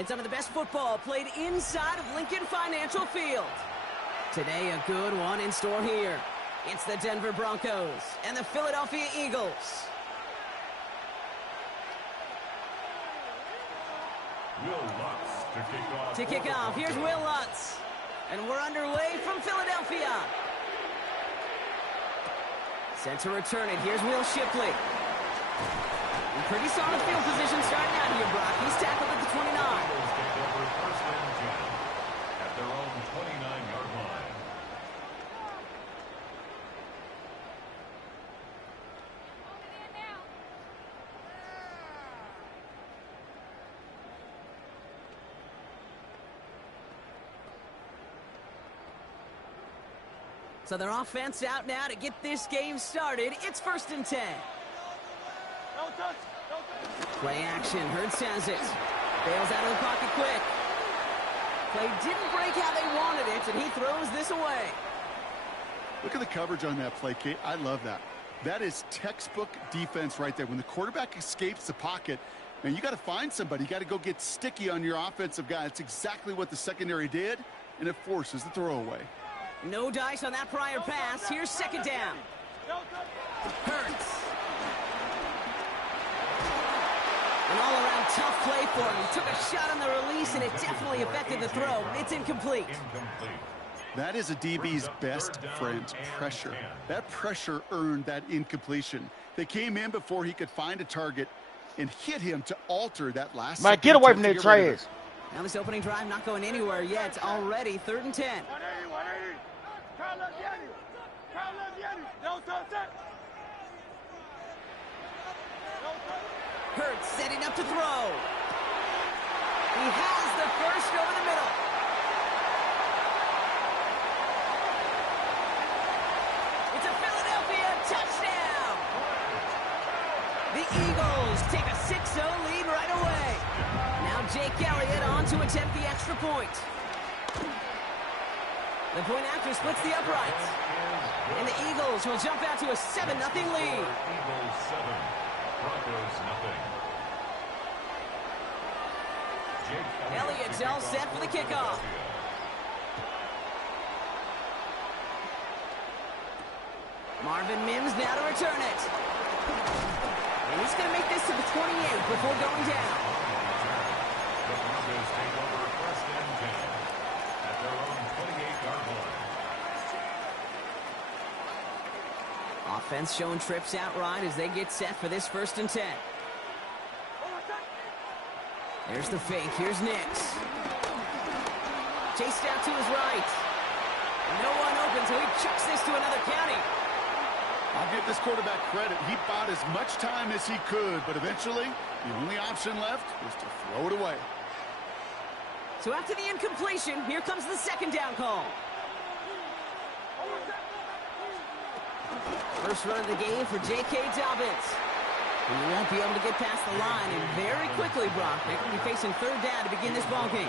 It's some of the best football played inside of Lincoln Financial Field. Today, a good one in store here. It's the Denver Broncos and the Philadelphia Eagles. Will Lutz to kick off. Here's Will Lutz. And we're underway from Philadelphia. Set to return it. Here's Will Shipley. Pretty solid field position starting out here, Brock. He's tackled at the 29. First and 10 at their own 29-yard line. So their offense out now to get this game started. It's 1st and 10. Play action. Hurts has it. Bails out of the pocket quick. Play didn't break how they wanted it, and he throws this away. Look at the coverage on that play, Kate. I love that. That is textbook defense right there. When the quarterback escapes the pocket, man, you got to find somebody. You got to go get sticky on your offensive guy. That's exactly what the secondary did, and it forces the throwaway. No dice on that prior pass. Here's 2nd down. Hurts. An all-around tough play for him. He took a shot on the release, and it definitely affected the throw. It's incomplete. That is a DB's best friend, pressure. That pressure earned that incompletion. They came in before he could find a target and hit him to alter that last. Mike, get away from that trash. Now this opening drive not going anywhere yet. It's already 3rd and 10. Hurts setting up to throw. He has the first over the middle. It's a Philadelphia touchdown. The Eagles take a 6-0 lead right away. Now Jake Elliott on to attempt the extra point. The point after splits the uprights. And the Eagles will jump out to a 7-0 lead. Eagles 7, Broncos nothing. Elliott's all set for the kickoff. Marvin Mims now to return it. And he's going to make this to the 28 before going down. The Broncos take over 1st and 10 at their own 28-yard line. Offense showing trips out right as they get set for this 1st and 10. There's the fake. Here's Nix. Chased out to his right. No one open, so he chucks this to another county. I'll give this quarterback credit. He bought as much time as he could, but eventually, the only option left was to throw it away. So after the incompletion, here comes the 2nd down call. First run of the game for J.K. Dobbins. He won't be able to get past the line, and very quickly, Brock, they're going to be facing 3rd down to begin this ball game.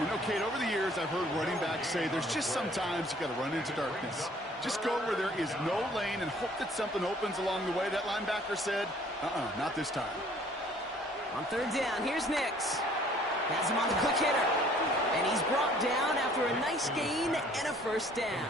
You know, Kate, over the years, I've heard running backs say there's just sometimes you got to run into darkness. Just go where there is no lane and hope that something opens along the way. That linebacker said, not this time. On 3rd down, here's Nix. Has him on the quick hitter. And he's brought down after a nice gain and a 1st down.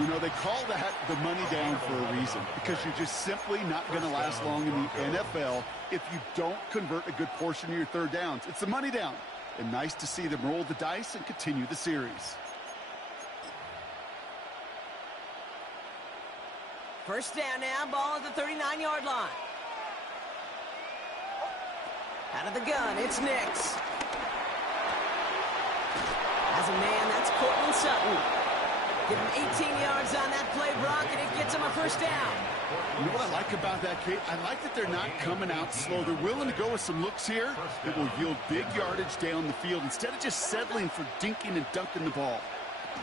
You know, they call that the money down for a reason, because you're just simply not going to last long in the NFL if you don't convert a good portion of your 3rd downs. It's the money down. And nice to see them roll the dice and continue the series. 1st down now, ball at the 39-yard line. Out of the gun, it's Nix. As a man, that's Cortland Sutton. Give him 18 yards on that play, Brock, and it gets him a 1st down. You know what I like about that, Kate? I like that they're not coming out slow. They're willing to go with some looks here that will yield big yardage down the field instead of just settling for dinking and dunking the ball.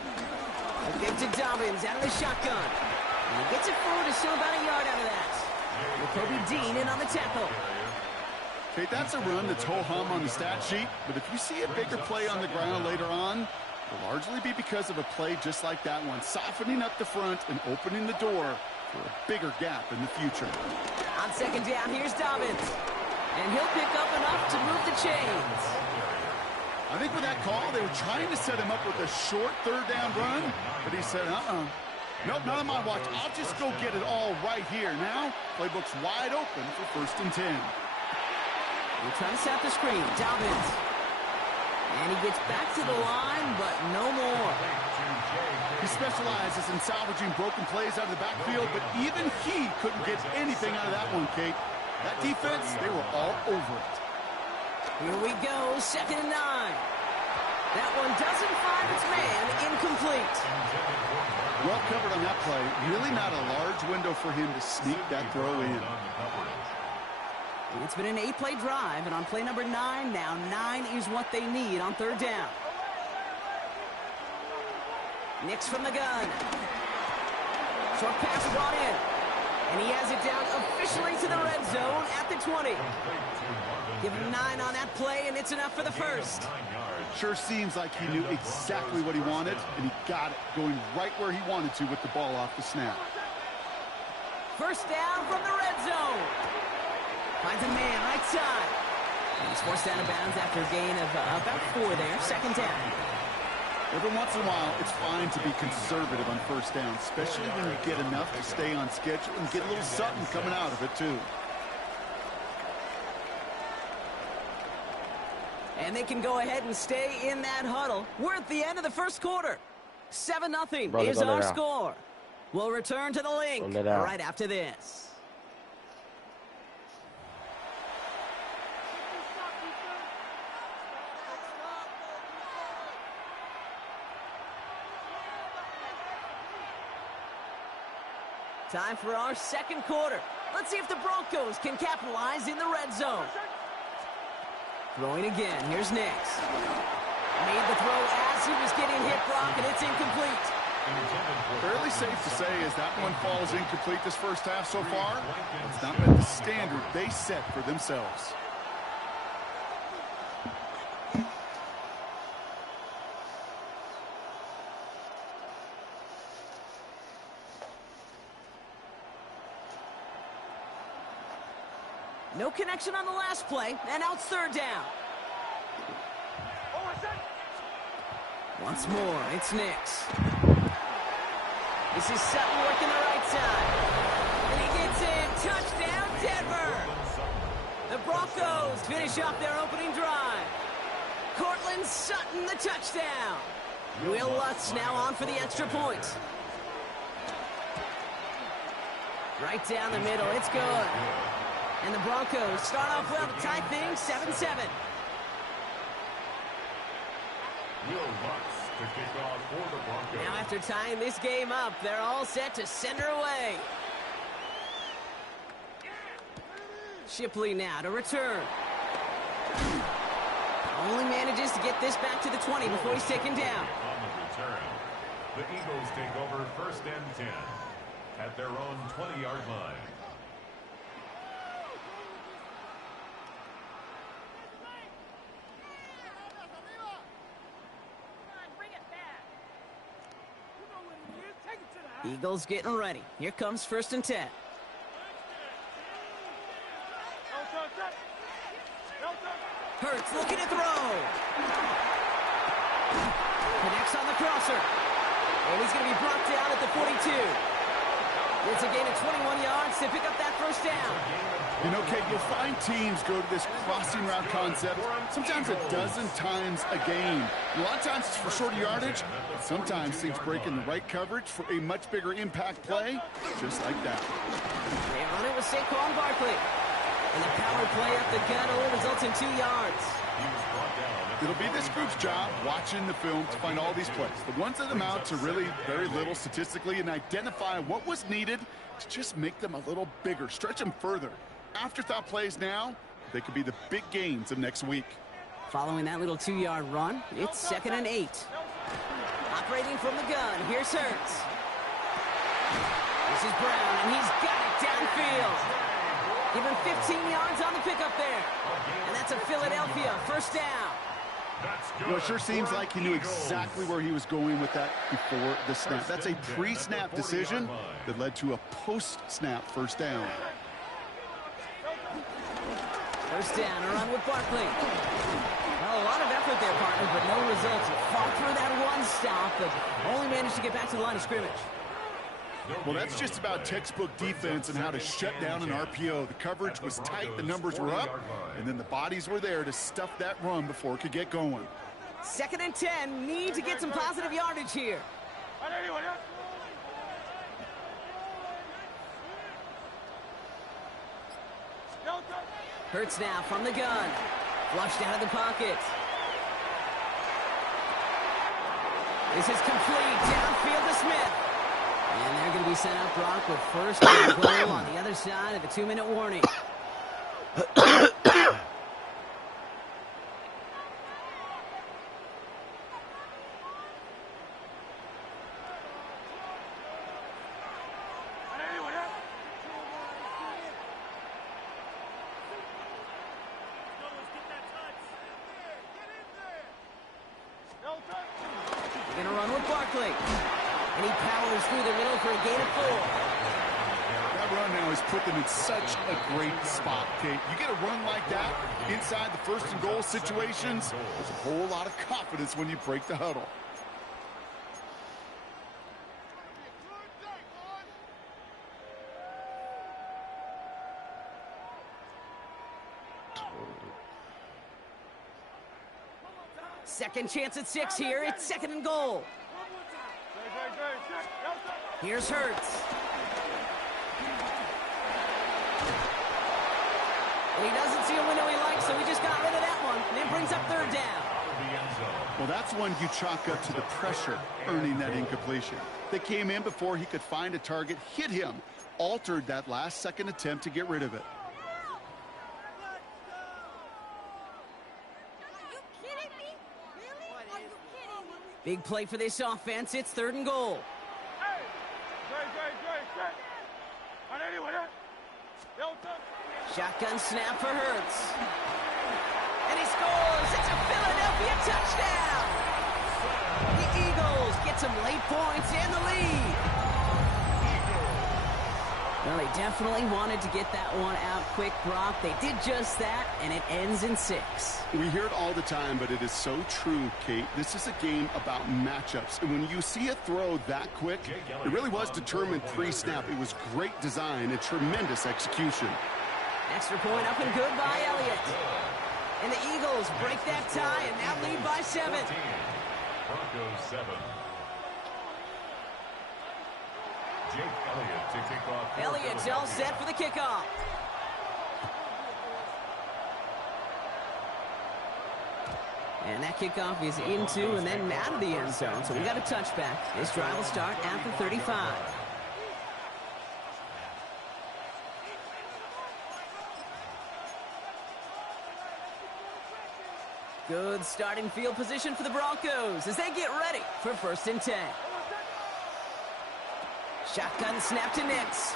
A give to Dobbins out of the shotgun. And he gets it forward to still about a yard out of that. With Kobe Dean in on the tackle. Kate, that's a run that's ho-hum on the stat sheet, but if you see a bigger play on the ground later on, it'll largely be because of a play just like that one, softening up the front and opening the door for a bigger gap in the future. On 2nd down, here's Dobbins. And he'll pick up enough to move the chains. I think with that call, they were trying to set him up with a short third down run, but he said, nope, not on my watch. I'll just go get it all right here. Now, playbook's wide open for 1st and 10. We're trying to set the screen. Dobbins. And he gets back to the line, but no more. He specializes in salvaging broken plays out of the backfield, but even he couldn't get anything out of that one, Kate. That defense, they were all over it. Here we go, 2nd and 9. That one doesn't find its man, incomplete. Well covered on that play. Really not a large window for him to sneak that throw in. It's been an 8-play drive, and on play number 9, now 9 is what they need on 3rd down. Nix from the gun. Short pass brought in. And he has it down officially to the red zone at the 20. Give him 9 on that play, and it's enough for the first. Sure seems like he knew exactly what he wanted, and he got it, going right where he wanted to with the ball off the snap. First down from the red zone. Finds a man right side. And he's forced out of bounds after a gain of about 4 there. 2nd down. Every once in a while, it's fine to be conservative on 1st down, especially when you get enough to stay on schedule and get a little something coming out of it, too. And they can go ahead and stay in that huddle. We're at the end of the 1st quarter. 7-0 is our score. We'll return to the link right after this. Time for our 2nd quarter. Let's see if the Broncos can capitalize in the red zone. Throwing again. Here's Nix. Made the throw as he was getting hit, Brock, and it's incomplete. Fairly safe to say as that one falls incomplete this first half so far. It's not met the standard they set for themselves. No connection on the last play, and now it's 3rd down. Once more, it's Nix. This is Sutton working the right side. And he gets in. Touchdown, Denver. The Broncos finish off their opening drive. Cortland Sutton, the touchdown. Will Lutz now on for the extra point. Right down the middle. It's good. And the Broncos start off well to tie things 7-7. Now after tying this game up, they're all set to send her away. Shipley now to return. Only manages to get this back to the 20 before he's taken down. The Eagles take over 1st and 10 at their own 20-yard line. Eagles getting ready. Here comes 1st and 10. Hurts looking to throw. Connects on the crosser. And he's going to be brought down at the 42. It's a gain of 21 yards to pick up that first down. You know, Kate, you'll find teams go to this crossing route concept sometimes a dozen times a game. And a lot of times it's for shorter yardage, but sometimes things break in the right coverage for a much bigger impact play, just like that. They run it with Saquon Barkley. And the power play up the gun only results in 2 yards. It'll be this group's job watching the film to find all these plays. The ones that amount to really very little statistically and identify what was needed to just make them a little bigger, stretch them further. Afterthought plays now, they could be the big gains of next week. Following that little 2-yard run, it's 2nd and 8. Operating from the gun, here's Hurts. This is Brown, and he's got it downfield. Give him 15 yards on the pickup there. And that's a Philadelphia 1st down. You know, it sure seems like he knew exactly where he was going with that before the snap. That's a pre-snap decision that led to a post-snap 1st down. First down, a run with Barkley. Well, a lot of effort there, partner, but no results. He fought through that one stop, but only managed to get back to the line of scrimmage. Well, that's just about textbook defense and how to shut down an RPO. The coverage was tight, the numbers were up, and then the bodies were there to stuff that run before it could get going. 2nd and 10, need to get some positive yardage here. Hurts now from the gun. Flushed out of the pocket. This is complete. Downfield to Smith. And they're going to be sent up, Brock, with first and goal on the other side of the 2-minute warning. Going to run with Barkley. And he powers through the middle for a gain of 4. That run now has put them in such a great spot, Kate. You get a run like that inside the first and goal situations, there's a whole lot of confidence when you break the huddle. Second chance at 6 here. It's 2nd and goal. Here's Hurts. And he doesn't see a window he likes, so he just got rid of that one. And it brings up 3rd down. Well, that's one you chalk up to the pressure earning that incompletion. They came in before he could find a target, hit him, altered that last second attempt to get rid of it. Big play for this offense. It's 3rd and goal. Shotgun snap for Hurts. And he scores. It's a Philadelphia touchdown. The Eagles get some late points and the lead. Well, they definitely wanted to get that one out quick, Brock. They did just that, and it ends in 6. We hear it all the time, but it is so true, Kate. This is a game about matchups. And when you see a throw that quick, it really was determined pre-snap. It was great design and tremendous execution. Extra point up and good by Elliott. And the Eagles break that tie and now lead by 7. Broncos 7. Jake Elliott to kick off. Elliott's all set for the kickoff. And that kickoff is into and then out of the end zone. So we got a touchback. This drive will start at the 35. Good starting field position for the Broncos as they get ready for 1st and 10. Shotgun snap to Nix.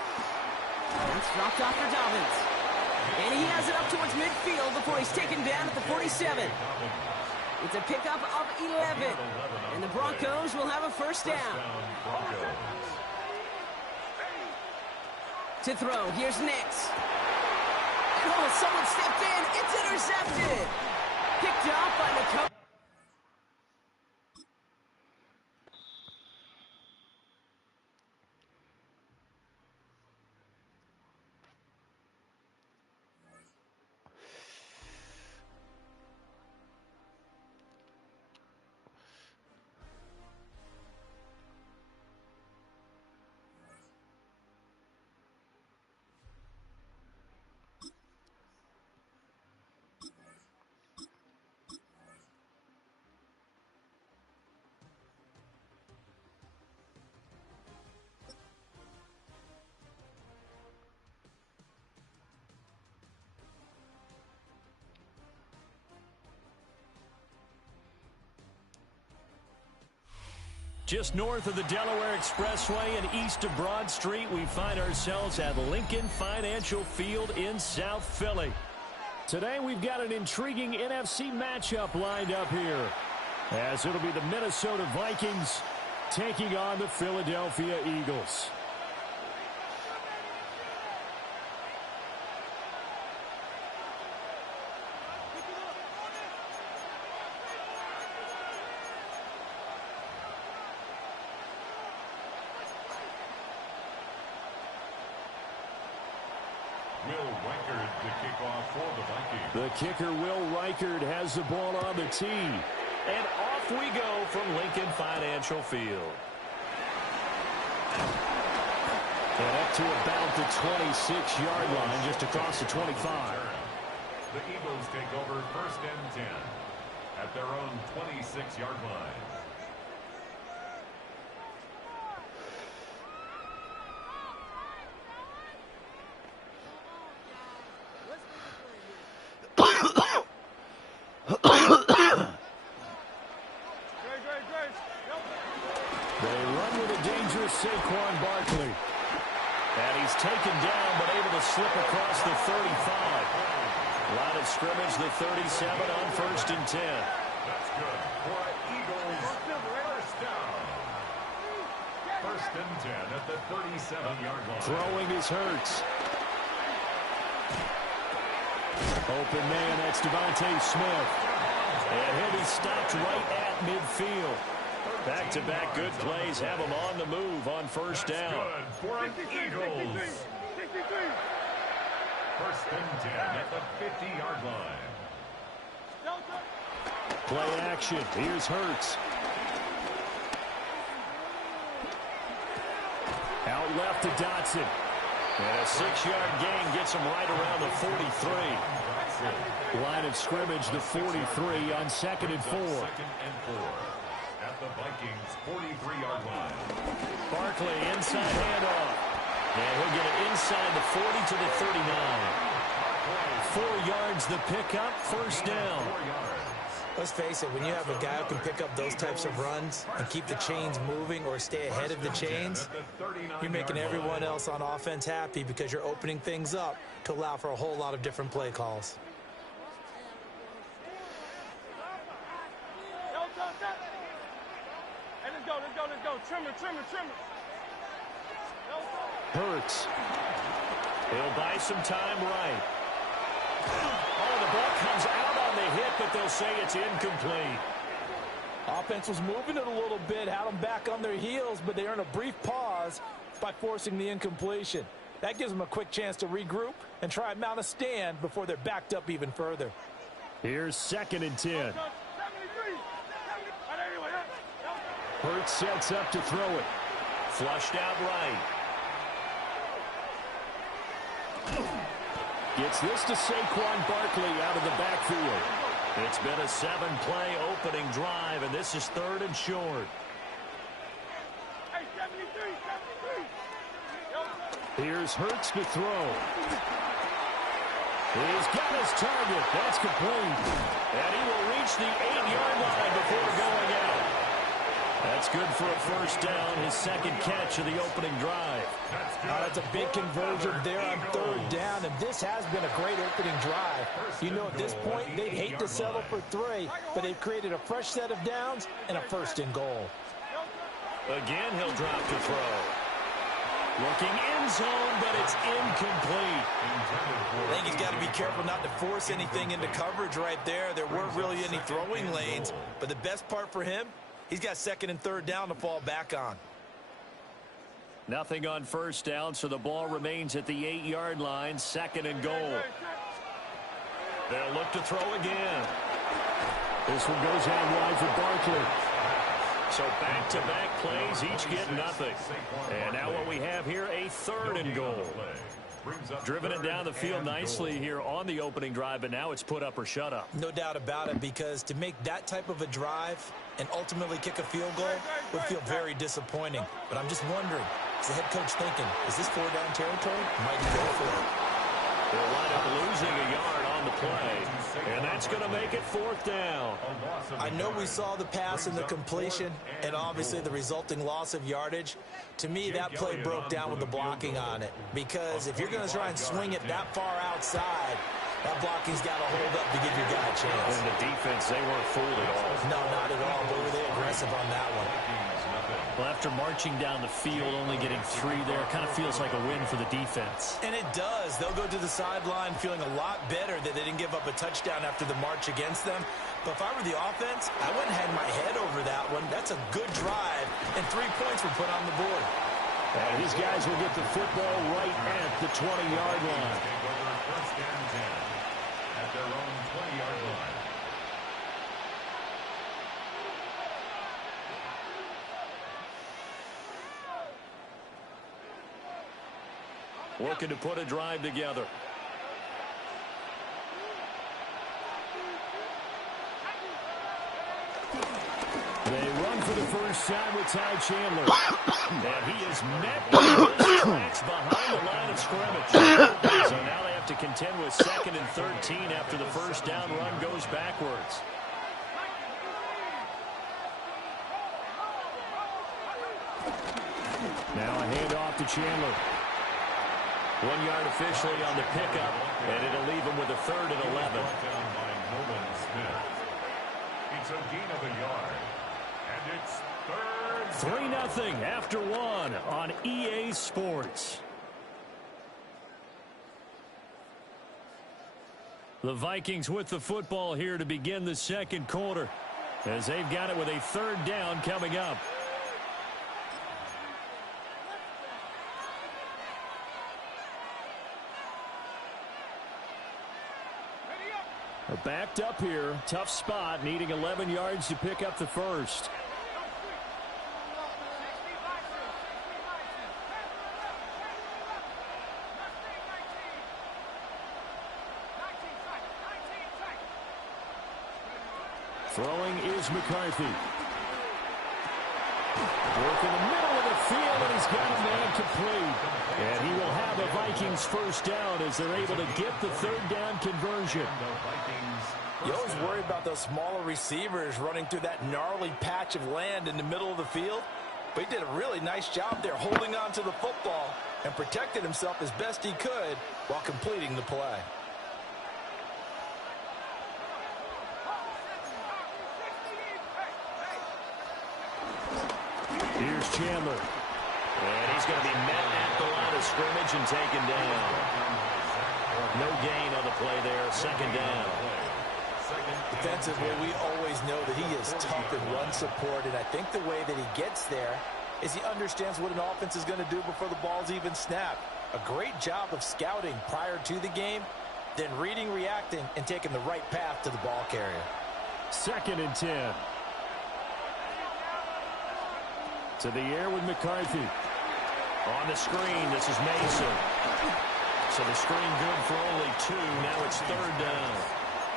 That's dropped off for Dobbins. And he has it up towards midfield before he's taken down at the 47. It's a pickup of 11. And the Broncos will have a 1st down. To throw, here's Nix. And oh, someone stepped in. It's intercepted. Picked off by the Just north of the Delaware Expressway and east of Broad Street, we find ourselves at Lincoln Financial Field in South Philly. Today we've got an intriguing NFC matchup lined up here, as it'll be the Minnesota Vikings taking on the Philadelphia Eagles. The kicker, Will Reichard, has the ball on the tee. And off we go from Lincoln Financial Field. And up to about the 26-yard line, just across the 25. The Eagles take over first and 10 at their own 26-yard line. They run with a dangerous Saquon Barkley. And he's taken down, but able to slip across the 35. Line of scrimmage, the 37 on first and 10. That's good for Eagles first down. First and 10 at the 37-yard line. Throwing is Hurts. Open man, that's Devontae Smith. And he'll be stopped right at midfield. Back-to-back good plays have him on the move on first down. Good for Eagles. First and 10 at the 50-yard line. Play action. Here's Hurts. Out left to Dotson. And a 6-yard gain gets him right around the 43. Line of scrimmage, the 43 on second and 4. Second and 4 at the Vikings' 43-yard line. Barkley inside handoff. And he'll get it inside the 40 to the 39. 4 yards the pickup, first down. 4 yards. Let's face it, when you have a guy who can pick up those types of runs and keep the chains moving or stay ahead of the chains, you're making everyone else on offense happy because you're opening things up to allow for a whole lot of different play calls. Let's go. Trimmer. Hurts. He'll buy some time right. Oh, the ball comes out on the hit, but they'll say it's incomplete. Offense was moving it a little bit, had them back on their heels, but they earned a brief pause by forcing the incompletion. That gives them a quick chance to regroup and try and mount a stand before they're backed up even further. Here's second and 10. Hurts sets up to throw it. Flushed out right. Gets this to Saquon Barkley out of the backfield. It's been a 7-play opening drive, and this is third and short. Here's Hurts to throw. He's got his target. That's complete. And he will reach the 8-yard line before going out. That's good for a first down, his second catch of the opening drive. That's a big conversion there on third down, and this has been a great opening drive. You know, at this point, they'd hate to settle for 3, but they've created a fresh set of downs and a first and goal. Again, he'll drop to throw. Looking end zone, but it's incomplete. I think he's got to be careful not to force anything into coverage right there. There weren't really any throwing lanes, but the best part for him, he's got second and third down to fall back on. Nothing on first down, so the ball remains at the 8-yard line, second and goal. They'll look to throw again. This one goes out wide for Barkley. So back-to-back plays, each get nothing. And now what we have here, a third and goal. Driven it down the field nicely here on the opening drive, but now it's put up or shut up. No doubt about it, because to make that type of a drive and ultimately kick a field goal would feel very disappointing. But I'm just wondering, is the head coach thinking, is this 4-down territory? Might he go for it? They'll wind up losing a yard on the play, and that's going to make it fourth down. I know we saw the pass and the completion and obviously the resulting loss of yardage. To me, that play broke down with the blocking on it, because if you're going to try and swing it that far outside, that blocking's got to hold up to give your guy a chance. And the defense, they weren't fooled at all. No, not at all. But were they aggressive on that one? Well, after marching down the field, only getting 3 there, kind of feels like a win for the defense. And it does. They'll go to the sideline feeling a lot better that they didn't give up a touchdown after the march against them. But if I were the offense, I wouldn't have had my head over that one. That's a good drive, and 3 points were put on the board. And these guys will get the football right at the 20-yard line. First and 10 at their own looking to put a drive together. They run for the first time with Ty Chandler. And he is met with his tracks behind the line of scrimmage. So now they have to contend with 2nd and 13 after the first down run goes backwards. Now a handoff to Chandler. 1 yard officially on the pickup, and it'll leave him with a 3rd and 11. It's a gain of a yard. And it's 3-0 after 1 on EA Sports. The Vikings with the football here to begin the second quarter, as they've got it with a 3rd down coming up. Backed up here, tough spot, needing 11 yards to pick up the first. Throwing is McCarthy. Work in the middle of the field, and he's got a man complete. And he will have a Vikings first down as they're able to get the 3rd down conversion. You always worry about those smaller receivers running through that gnarly patch of land in the middle of the field. But he did a really nice job there holding on to the football and protected himself as best he could while completing the play. Here's Chandler. And he's going to be met at the line of scrimmage and taken down. No gain on the play there. 2nd down. Defensively, we always know that he is tough in run support, and I think the way that he gets there is he understands what an offense is going to do before the ball's even snapped. A great job of scouting prior to the game, then reading, reacting, and taking the right path to the ball carrier. 2nd and 10. To the air with McCarthy. On the screen, this is Mason. So the screen good for only 2. Now it's 3rd down.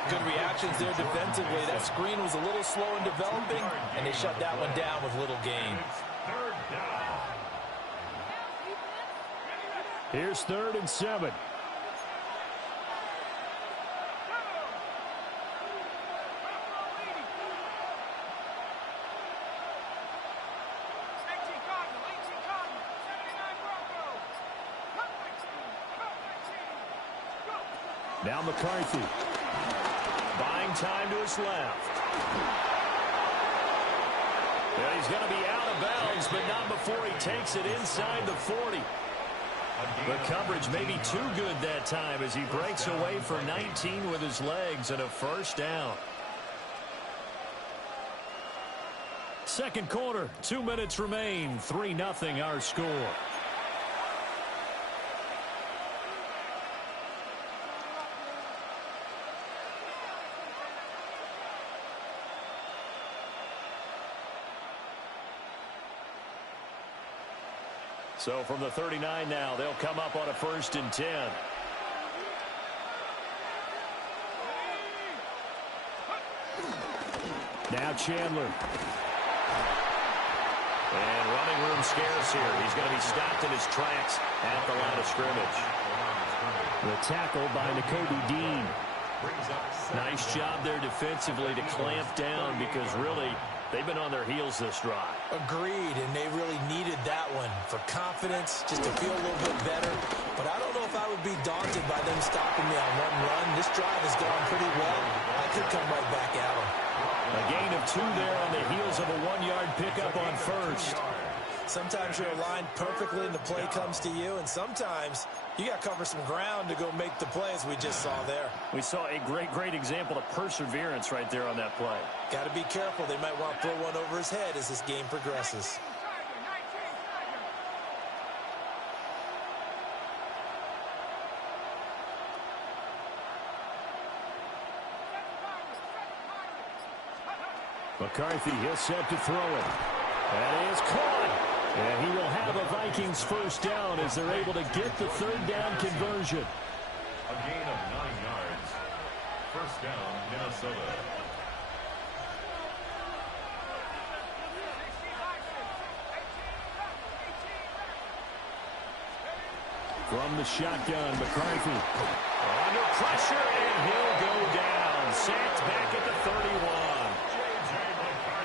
Good reactions there defensively. That screen was a little slow in developing, and they shut that one down with little gain. Here's 3rd and 7. Now McCarthy. Buying time to his left. Well, he's going to be out of bounds, but not before he takes it inside the 40. The coverage may be too good that time as he breaks away for 19 with his legs and a first down. Second quarter, 2 minutes remain. 3-0 our score. So from the 39 now, they'll come up on a 1st and 10. Now Chandler. And running room scarce here. He's going to be stopped in his tracks at the line of scrimmage. The tackle by Nakobe Dean. Nice job there defensively to clamp down because really they've been on their heels this drive. Agreed, and they really needed that one for confidence, just to feel a little bit better. But I don't know if I would be daunted by them stopping me on one run. This drive has gone pretty well. I could come right back at them. A gain of 2 there on the heels of a 1-yard pickup on 1st. Sometimes you're aligned perfectly and the play comes to you, and sometimes you got to cover some ground to go make the play, as we just saw there. We saw a great example of perseverance right there on that play. Got to be careful. They might want to throw one over his head as this game progresses. McCarthy, he'll set to throw it. That is caught. And he will have a Vikings first down as they're able to get the third down conversion. A gain of 9 yards. First down, Minnesota. From the shotgun, McCarthy. Under pressure, and he'll go down. Sacked back at the 31.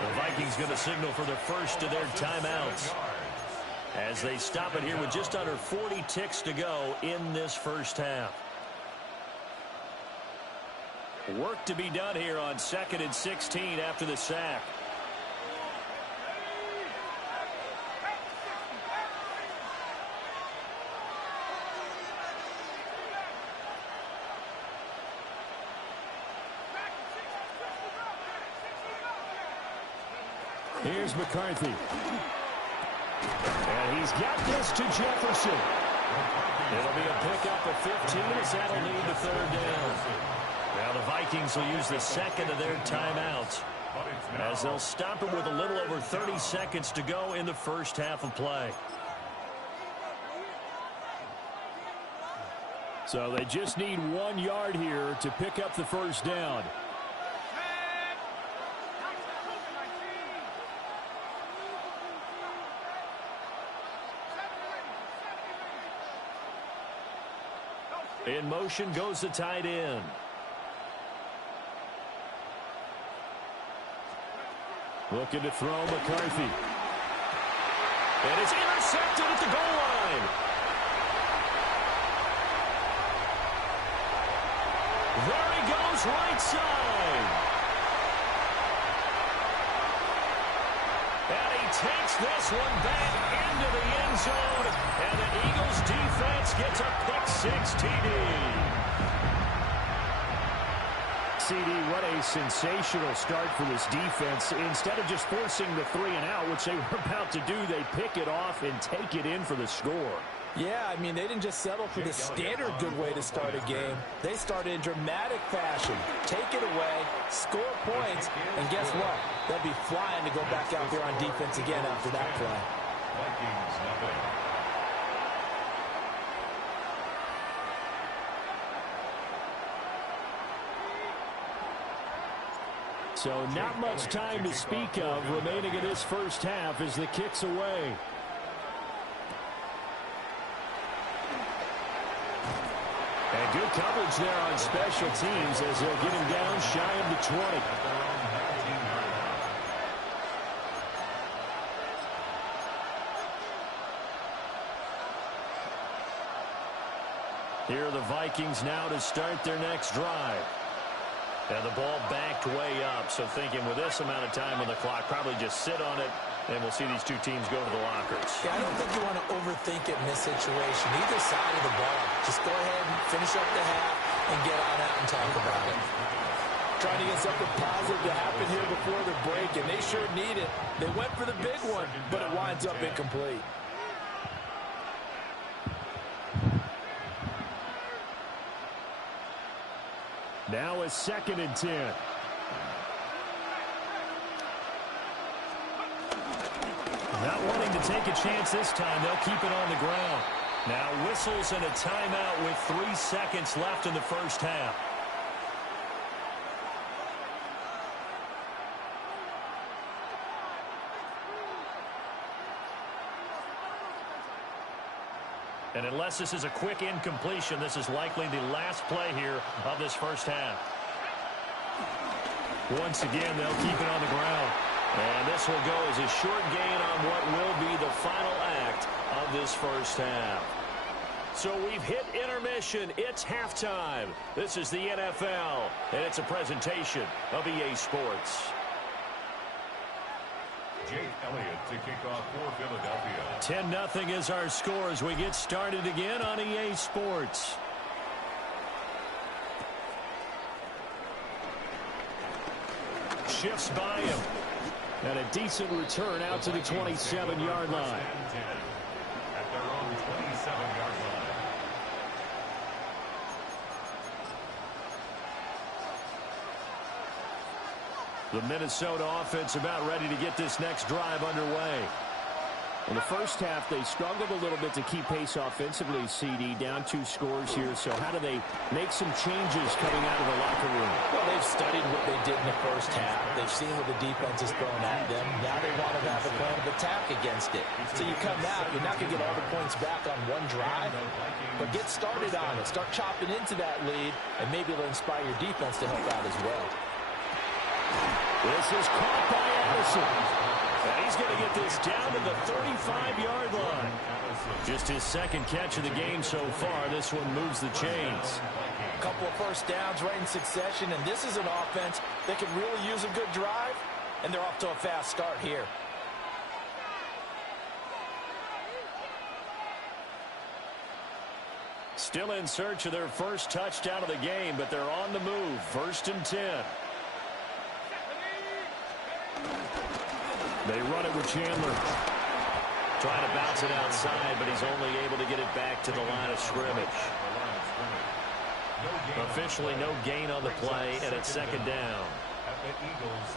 The Vikings going to signal for the first of their timeouts as they stop it here with just under 40 ticks to go in this first half. Work to be done here on 2nd and 16 after the sack. Here's McCarthy. And he's got this to Jefferson. It'll be a pickup of 15 as that'll lead to third down. Now the Vikings will use the second of their timeouts as they'll stop it with a little over 30 seconds to go in the first half of play. So they just need 1 yard here to pick up the first down. In motion goes the tight end. Looking to throw, McCarthy. And it's intercepted at the goal line. There he goes, right side. And he takes this one back into the end zone. And the Eagles defense gets a pick-6 TD. CD, what a sensational start for this defense. Instead of just forcing the 3-and-out, which they were about to do, they pick it off and take it in for the score. Yeah, I mean, they didn't just settle for the standard good way to start a game. They started in dramatic fashion. Take it away, score points, and guess what? They'll be flying to go back out there on defense again after that play. Vikings nothing. So not much time to speak of remaining in this first half as the kick's away. And good coverage there on special teams as they'll get him down shy of the 20. Here are the Vikings now to start their next drive. And the ball backed way up, so thinking with this amount of time on the clock, probably just sit on it, and we'll see these two teams go to the lockers. Yeah, I don't think you want to overthink it in this situation. Either side of the ball. Just go ahead and finish up the half and get on out and talk about it. Trying to get something positive to happen here before the break, and they sure need it. They went for the big one, but it winds up incomplete. Now it's 2nd and 10. Not wanting to take a chance this time, they'll keep it on the ground. Now whistles and a timeout with 3 seconds left in the first half. And unless this is a quick incompletion, this is likely the last play here of this first half. Once again, they'll keep it on the ground. And this will go as a short gain on what will be the final act of this first half. So we've hit intermission. It's halftime. This is the NFL, and it's a presentation of EA Sports. Jake Elliott to kick off for Philadelphia. 10-0 is our score as we get started again on EA Sports. Shifts by him. And a decent return out to the 27-yard line. At their own 27-yard line. The Minnesota offense about ready to get this next drive underway. In the first half, they struggled a little bit to keep pace offensively, CD, down 2 scores here. So how do they make some changes coming out of the locker room? Well, they've studied what they did in the first half. They've seen what the defense is throwing at them. Now they want to have a plan of attack against it. So you come out, you're not going to get all the points back on one drive, but get started on it. Start chopping into that lead, and maybe it'll inspire your defense to help out as well. This is caught by Addison. And he's going to get this down to the 35-yard line. Just his second catch of the game so far. This one moves the chains. A couple of first downs right in succession, and this is an offense that can really use a good drive, and they're off to a fast start here. Still in search of their first touchdown of the game, but they're on the move. 1st and 10. They run it with Chandler. Trying to bounce it outside, but he's only able to get it back to the line of scrimmage. Officially no gain on the play, and it's 2nd down.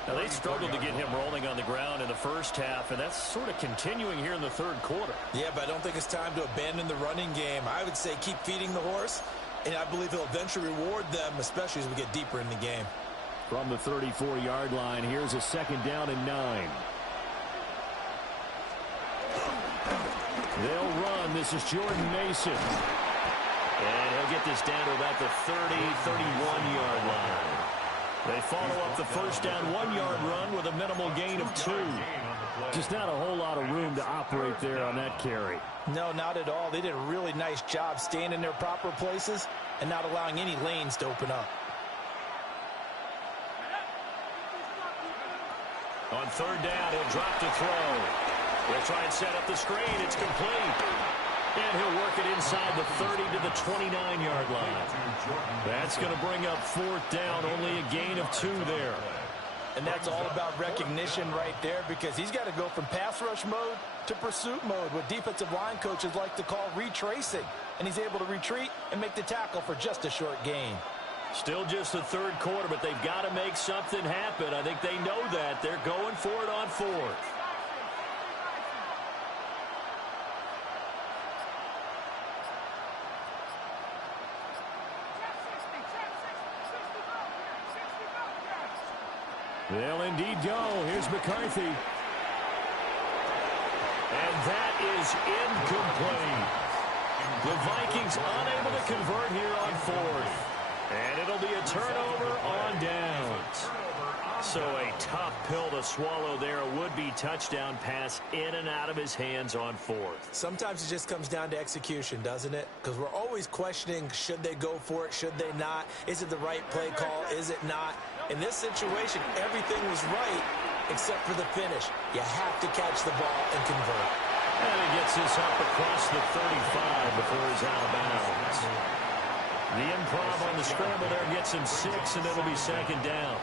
Now, they struggled to get him rolling on the ground in the first half, and that's sort of continuing here in the 3rd quarter. Yeah, but I don't think it's time to abandon the running game. I would say keep feeding the horse, and I believe he'll eventually reward them, especially as we get deeper in the game. From the 34-yard line, here's a 2nd down and 9. They'll run. This is Jordan Mason. And he'll get this down to about the 30, 31-yard line. They follow up the first down 1-yard run with a minimal gain of 2. Just not a whole lot of room to operate there on that carry. No, not at all. They did a really nice job staying in their proper places and not allowing any lanes to open up. On 3rd down, he'll drop to throw. They'll try and set up the screen. It's complete. And he'll work it inside the 30 to the 29-yard line. That's going to bring up 4th down. Only a gain of 2 there. And that's all about recognition right there, because he's got to go from pass rush mode to pursuit mode, what defensive line coaches like to call retracing. And he's able to retreat and make the tackle for just a short gain. Still just the 3rd quarter, but they've got to make something happen. I think they know that. They're going for it on 4th. They'll indeed go. Here's McCarthy. And that is incomplete. The Vikings unable to convert here on 4th. And it'll be a turnover on downs. So a tough pill to swallow there. A would-be touchdown pass in and out of his hands on 4th. Sometimes it just comes down to execution, doesn't it? Because we're always questioning, should they go for it, should they not? Is it the right play call, is it not? In this situation, everything was right except for the finish. You have to catch the ball and convert. And he gets this up across the 35 before he's out of bounds. The improv on the scramble there gets him 6, and it'll be 2nd down.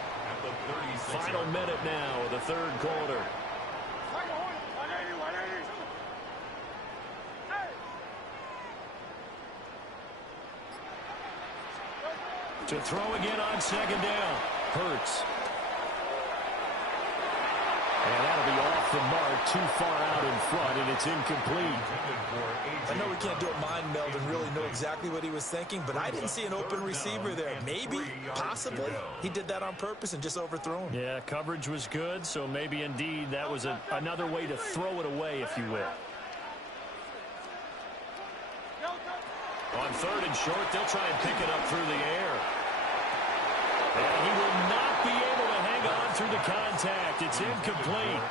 Final minute now of the 3rd quarter. To throw again on 2nd down. Hurts. And that'll be off the mark, too far out in front, and it's incomplete. I know we can't do a mind meld and really know exactly what he was thinking, but I didn't see an open receiver there. Maybe, possibly, he did that on purpose and just overthrew him. Yeah, coverage was good, so maybe indeed that was another way to throw it away, if you will. On 3rd and short, they'll try and pick it up through the air. And he will not be able to hang on through the contact. It's incomplete.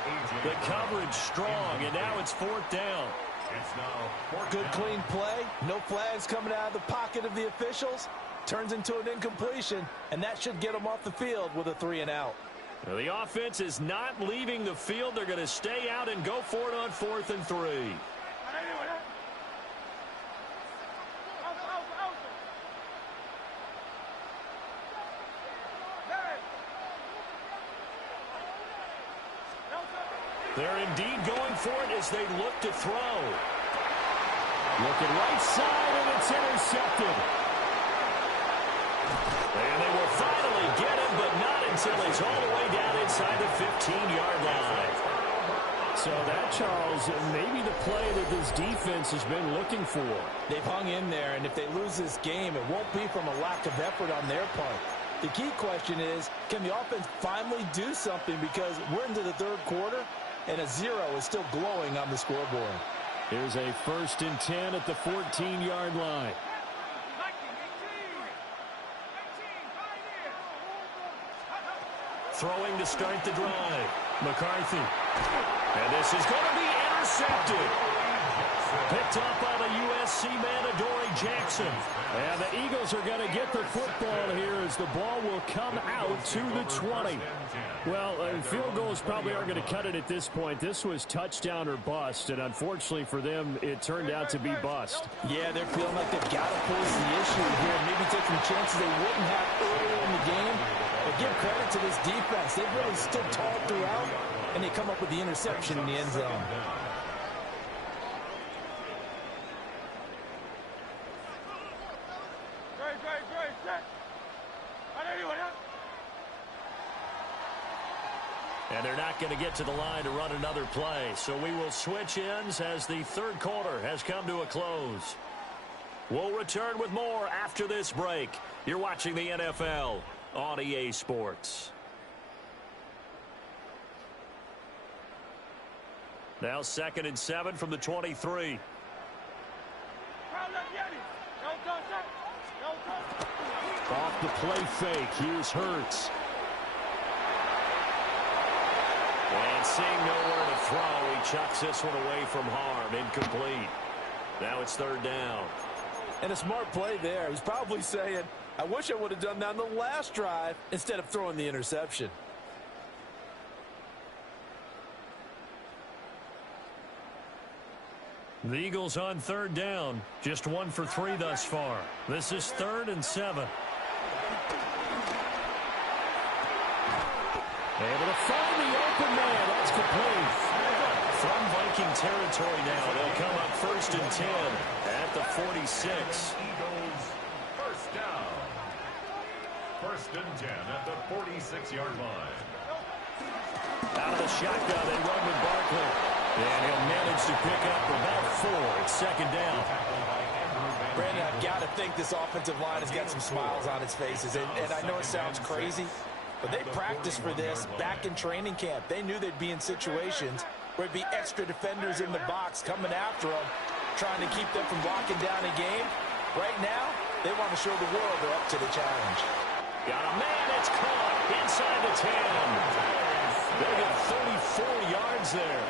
The coverage strong, and now it's 4th down. Good clean play. No flags coming out of the pocket of the officials. Turns into an incompletion, and that should get them off the field with a 3-and-out. Now, the offense is not leaving the field. They're going to stay out and go for it on 4th and 3. They're indeed going for it as they look to throw. Looking right side, and it's intercepted. And they will finally get him, but not until he's all the way down inside the 15-yard line. So that, Charles, maybe the play that this defense has been looking for. They've hung in there, and if they lose this game, it won't be from a lack of effort on their part. The key question is, can the offense finally do something, because we're into the third quarter, and a 0 is still glowing on the scoreboard. Here's a 1st and 10 at the 14-yard line. Throwing to start the drive. McCarthy. And this is going to be intercepted. Picked up by the USC man, Adoree Jackson. And the Eagles are going to get the football here as the ball will come out to the 20. Well, field goals probably aren't going to cut it at this point. This was touchdown or bust, and unfortunately for them, it turned out to be bust. Yeah, they're feeling like they've got to force the issue here, maybe take some chances they wouldn't have earlier in the game. But give credit to this defense. They've really stood tall throughout, and they come up with the interception in the end zone. And they're not going to get to the line to run another play. So we will switch ends as the third quarter has come to a close. We'll return with more after this break. You're watching the NFL on EA Sports. Now 2nd and 7 from the 23. Off the play fake. Here's Hurts. And seeing nowhere to throw, he chucks this one away from harm. Incomplete. Now it's 3rd down. And a smart play there. He's probably saying, I wish I would have done that on the last drive instead of throwing the interception. The Eagles on 3rd down. Just 1 for 3 thus far. This is 3rd and 7. Able to find the open man. That's complete. From Viking territory now. They'll come up 1st and 10 at the 46. Eagles, 1st down. 1st and 10 at the 46-yard line. Out of the shotgun, they run with Barkley. And he'll manage to pick up about 4. It's 2nd down. Brandon, I've got to think this offensive line has got some smiles on its faces. And I know it sounds crazy, but they practiced for this back in training camp. They knew they'd be in situations where it'd be extra defenders in the box coming after them, trying to keep them from locking down a game. Right now, they want to show the world they're up to the challenge. Got a man, it's caught inside the 10. They got 34 yards there.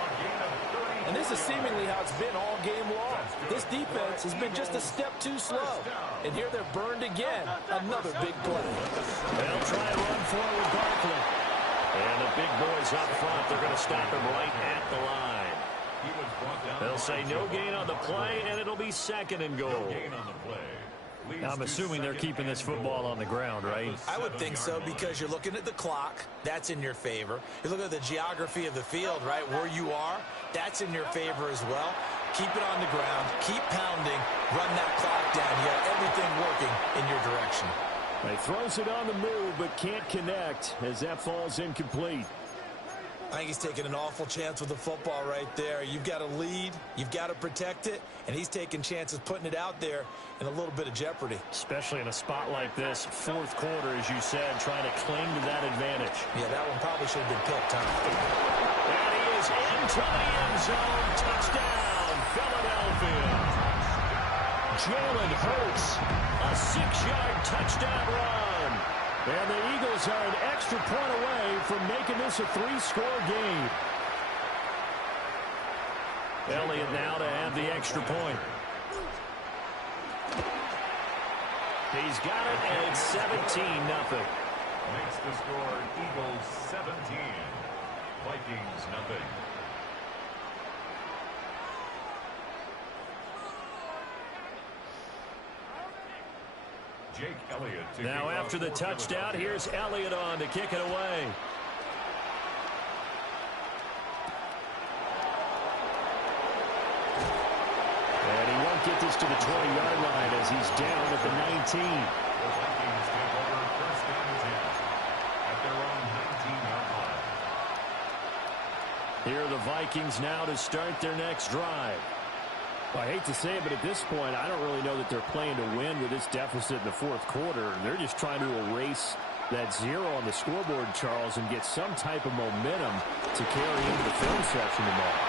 And this is seemingly how it's been all game long. This defense has been just a step too slow. And here they're burned again. Another big play. They'll try and run forward with Barkley. And the big boys up front, they're going to stop him right at the line. They'll say no gain on the play, and it'll be 2nd and goal. I'm assuming they're keeping this football on the ground, right? I would think so, because you're looking at the clock. That's in your favor. You're looking at the geography of the field, right? Where you are, that's in your favor as well. Keep it on the ground. Keep pounding. Run that clock down. You got everything working in your direction. He throws it on the move, but can't connect as that falls incomplete. I think he's taking an awful chance with the football right there. You've got to lead. You've got to protect it. And he's taking chances putting it out there in a little bit of jeopardy. Especially in a spot like this, 4th quarter, as you said, trying to cling to that advantage. Yeah, that one probably should have been picked, huh? And he is into the end zone. Touchdown, Philadelphia. Jalen Hurts, a 6-yard touchdown run. And the Eagles are an extra point away from making this a 3-score game. Elliott now to have the extra point. He's got it, and it's 17-0. Makes the score Eagles 17. Vikings nothing. Jake Elliott. Now after the touchdown, here's Elliott on to kick it away. And he won't get this to the 20-yard line as he's down at the 19. The Vikings take over 1st and 10 at their own 19-yard line. Here are the Vikings now to start their next drive. Well, I hate to say it, but at this point, I don't really know that they're playing to win with this deficit in the fourth quarter. They're just trying to erase that 0 on the scoreboard, Charles, and get some type of momentum to carry into the film section tomorrow.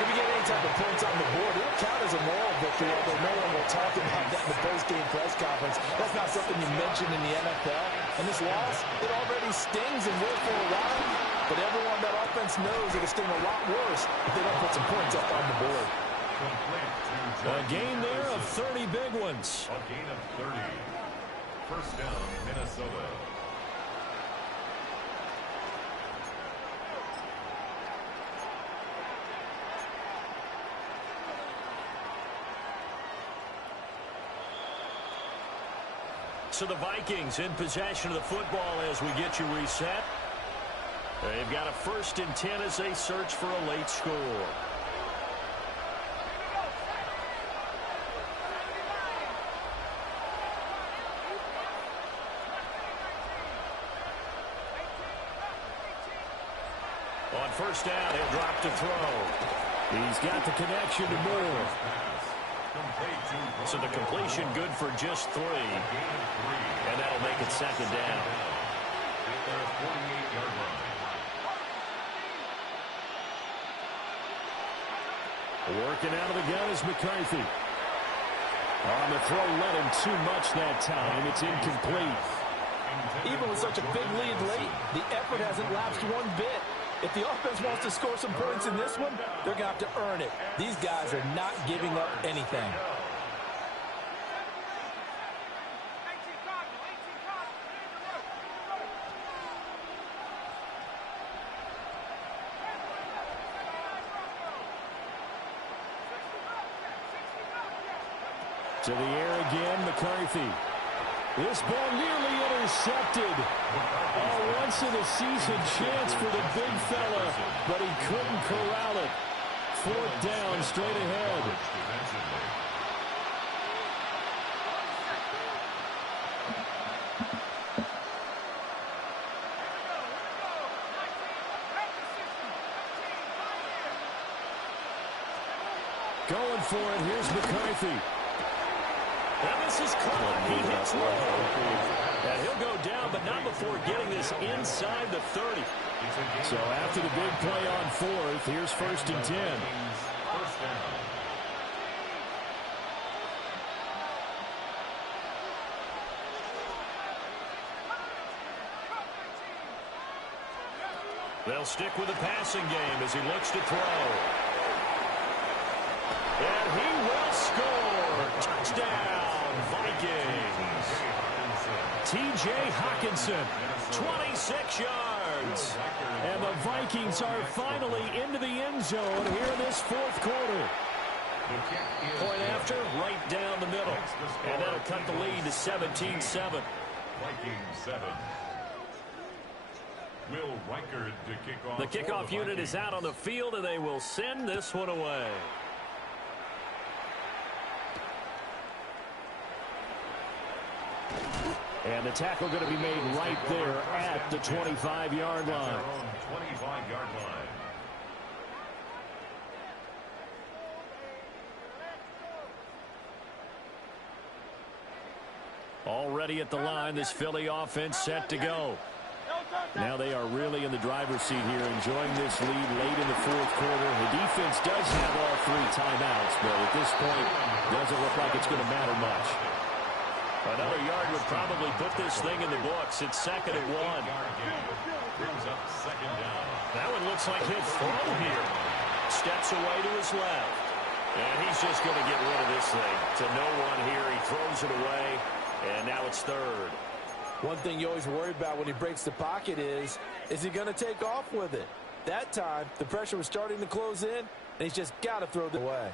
If you get any type of points on the board, it'll count as a moral victory, although no one will talk about that in the post-game press conference. That's not something you mention in the NFL. And this loss, it already stings and will for a while, but everyone on that offense knows it'll sting a lot worse if they don't put some points up on the board. A gain there of 30 big ones. A gain of 30. First down, Minnesota. So the Vikings in possession of the football as we get you reset. They've got a 1st and 10 as they search for a late score. On 1st down, he'll drop to throw. He's got the connection to Moore. So the completion good for just 3. And that'll make it 2nd down. Working out of the gun is McCarthy. On the throw, let him too much that time. It's incomplete. Even with such a big lead late, the effort hasn't lapsed one bit. If the offense wants to score some points in this one, they're going to have to earn it. These guys are not giving up anything. To the air again, McCarthy. This ball nearly intercepted. A once-in-a-season chance for the big fella, but he couldn't corral it. 4th down, straight ahead. Going for it, here's McCarthy. And this is caught. He hits low. And he'll go down, but not before getting this inside the 30. So after the big play on 4th, here's 1st and 10. They'll stick with the passing game as he looks to throw. And he will score. Touchdown, Vikings. T.J. Hawkinson, 26 yards. And the Vikings are finally into the end zone here in this 4th quarter. Point after, right down the middle. And that'll cut the lead to 17-7. Vikings 7. Will Reichard to kick off. The kickoff unit is out on the field, and they will send this one away. And the tackle going to be made right there at the 25-yard line. 25-yard line. Already at the line, this Philly offense set to go. Now they are really in the driver's seat here, enjoying this lead late in the 4th quarter. The defense does have all 3 timeouts, but at this point, doesn't look like it's going to matter much. Another yard would probably put this thing in the books. It's 2nd and 1. Brings up 2nd down. That one looks like he'll throw here. Steps away to his left. And he's just going to get rid of this thing. To no one here. He throws it away. And now it's 3rd. One thing you always worry about when he breaks the pocket is he going to take off with it? That time, the pressure was starting to close in, and he's just got to throw it away.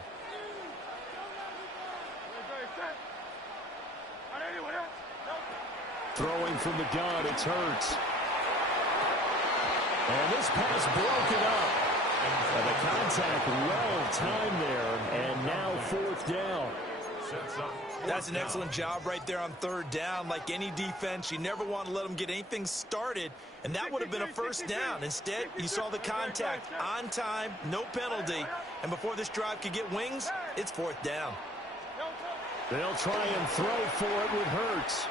Throwing from the gun, it's Hurts. And this pass broken up. And the contact well timed there, and now 4th down. That's an excellent job right there on third down. Like any defense, you never want to let them get anything started, and that would have been a first down. Instead, you saw the contact on time, no penalty, and before this drive could get wings, it's fourth down. They'll try and throw for it with Hurts.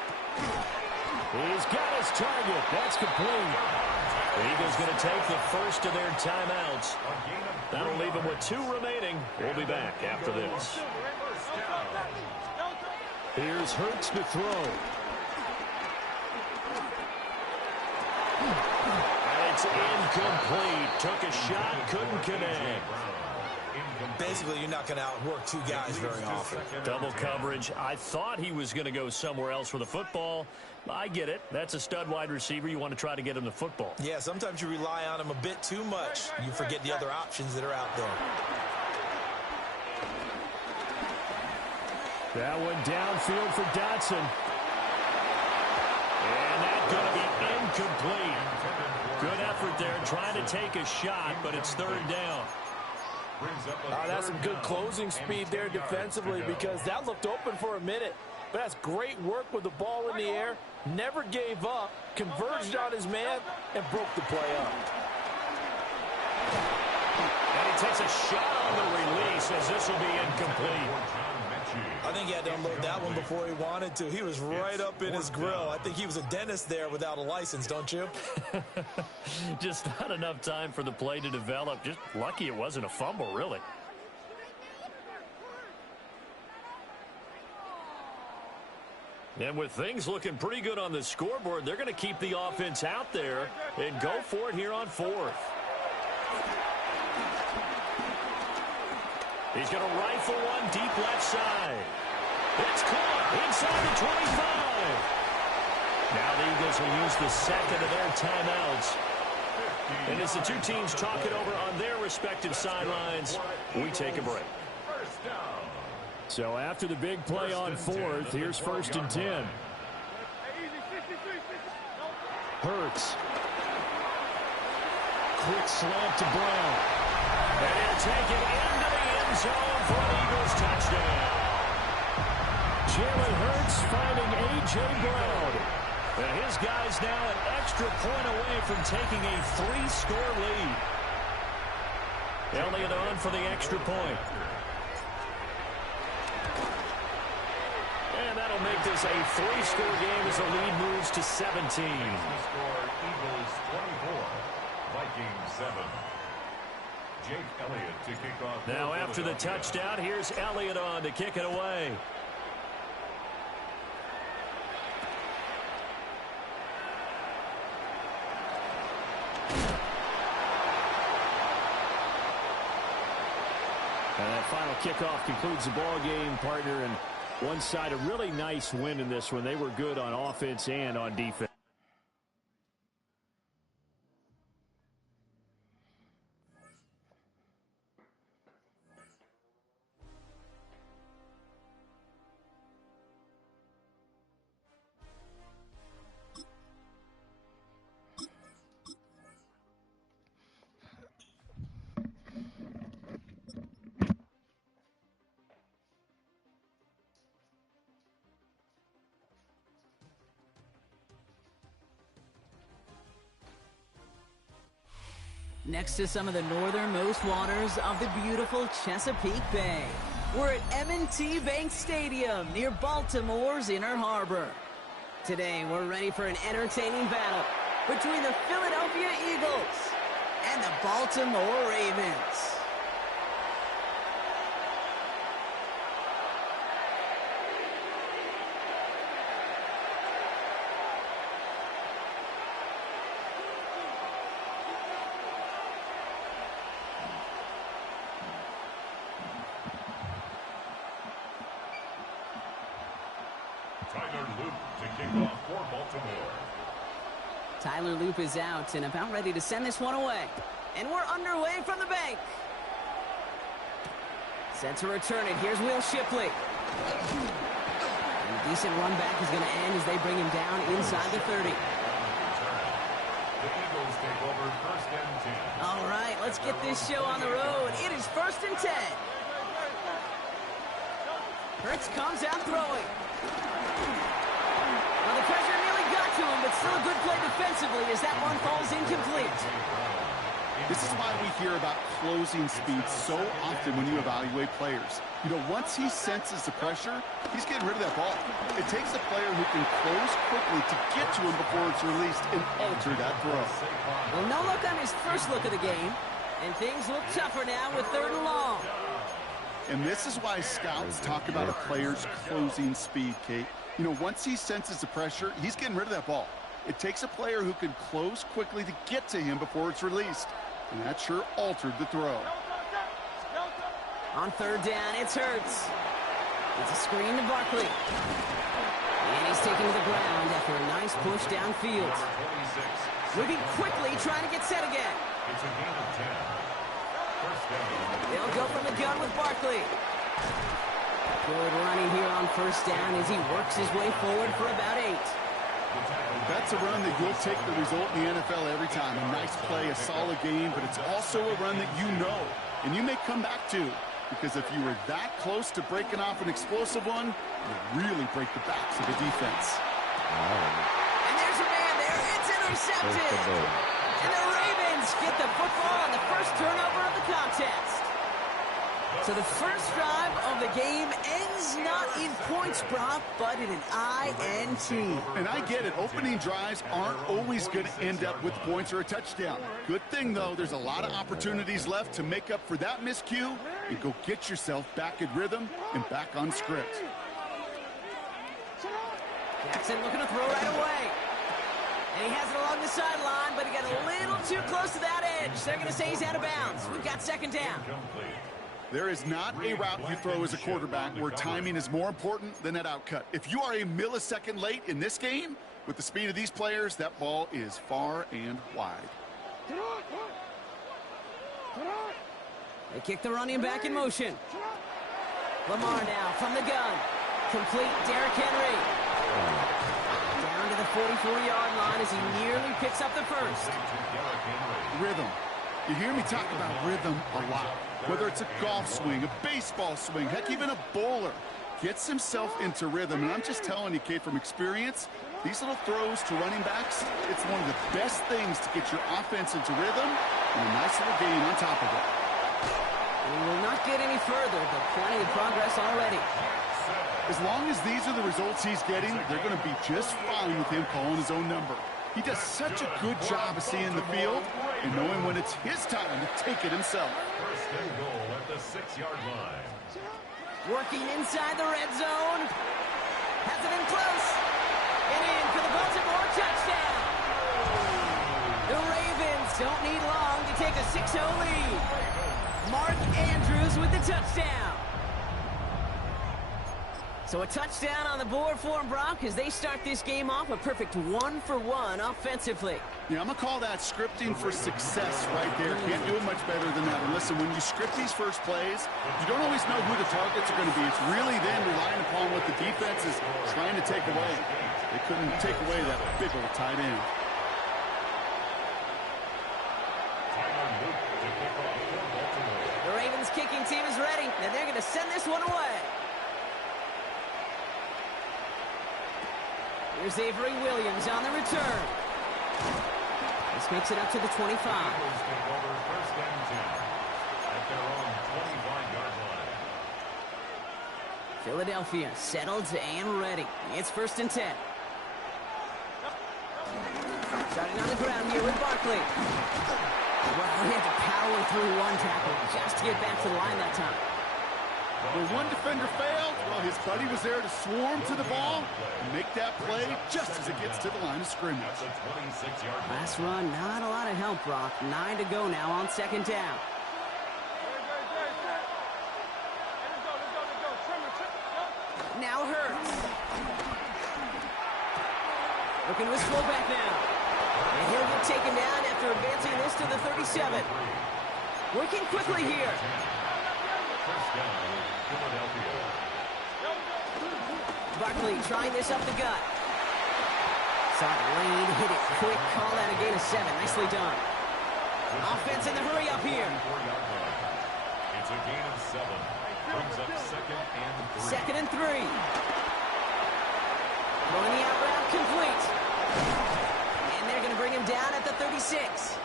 He's got his target. That's complete. The Eagles going to take the first of their timeouts. That'll leave them with 2 remaining. We'll be back after this. Here's Hurts to throw. And it's incomplete. Took a shot, couldn't connect. Basically, you're not going to outwork 2 guys very often. Double coverage. I thought he was going to go somewhere else with the football. I get it. That's a stud wide receiver. You want to try to get him the football. Yeah, sometimes you rely on him a bit too much. You forget the other options that are out there. That one downfield for Dotson. And that's going to be incomplete. Good effort there, trying to take a shot, but it's third down. That's some good closing speed there defensively, because that looked open for a minute. But that's great work with the ball in the air. Never gave up, converged on his man, and broke the play up. And he takes a shot on the release as this will be incomplete. I think he had to unload that one before he wanted to. He was right up in his grill. I think he was a dentist there without a license, don't you? Just not enough time for the play to develop. Just lucky it wasn't a fumble, really. And with things looking pretty good on the scoreboard, they're going to keep the offense out there and go for it here on 4th. He's going to rifle one deep left side. It's caught inside the 25. Now the Eagles will use the second of their timeouts. And as the 2 teams talk it over on their respective sidelines, we take a break. So after the big play on 4th, here's 1st and 10. Hurts. Quick slant to Brown. And he'll take it into the end zone for an Eagles touchdown. Jalen Hurts finding A.J. Brown. And his guy's now an extra point away from taking a 3-score lead. Elliott on for the extra point. And that'll make this a 3-score game as the lead moves to 17. Score Eagles 24, Vikings 7. Jake Elliott to kick off. Now after the touchdown, here's Elliott on to kick it away. And that final kickoff concludes the ball game, partner. And one side, a really nice win in this one. They were good on offense and on defense. Next to some of the northernmost waters of the beautiful Chesapeake Bay, we're at M&T Bank Stadium near Baltimore's Inner Harbor. Today, we're ready for an entertaining battle between the Philadelphia Eagles and the Baltimore Ravens. Tyler Loop is out and about ready to send this one away. And we're underway from the bank. Set to return it. Here's Will Shipley. A decent run back is going to end as they bring him down inside the 30. The Eagles take over 1st and 10. All right, let's get this show on the road. It is 1st and 10. Hurts comes out throwing. Well, the pressure nearly got to him, but still a good play defensively as that one falls incomplete. This is why we hear about closing speed so often when you evaluate players. You know, once he senses the pressure, he's getting rid of that ball. It takes a player who can close quickly to get to him before it's released and alter that throw. Well, no look on his first look of the game, and things look tougher now with 3rd and long. And this is why scouts talk about a player's closing speed, Kate. You know, once he senses the pressure, he's getting rid of that ball. It takes a player who can close quickly to get to him before it's released. And that sure altered the throw. On 3rd down, it's Hurts. It's a screen to Barkley. And he's taken to the ground after a nice push downfield. Moving quickly, trying to get set again. It's a gain of 10. First down. They'll go from the gun with Barkley. Good running here on 1st down as he works his way forward for about 8. That's a run that you'll take the result in the NFL every time. A nice play, a solid game, but it's also a run that you know, and you may come back to, because if you were that close to breaking off an explosive one, you really break the backs of the defense. And there's a man there. It's intercepted. And the Ravens get the football on the first turnover of the contest. So the first drive of the game ends not in points, Brock, but in an INT. And I get it. Opening drives aren't always going to end up with points or a touchdown. Good thing, though, there's a lot of opportunities left to make up for that miscue and go get yourself back in rhythm and back on script. Jackson looking to throw right away. And he has it along the sideline, but he got a little too close to that edge. They're going to say he's out of bounds. We've got 2nd down. There is not a route you throw as a quarterback where timing is more important than that outcut. If you are a millisecond late in this game, with the speed of these players, that ball is far and wide. They kick the running back in motion. Lamar now from the gun. Complete Derrick Henry. Down to the 44-yard line as he nearly picks up the first. Rhythm. You hear me talk about rhythm a lot. Whether it's a golf swing, a baseball swing, heck, even a bowler gets himself into rhythm. And I'm just telling you, Kate, from experience, these little throws to running backs, it's one of the best things to get your offense into rhythm and a nice little gain on top of it. We will not get any further, but plenty of progress already. As long as these are the results he's getting, they're going to be just fine with him calling his own number. He does such a good job of seeing the field and knowing when it's his time to take it himself. First and goal at the 6-yard line. Working inside the red zone. Has it in close. And in for the Baltimore touchdown. The Ravens don't need long to take a 6-0 lead. Mark Andrews with the touchdown. So a touchdown on the board for them, Brock, as they start this game off a perfect 1-for-1 offensively. Yeah, I'm going to call that scripting for success right there. Can't do it much better than that. And listen, when you script these first plays, you don't always know who the targets are going to be. It's really then relying upon what the defense is trying to take away. They couldn't take away that big old tight end. The Ravens kicking team is ready, and they're going to send this one away. Here's Avery Williams on the return. This makes it up to the 25. Philadelphia settled and ready. It's 1st and 10. Starting on the ground here with Barkley. Well, he had to power through one tackle just to get back to the line that time. Where one defender failed, well, his buddy was there to swarm to the ball and make that play just as it gets to the line of scrimmage. Last run, not a lot of help, Brock. 9 to go now on 2nd down. Now Hurts. Looking to his fullback now. And he'll get taken down after advancing this to the 37. Working quickly here. Barkley trying this up the gut. Saw the lane, hit it quick, call that a gain of 7. Nicely done. Offense in the hurry up here. It's a gain of 7. Brings up second and 3. Throwing the out route complete. And they're going to bring him down at the 36.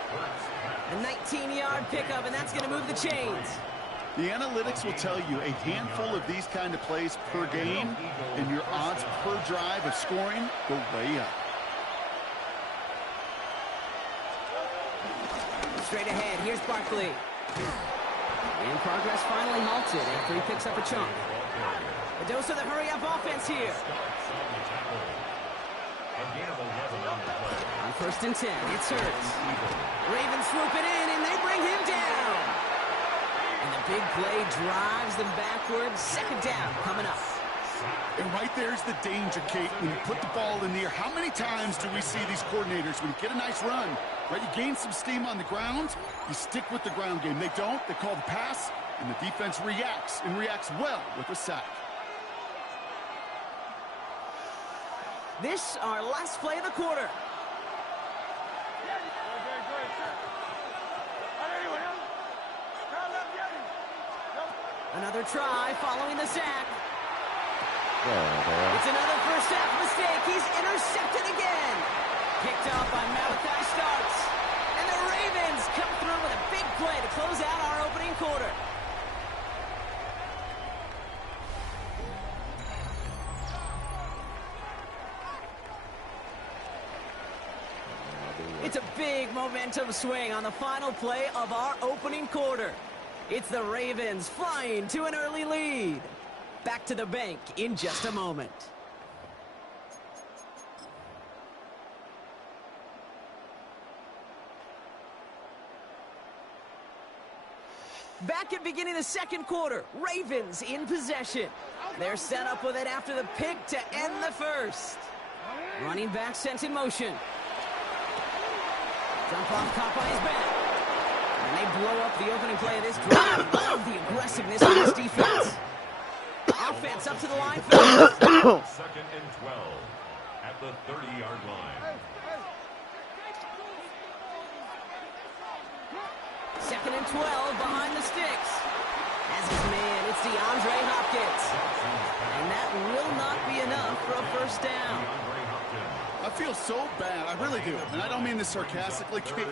A 19-yard pickup, and that's going to move the chains. The analytics will tell you a handful of these kind of plays per game, and your odds per drive of scoring go way up. Straight ahead, here's Barkley. And progress finally halted after he picks up a chunk. A dose of the hurry-up offense here. On 1st and 10, it's Hurts. Ravens swoop it in, and they bring him down. And the big play drives them backwards. 2nd down coming up. And right there's the danger, Kate, when you put the ball in the air. How many times do we see these coordinators, when you get a nice run, right, you gain some steam on the ground, you stick with the ground game. They don't, they call the pass, and the defense reacts, and reacts well with a sack. This, our last play of the quarter. Another try following the sack. It's another first half mistake. He's intercepted again. Picked up by Malachi Starks. And the Ravens come through with a big play to close out our opening quarter. It's a big momentum swing on the final play of our opening quarter. It's the Ravens flying to an early lead. Back to the bank in just a moment. Back at beginning the second quarter, Ravens in possession. They're set up with it after the pick to end the first. Running back sent in motion. Jump off caught by his back. And they blow up the opening play of this drive. Love the aggressiveness of this defense. Offense up to the line first. 2nd and 12 at the 30-yard line. 2nd and 12 behind the sticks. As his man, it's DeAndre Hopkins. And that will not be enough for a first down. I feel so bad. I really do. And I don't mean this sarcastically, Kate.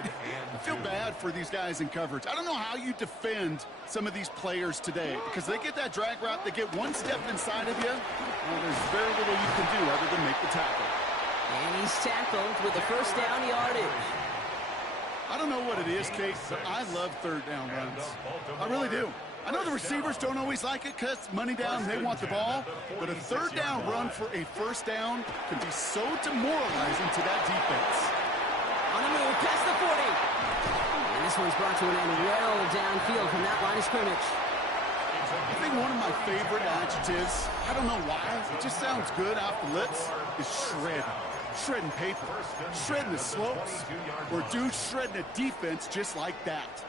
I feel bad for these guys in coverage. I don't know how you defend some of these players today, because they get that drag route, they get one step inside of you, well, there's very little you can do other than make the tackle. And he's tackled with the first down yardage. I don't know what it is, Kate, but I love 3rd down runs. I really do. I know the receivers don't always like it because money down, they want the ball, but a 3rd down run for a first down can be so demoralizing to that defense. On the move, past the 40. And this one's brought to an end well downfield from that line of scrimmage. I think one of my favorite adjectives, I don't know why, it just sounds good off the lips, is shred. Shredding paper, shredding the slopes, or dude shredding a defense just like that.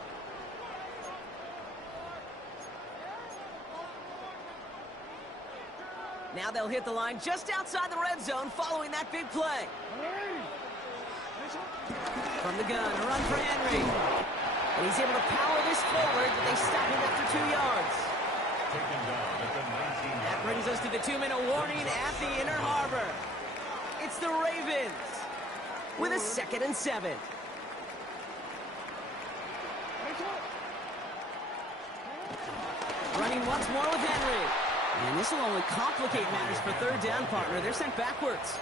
Now they'll hit the line just outside the red zone following that big play. From the gun, a run for Henry. And he's able to power this forward, but they stop him after 2 yards. That brings us to the 2-minute warning at the Inner Harbor. It's the Ravens with a 2nd and 7. Running once more with Henry. And this will only complicate matters for 3rd down, partner. They're sent backwards.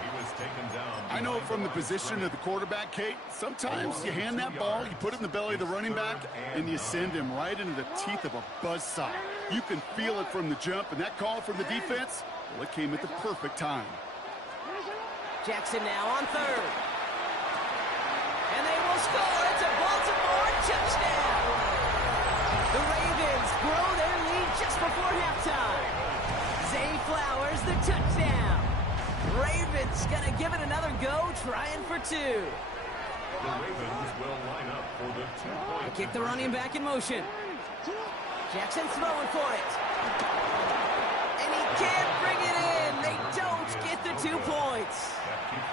I know from the position of the quarterback, Kate, sometimes you hand that ball, you put it in the belly of the running back, and you send him right into the teeth of a buzzsaw. You can feel it from the jump, and that call from the defense, well, it came at the perfect time. Jackson now on 3rd. And they will score. It's a Baltimore touchdown. The Ravens grow their lead just before halftime. Zay Flowers, the touchdown. Ravens gonna give it another go, trying for 2. The Ravens will line up for the 2-point. They kick the running back in motion. Jackson throwing for it. And he can't bring it in. They don't get the 2 points.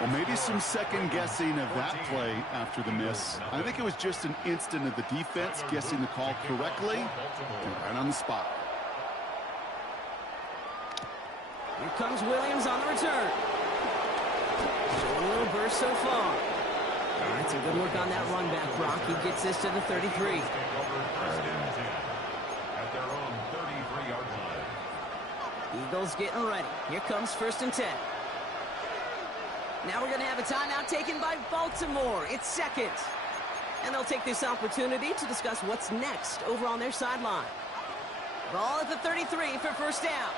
Well, maybe some second guessing of that play after the miss. I think it was just an instant of the defense guessing the call correctly and right on the spot. Here comes Williams on the return. Showing a little burst so far. All right, some good work on that run back, Brock. He gets this to the 33. At their own 33-yard line. Eagles getting ready. Here comes 1st and 10. Now we're going to have a timeout taken by Baltimore. It's second. And they'll take this opportunity to discuss what's next over on their sideline. Ball at the 33 for first down.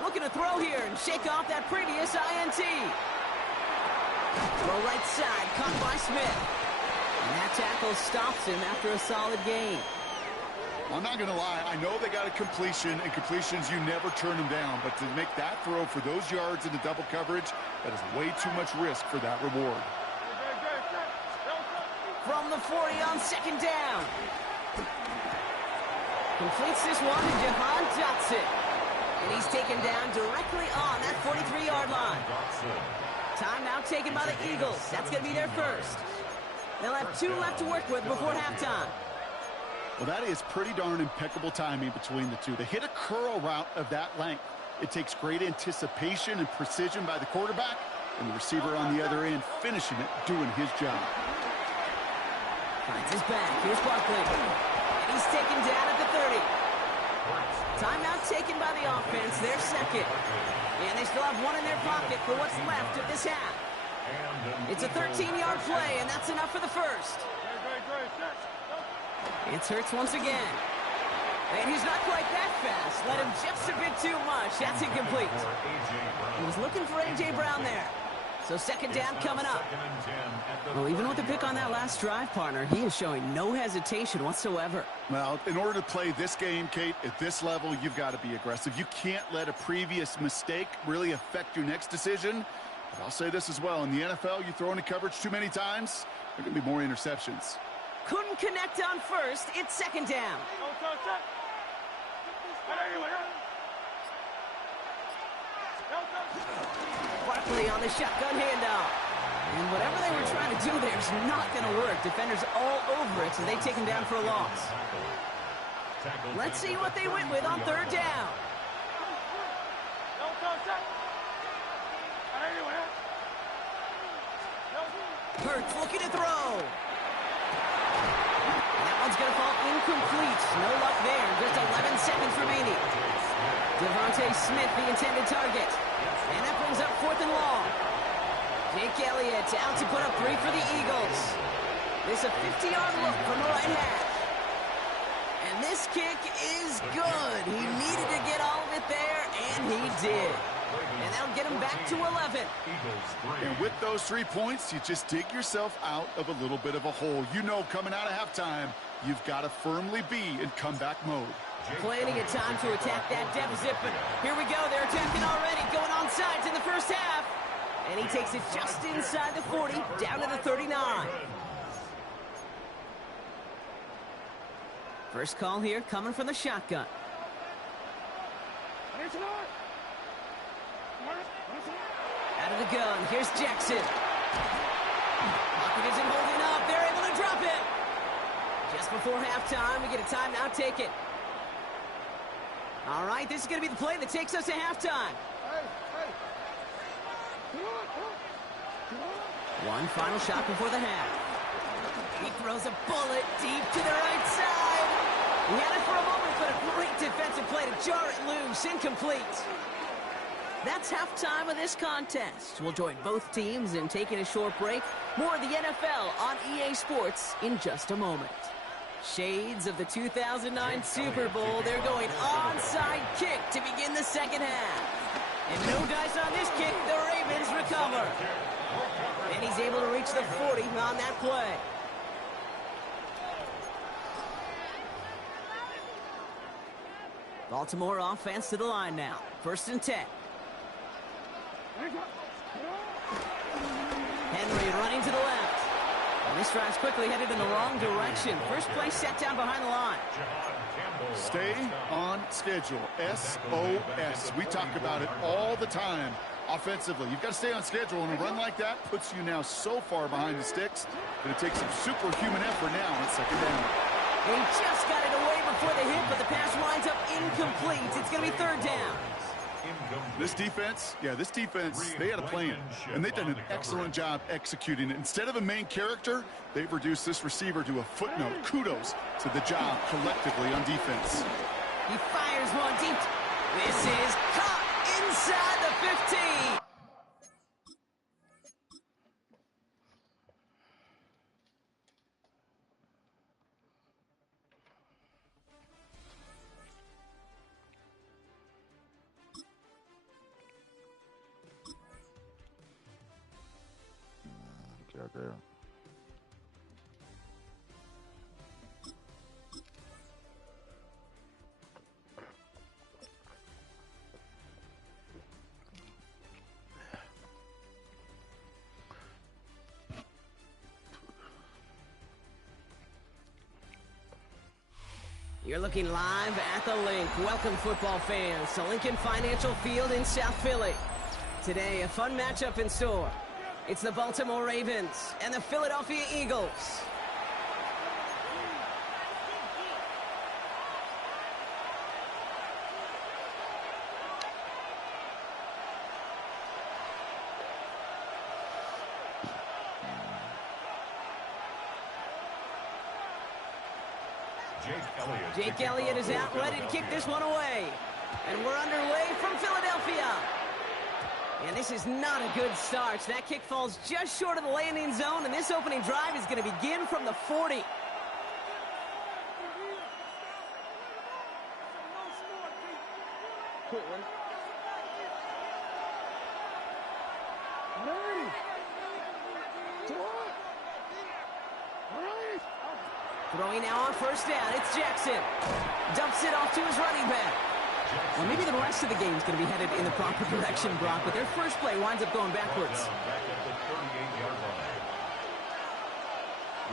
Looking to throw here and shake off that previous INT. Throw right side, caught by Smith. And that tackle stops him after a solid gain. I'm not going to lie. I know they got a completion, and completions, you never turn them down. But to make that throw for those yards into double coverage, that is way too much risk for that reward. From the 40 on second down. Completes this one to Jahan Dotson. And he's taken down directly on that 43-yard line. Timeout taken by the Eagles. That's going to be their first. They'll have 2 left to work with before halftime. Well, that is pretty darn impeccable timing between the two. They hit a curl route of that length. It takes great anticipation and precision by the quarterback, and the receiver on the other end finishing it, doing his job. Finds his back. Here's Barkley. And he's taken down at the 30. Timeout taken by the offense. They're second. And they still have 1 in their pocket for what's left of this half. It's a 13-yard play, and that's enough for the first. It's Hurts once again. And he's not quite that fast. Let him just a bit too much. That's incomplete. He was looking for A.J. Brown there. So second down coming up. Well, even with the pick on that last drive, partner, he is showing no hesitation whatsoever. Well, in order to play this game, Kate, at this level, you've got to be aggressive. You can't let a previous mistake really affect your next decision. But I'll say this as well. In the NFL, you throw into coverage too many times, there are going to be more interceptions. Couldn't connect on first. It's second down. Barkley on the shotgun handoff. And whatever they were trying to do there is not going to work. Defenders all over it, so they take him down for a loss. Let's see what they went with on third down. Hurts looking to throw. That one's going to fall incomplete. No luck there. Just 11 seconds remaining. Devontae Smith, the intended target. And that brings up 4th and long. Jake Elliott out to put up 3 for the Eagles. This a 50-yard look from the right half. And this kick is good. He needed to get all of it there, and he did. And that'll get him back to 11. And with those 3 points, you just dig yourself out of a little bit of a hole. You know, coming out of halftime, you've got to firmly be in comeback mode. Plenty of time to attack that deficit, but here we go. They're attacking already, going on sides in the first half. And he takes it just inside the 40, down to the 39. First call here coming from the shotgun. Out of the gun, here's Jackson. Pocket isn't holding up. They're able to drop it. Just before halftime, we get a timeout taken. All right, this is going to be the play that takes us to halftime. One final shot before the half. He throws a bullet deep to the right side. He had it for a moment, but a great defensive play to jar it loose. Incomplete. That's halftime of this contest. We'll join both teams in taking a short break. More of the NFL on EA Sports in just a moment. Shades of the 2009 Super Bowl. They're going onside kick to begin the second half. And no dice on this kick. The Ravens recover. And he's able to reach the 40 on that play. Baltimore offense to the line now. 1st and 10. Henry running to the left. And this drive's quickly headed in the wrong direction. First play set down behind the line. Stay on schedule. SOS. We talk about it all the time offensively. You've got to stay on schedule, and a run like that puts you now so far behind the sticks that it takes some superhuman effort now on second down. He just got it away before the hit, but the pass winds up incomplete. It's going to be third down. This defense, they had a plan, and they've done an excellent job executing it. Instead of a main character, they've reduced this receiver to a footnote. Kudos to the job collectively on defense. He fires one deep. This is caught inside the 15. There. You're looking live at the Link. Welcome, football fans, to Lincoln Financial Field in South Philly. Today, a fun matchup in store. It's the Baltimore Ravens and the Philadelphia Eagles. Jake Elliott is out, ready to kick this one away. And we're underway from Philadelphia. And this is not a good start. That kick falls just short of the landing zone, and this opening drive is going to begin from the 40. Throwing now on first down, it's Jackson. Dumps it off to his running back. Well, maybe the rest of the game is going to be headed in the proper direction, Brock, but their first play winds up going backwards.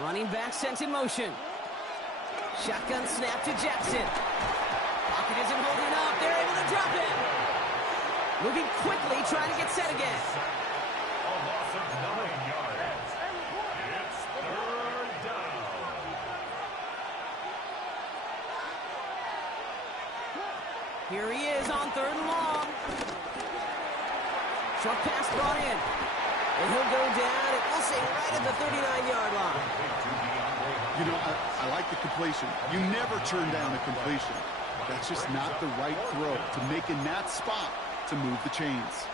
Running back sent in motion. Shotgun snap to Jackson. Pocket isn't holding up. They're able to drop it. Moving quickly, trying to get set again. A loss of 9 yards. It's third down. Here he is on third and long. Short pass brought in. And he'll go down, and we'll say right at the 39-yard line. You know, I like the completion. You never turn down a completion. That's just not the right throw to make in that spot to move the chains.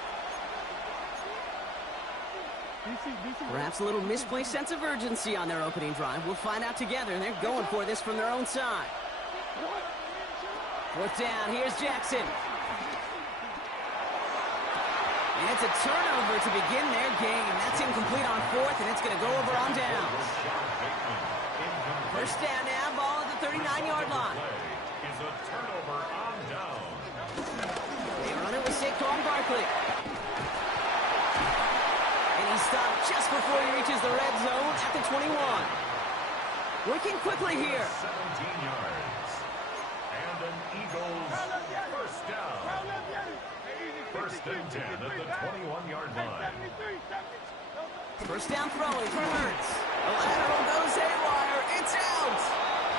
Perhaps a little misplaced sense of urgency on their opening drive. We'll find out together, and they're going for this from their own side. Fourth down, here's Jackson. And it's a turnover to begin their game. That's incomplete on fourth, and it's going to go over on downs. First down now, ball at the 39-yard line. Is a turnover on down. They run it with Saquon Barkley. And he stopped just before he reaches the red zone at the 21. Working quickly here. 17 yards. And an Eagles first down. First and 10 at the 21-yard line. First down throwing for Hurts. The lateral goes haywire. It's out.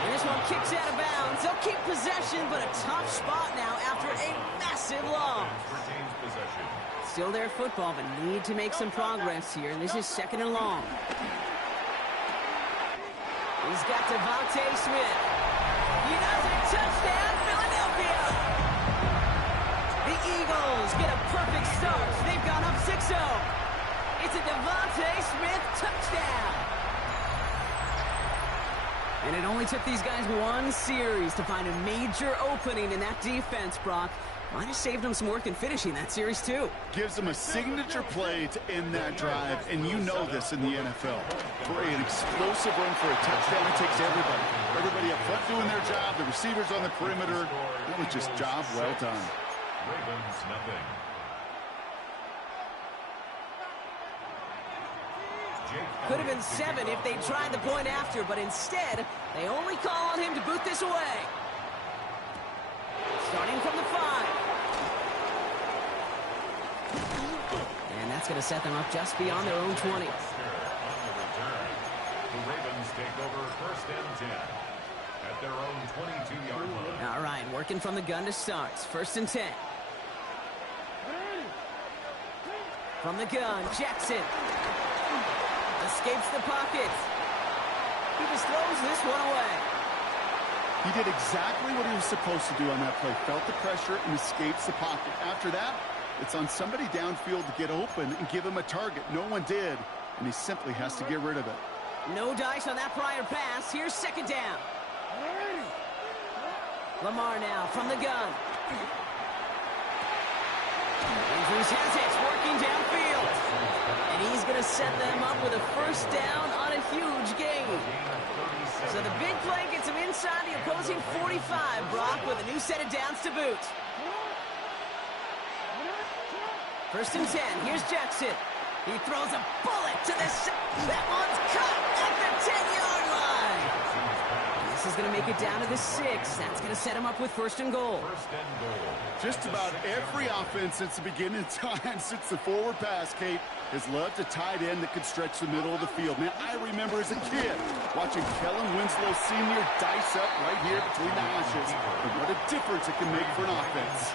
And this one kicks out of bounds. They'll keep possession, but a tough spot now after a massive loss. Retains possession. Still their football, but need to make some progress here. And this is second and long. He's got Devontae Smith. He does it. Touchdown, Philadelphia. The Eagles get a perfect start. They've gone up 6-0. It's a Devontae Smith touchdown. And it only took these guys one series to find a major opening in that defense, Brock. Might have saved them some work in finishing that series, too. Gives them a signature play to end that drive, and you know this in the NFL. For an explosive run for a touchdown, it takes everybody. Everybody up front doing their job, the receivers on the perimeter. That was just job well done. Ravens nothing. Could have been 7 if they tried the point after, but instead, they only call on him to boot this away. Starting from the 5. And that's going to set them up just beyond their own 20. The Ravens take over first and 10. at their own 22-yard line. All right, working from the gun to start. 1st and 10. From the gun, Jackson. Escapes the pocket. He just throws this one away. He did exactly what he was supposed to do on that play. Felt the pressure and escapes the pocket. After that, it's on somebody downfield to get open and give him a target. No one did, and he simply has to get rid of it. No dice on that prior pass. Here's 2nd down. Lamar now from the gun. Andrews has it, working downfield. And he's going to set them up with a 1st down on a huge gain. So the big play gets him inside the opposing 45, Brock, with a new set of downs to boot. 1st and 10. Here's Jackson. He throws a bullet to the that one's caught at the 10-yard line. This is going to make it down to the 6. That's going to set him up with 1st and goal. Just about every offense since the beginning of time, since the forward pass, Kate, has loved a tight end that could stretch the middle of the field. Man, I remember as a kid watching Kellen Winslow Sr. dice up right here between the hashes. And what a difference it can make for an offense.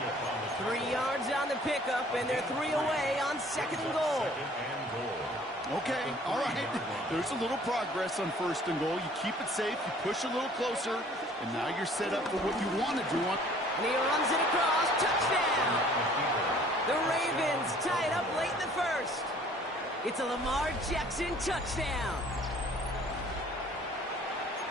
3 yards on the pickup, and they're 3 away on 2nd and goal. Okay, all right. There's a little progress on 1st and goal. You keep it safe, you push a little closer, and now you're set up for what you want to do on. And he runs it across. Touchdown! The Ravens tie it up late in the 1st. It's a Lamar Jackson touchdown.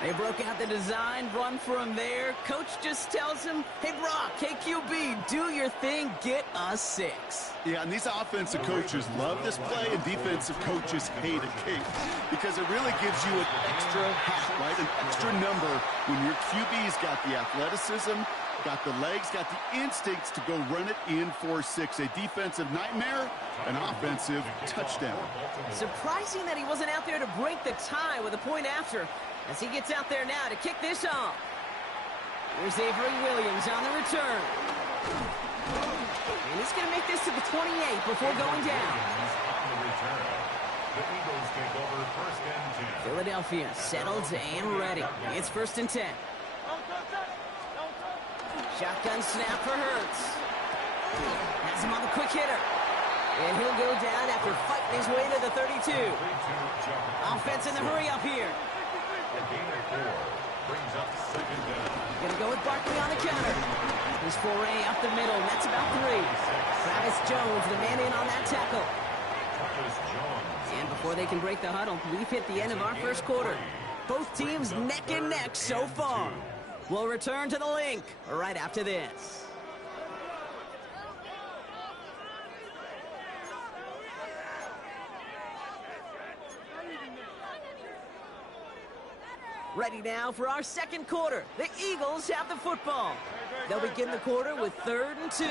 They broke out the design run for him there. Coach just tells him, hey, Brock, hey, QB, do your thing, get a 6. Yeah, and these offensive coaches love this play, and defensive coaches hate it, Kate, because it really gives you an extra hat, right, an extra number when your QB's got the athleticism, got the legs, got the instincts to go run it in for 6. A defensive nightmare, an offensive touchdown. Surprising that he wasn't out there to break the tie with a point after, as he gets out there now to kick this off. Here's Avery Williams on the return. And he's going to make this to the 28 before going down. The Eagles take over 1st and 10. Philadelphia settled and ready. It's 1st and 10. Shotgun snap for Hurts. Has him on the quick hitter. And he'll go down after fighting his way to the 32. Offense in the hurry up here. A gain of 4 brings up 2nd down. Gonna go with Barkley on the counter. His foray up the middle, and that's about 3. Travis Jones, the man in on that tackle. Travis Jones. And before they can break the huddle, we've hit the end of our 1st quarter. Both teams neck and neck so far. We'll return to the link right after this. Ready now for our 2nd quarter. The Eagles have the football. They'll begin the quarter with 3rd and 2.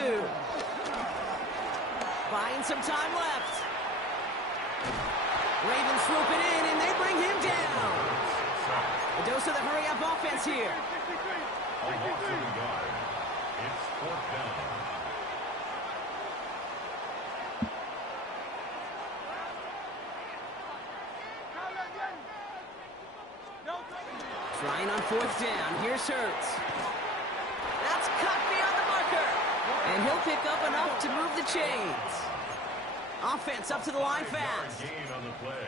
Buying some time left. Ravens swoop it in, and they bring him down. A dose of the hurry-up offense here. A loss of a yard. It's 4th down. Trying on 4th down. Here's Hurts. That's cut beyond the marker. And he'll pick up enough to move the chains. Offense up to the line fast. Gain on the play.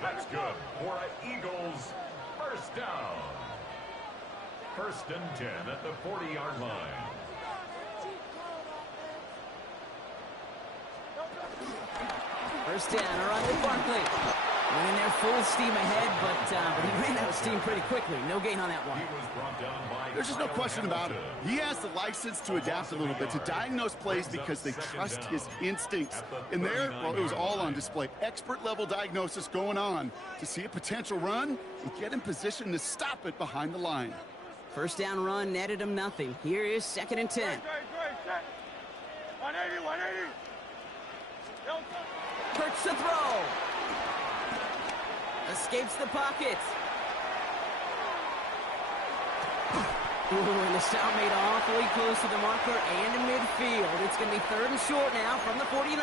That's good for an Eagles 1st down. 1st and 10 at the 40-yard line. First down, a run with Barkley. Went in there full steam ahead, but he ran out of steam pretty quickly. No gain on that one. There's just no question about it. He has the license to adapt a little bit, to diagnose plays because they trust his instincts. And there, well, it was all on display. Expert-level diagnosis going on to see a potential run and get in position to stop it behind the line. First down run netted him nothing. Here is 2nd and 10. 180. Hurts the throw. Escapes the pocket. Ooh, and the stop made awfully close to the marker and in midfield. It's going to be 3rd and short now from the 49.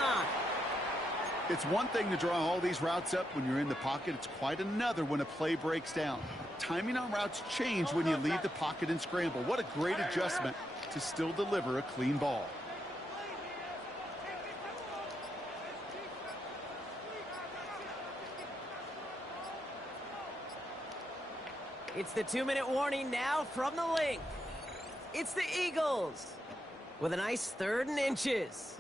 It's one thing to draw all these routes up when you're in the pocket. It's quite another when a play breaks down. Timing on routes change when you leave the pocket and scramble. What a great adjustment to still deliver a clean ball. It's the 2-minute warning now from the link. It's the Eagles with a nice 3rd and inches.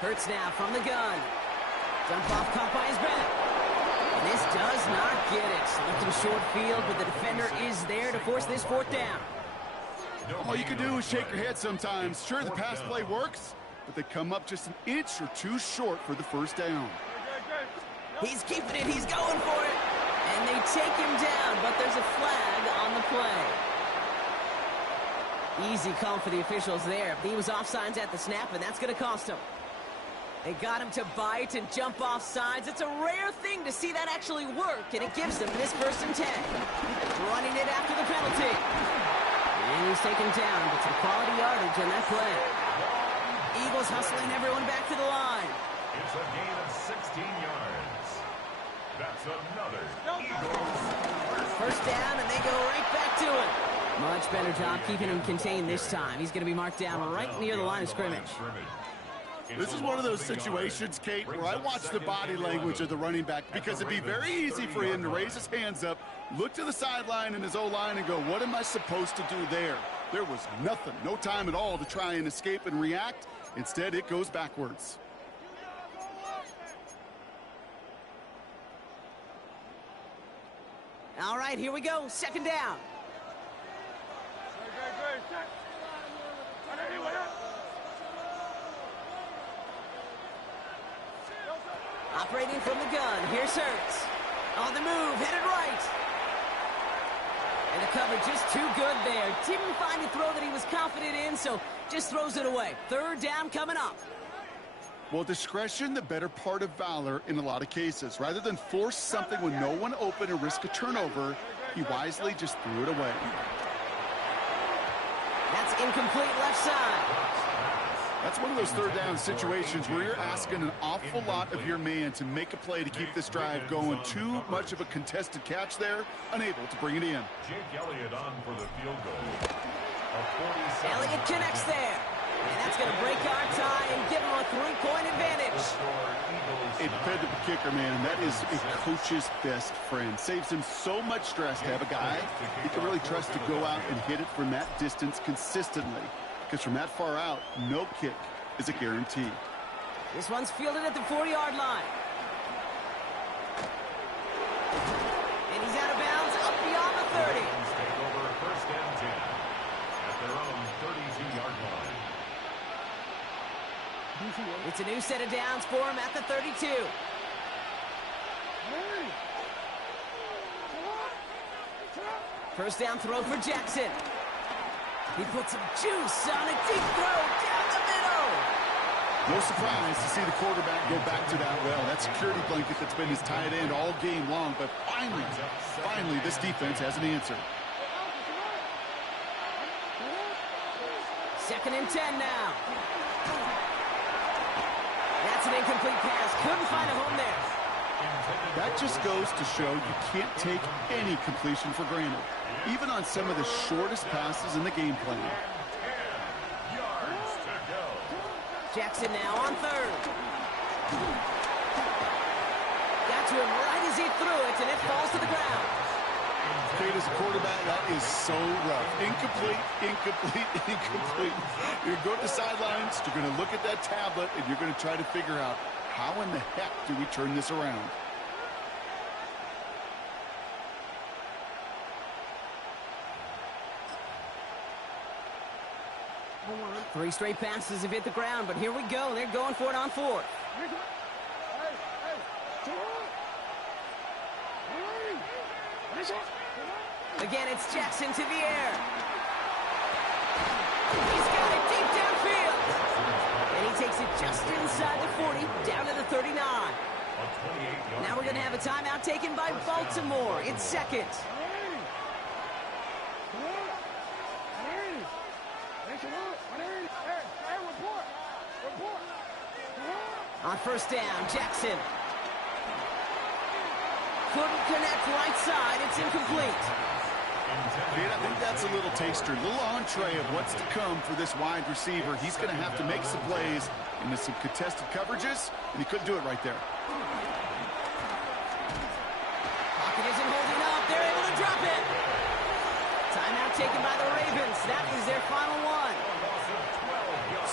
Hurts now from the gun. Dump off caught by his back. This does not get it. Looking short field, but the defender is there to force this 4th down. All you can do is shake your head sometimes. Sure, the pass play works, but they come up just an inch or two short for the 1st down. He's keeping it. He's going for it. And they take him down, but there's a flag on the play. Easy call for the officials there. He was offsides at the snap, and that's going to cost him. They got him to bite and jump off sides. It's a rare thing to see that actually work, and it gives them this 1st and 10. Running it after the penalty. And he's taken down, but some quality yardage on that play. Eagles hustling everyone back to the line. It's a gain of 16 yards. That's another Eagles 1st down, and they go right back to it. Much better job keeping him contained this time. He's going to be marked down right near the line of scrimmage. This is one of those situations, Kate, where I watch the body language of the running back because it'd be very easy for him to raise his hands up, look to the sideline and his O-line and go, what am I supposed to do there? There was nothing, no time at all to try and escape and react. Instead, it goes backwards. All right, here we go. 2nd down. Operating from the gun. Here's Hurts. On the move, headed right. And the cover just too good there. Didn't find a throw that he was confident in, so just throws it away. 3rd down coming up. Well, discretion, the better part of valor in a lot of cases. Rather than force something with no one open and risk a turnover, he wisely just threw it away. That's incomplete left side. That's one of those 3rd down situations where you're asking an awful lot of your man to make a play to keep this drive going. Too much of a contested catch there, unable to bring it in. Jake Elliott on for the field goal. Elliott connects there. And that's going to break our tie and give him a 3-point advantage. A dependable kicker, man, that is a coach's best friend. Saves him so much stress to have a guy he can really trust to go out and hit it from that distance consistently. Because from that far out, no kick is a guarantee. This one's fielded at the 40-yard line. And he's out of bounds up beyond the 30. Take over 1st and 10 at their own 32-yard line. It's a new set of downs for him at the 32. First down throw for Jackson. He puts some juice on a deep throw down the middle. No surprise to see the quarterback go back to that well. That security blanket that's been his tight end all game long. But finally, this defense has an answer. 2nd and 10 now. That's an incomplete pass. Couldn't find a home there. That just goes to show you can't take any completion for granted, even on some of the shortest passes in the game plan. Jackson now on 3rd. Got to him right as he threw it, and it falls to the ground. Kate, as a quarterback, that is so rough. Incomplete, incomplete, incomplete. You're going to the sidelines, you're going to look at that tablet, and you're going to try to figure out how in the heck do we turn this around. Three straight passes have hit the ground, but here we go. They're going for it on 4th. Again, it's Jackson to the air. He's got it deep downfield. And he takes it just inside the 40, down to the 39. Now we're going to have a timeout taken by Baltimore. It's second. On first down, Jackson. Couldn't connect right side. It's incomplete. Kate, I think that's a little taster, a little entree of what's to come for this wide receiver. He's going to have to make some plays into some contested coverages, and he couldn't do it right there. Pocket isn't holding up. They're able to drop it. Timeout taken by the Ravens. That is their final one.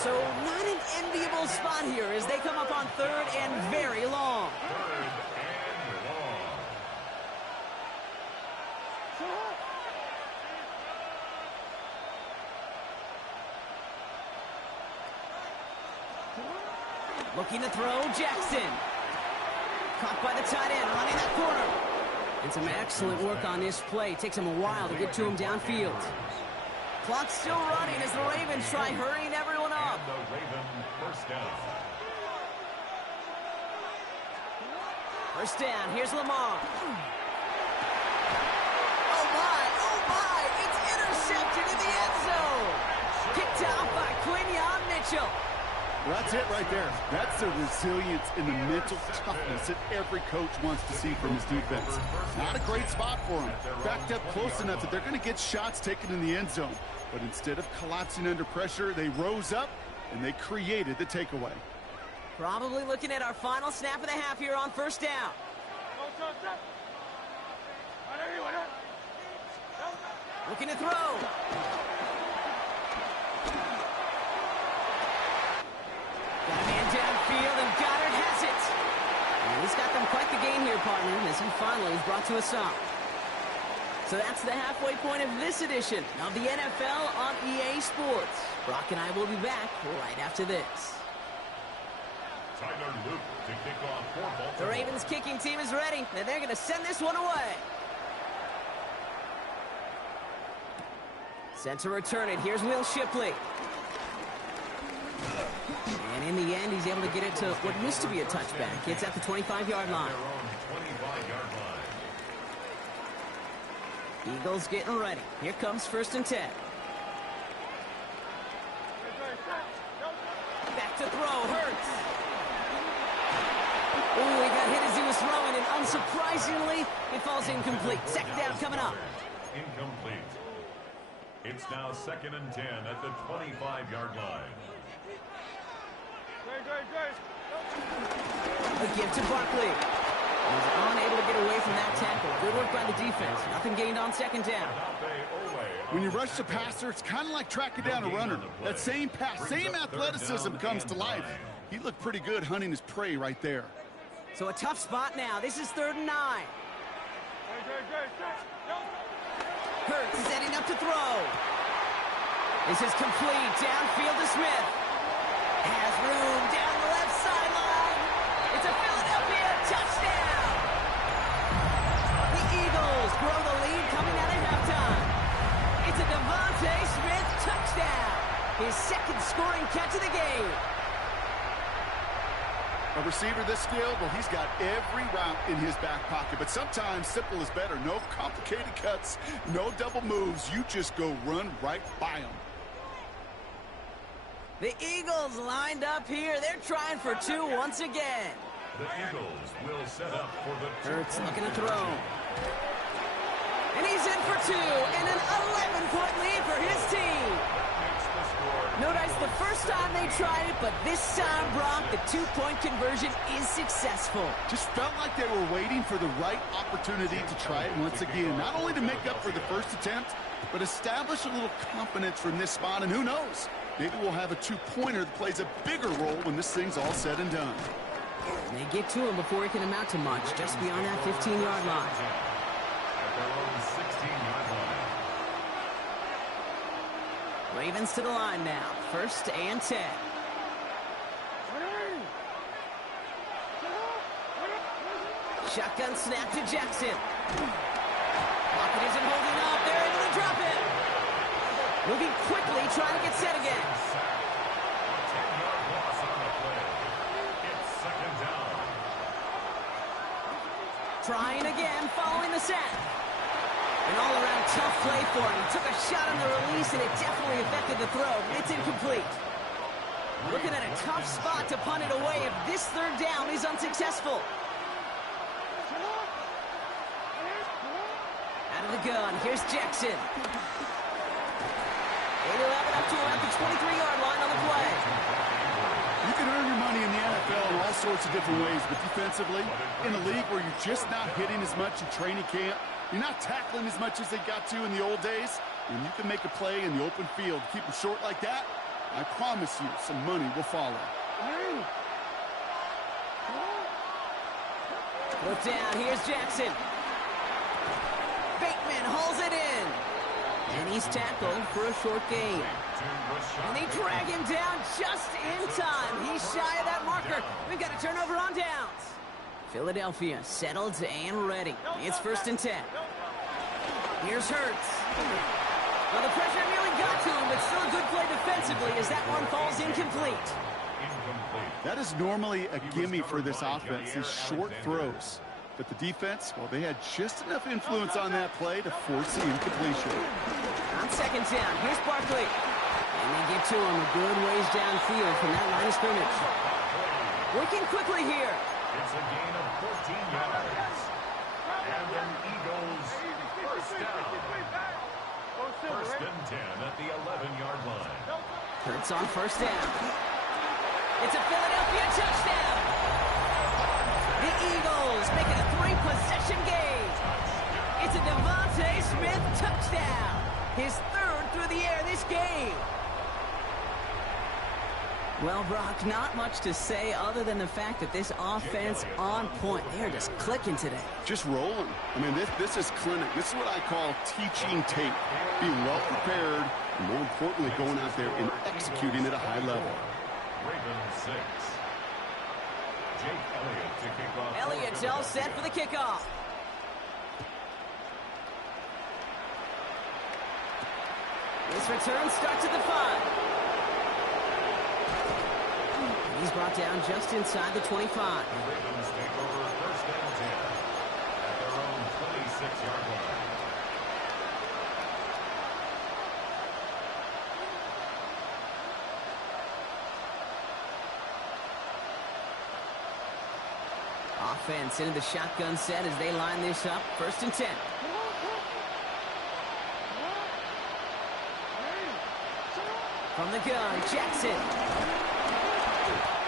So not an enviable spot here as they come up on third and very long. Looking to throw, Jackson. Caught by the tight end, running that corner. And some excellent work on this play. Takes him a while to get to him downfield. Clock's still running as the Ravens try hurrying everyone up. The Raven first down. First down, here's Lamar. Oh my, it's intercepted in the end zone. Kicked out by Quinyon Mitchell. Well, that's it right there. That's the resilience and the mental toughness that every coach wants to see from his defense. Not a great spot for him. Backed up close enough that they're going to get shots taken in the end zone. But instead of collapsing under pressure, they rose up and they created the takeaway. Probably looking at our final snap of the half here on first down. Looking to throw. Got a man downfield, and Goddard has it. And he's got them quite the gain here, partner, as he finally is brought to a stop. So that's the halfway point of this edition of the NFL on EA Sports. Brock and I will be back right after this. Tyler Luke to kick off for Baltimore. The Ravens kicking team is ready, and they're going to send this one away. Set to return it. Here's Will Shipley. And in the end, he's able to get it to what used to be a touchback. It's at the 25-yard line. Eagles getting ready. Here comes 1st and 10. Back to throw. Hurts. Ooh, he got hit as he was throwing, and unsurprisingly, it falls incomplete. Second down coming up. Incomplete. It's now 2nd and 10 at the 25-yard line. A give to Barkley. He's unable to get away from that tackle. Good work by the defense. Nothing gained on 2nd down. When you rush the passer, it's kind of like tracking down a runner. That same pass, same athleticism comes to life. He looked pretty good hunting his prey right there. So a tough spot now. This is 3rd and 9. Hurts setting up to throw. This is complete. Downfield to Smith. Has room down the left sideline. It's a Philadelphia touchdown. The Eagles grow the lead coming out of halftime. It's a Devontae Smith touchdown. His 2nd scoring catch of the game. A receiver this skilled, well, he's got every route in his back pocket. But sometimes simple is better. No complicated cuts, no double moves. You just go run right by them. The Eagles lined up here. They're trying for 2 once again. The Eagles will set up for the Hurts looking to throw. And he's in for 2, and an 11-point lead for his team. Notice the first time they tried it, but this time, Brock, the 2-point conversion is successful. Just felt like they were waiting for the right opportunity to try it once again. Not only to make up for the first attempt, but establish a little confidence from this spot. And who knows, maybe we'll have a 2-pointer that plays a bigger role when this thing's all said and done. And they get to him before he can amount to much, just beyond that 15-yard line. At their own 16-yard line. Ravens to the line now. 1st and 10. Shotgun snap to Jackson. Pocket isn't holding up. Moving quickly, trying to get set again. 10-yard loss on the play. It's second down. Trying again, following the sack. An all-around tough play for him. He took a shot on the release, and it definitely affected the throw. It's incomplete. Looking at a tough spot to punt it away if this third down is unsuccessful. Out of the gun, here's Jackson. They will have it up to about the 23-yard line on the play. You can earn your money in the NFL in all sorts of different ways, but defensively, in a league where you're just not hitting as much in training camp, you're not tackling as much as they got to in the old days, and you can make a play in the open field, keep them short like that, I promise you some money will follow. Look down, here's Jackson. Bateman hauls it in. And he's tackled for a short gain. And they drag him down just in time. He's shy of that marker. We've got a turnover on downs. Philadelphia settled and ready. It's 1st and 10. Here's Hurts. Well, the pressure nearly got to him, but still a good play defensively as that one falls incomplete. That is normally a gimme for this offense, these short throws. But the defense, well, they had just enough influence on that play to force the incompletion. On 2nd down, here's Barkley. And they get to him a good ways downfield from that line of scrimmage. Working quickly here. It's a gain of 14 yards. And the Eagles first down. 1st and 10 at the 11-yard line. Hurts on 1st down. It's a Philadelphia touchdown. The Eagles make it a 3-possession game. It's a Devontae Smith touchdown. His 3rd through the air this game. Well, Brock, not much to say other than the fact that this offense on point. They are just clicking today. Just rolling. I mean, this is clinic. This is what I call teaching tape. Being well prepared, and more importantly, going out there and executing at a high level. Ravens 6. Jake Elliott to kick off. Elliott's all set for the kickoff. This return starts at the 5. He's brought down just inside the 25. The Ravens take over 1st and 10 at their own 26-yard line. Offense into the shotgun set as they line this up. 1st and 10. From the gun, Jackson.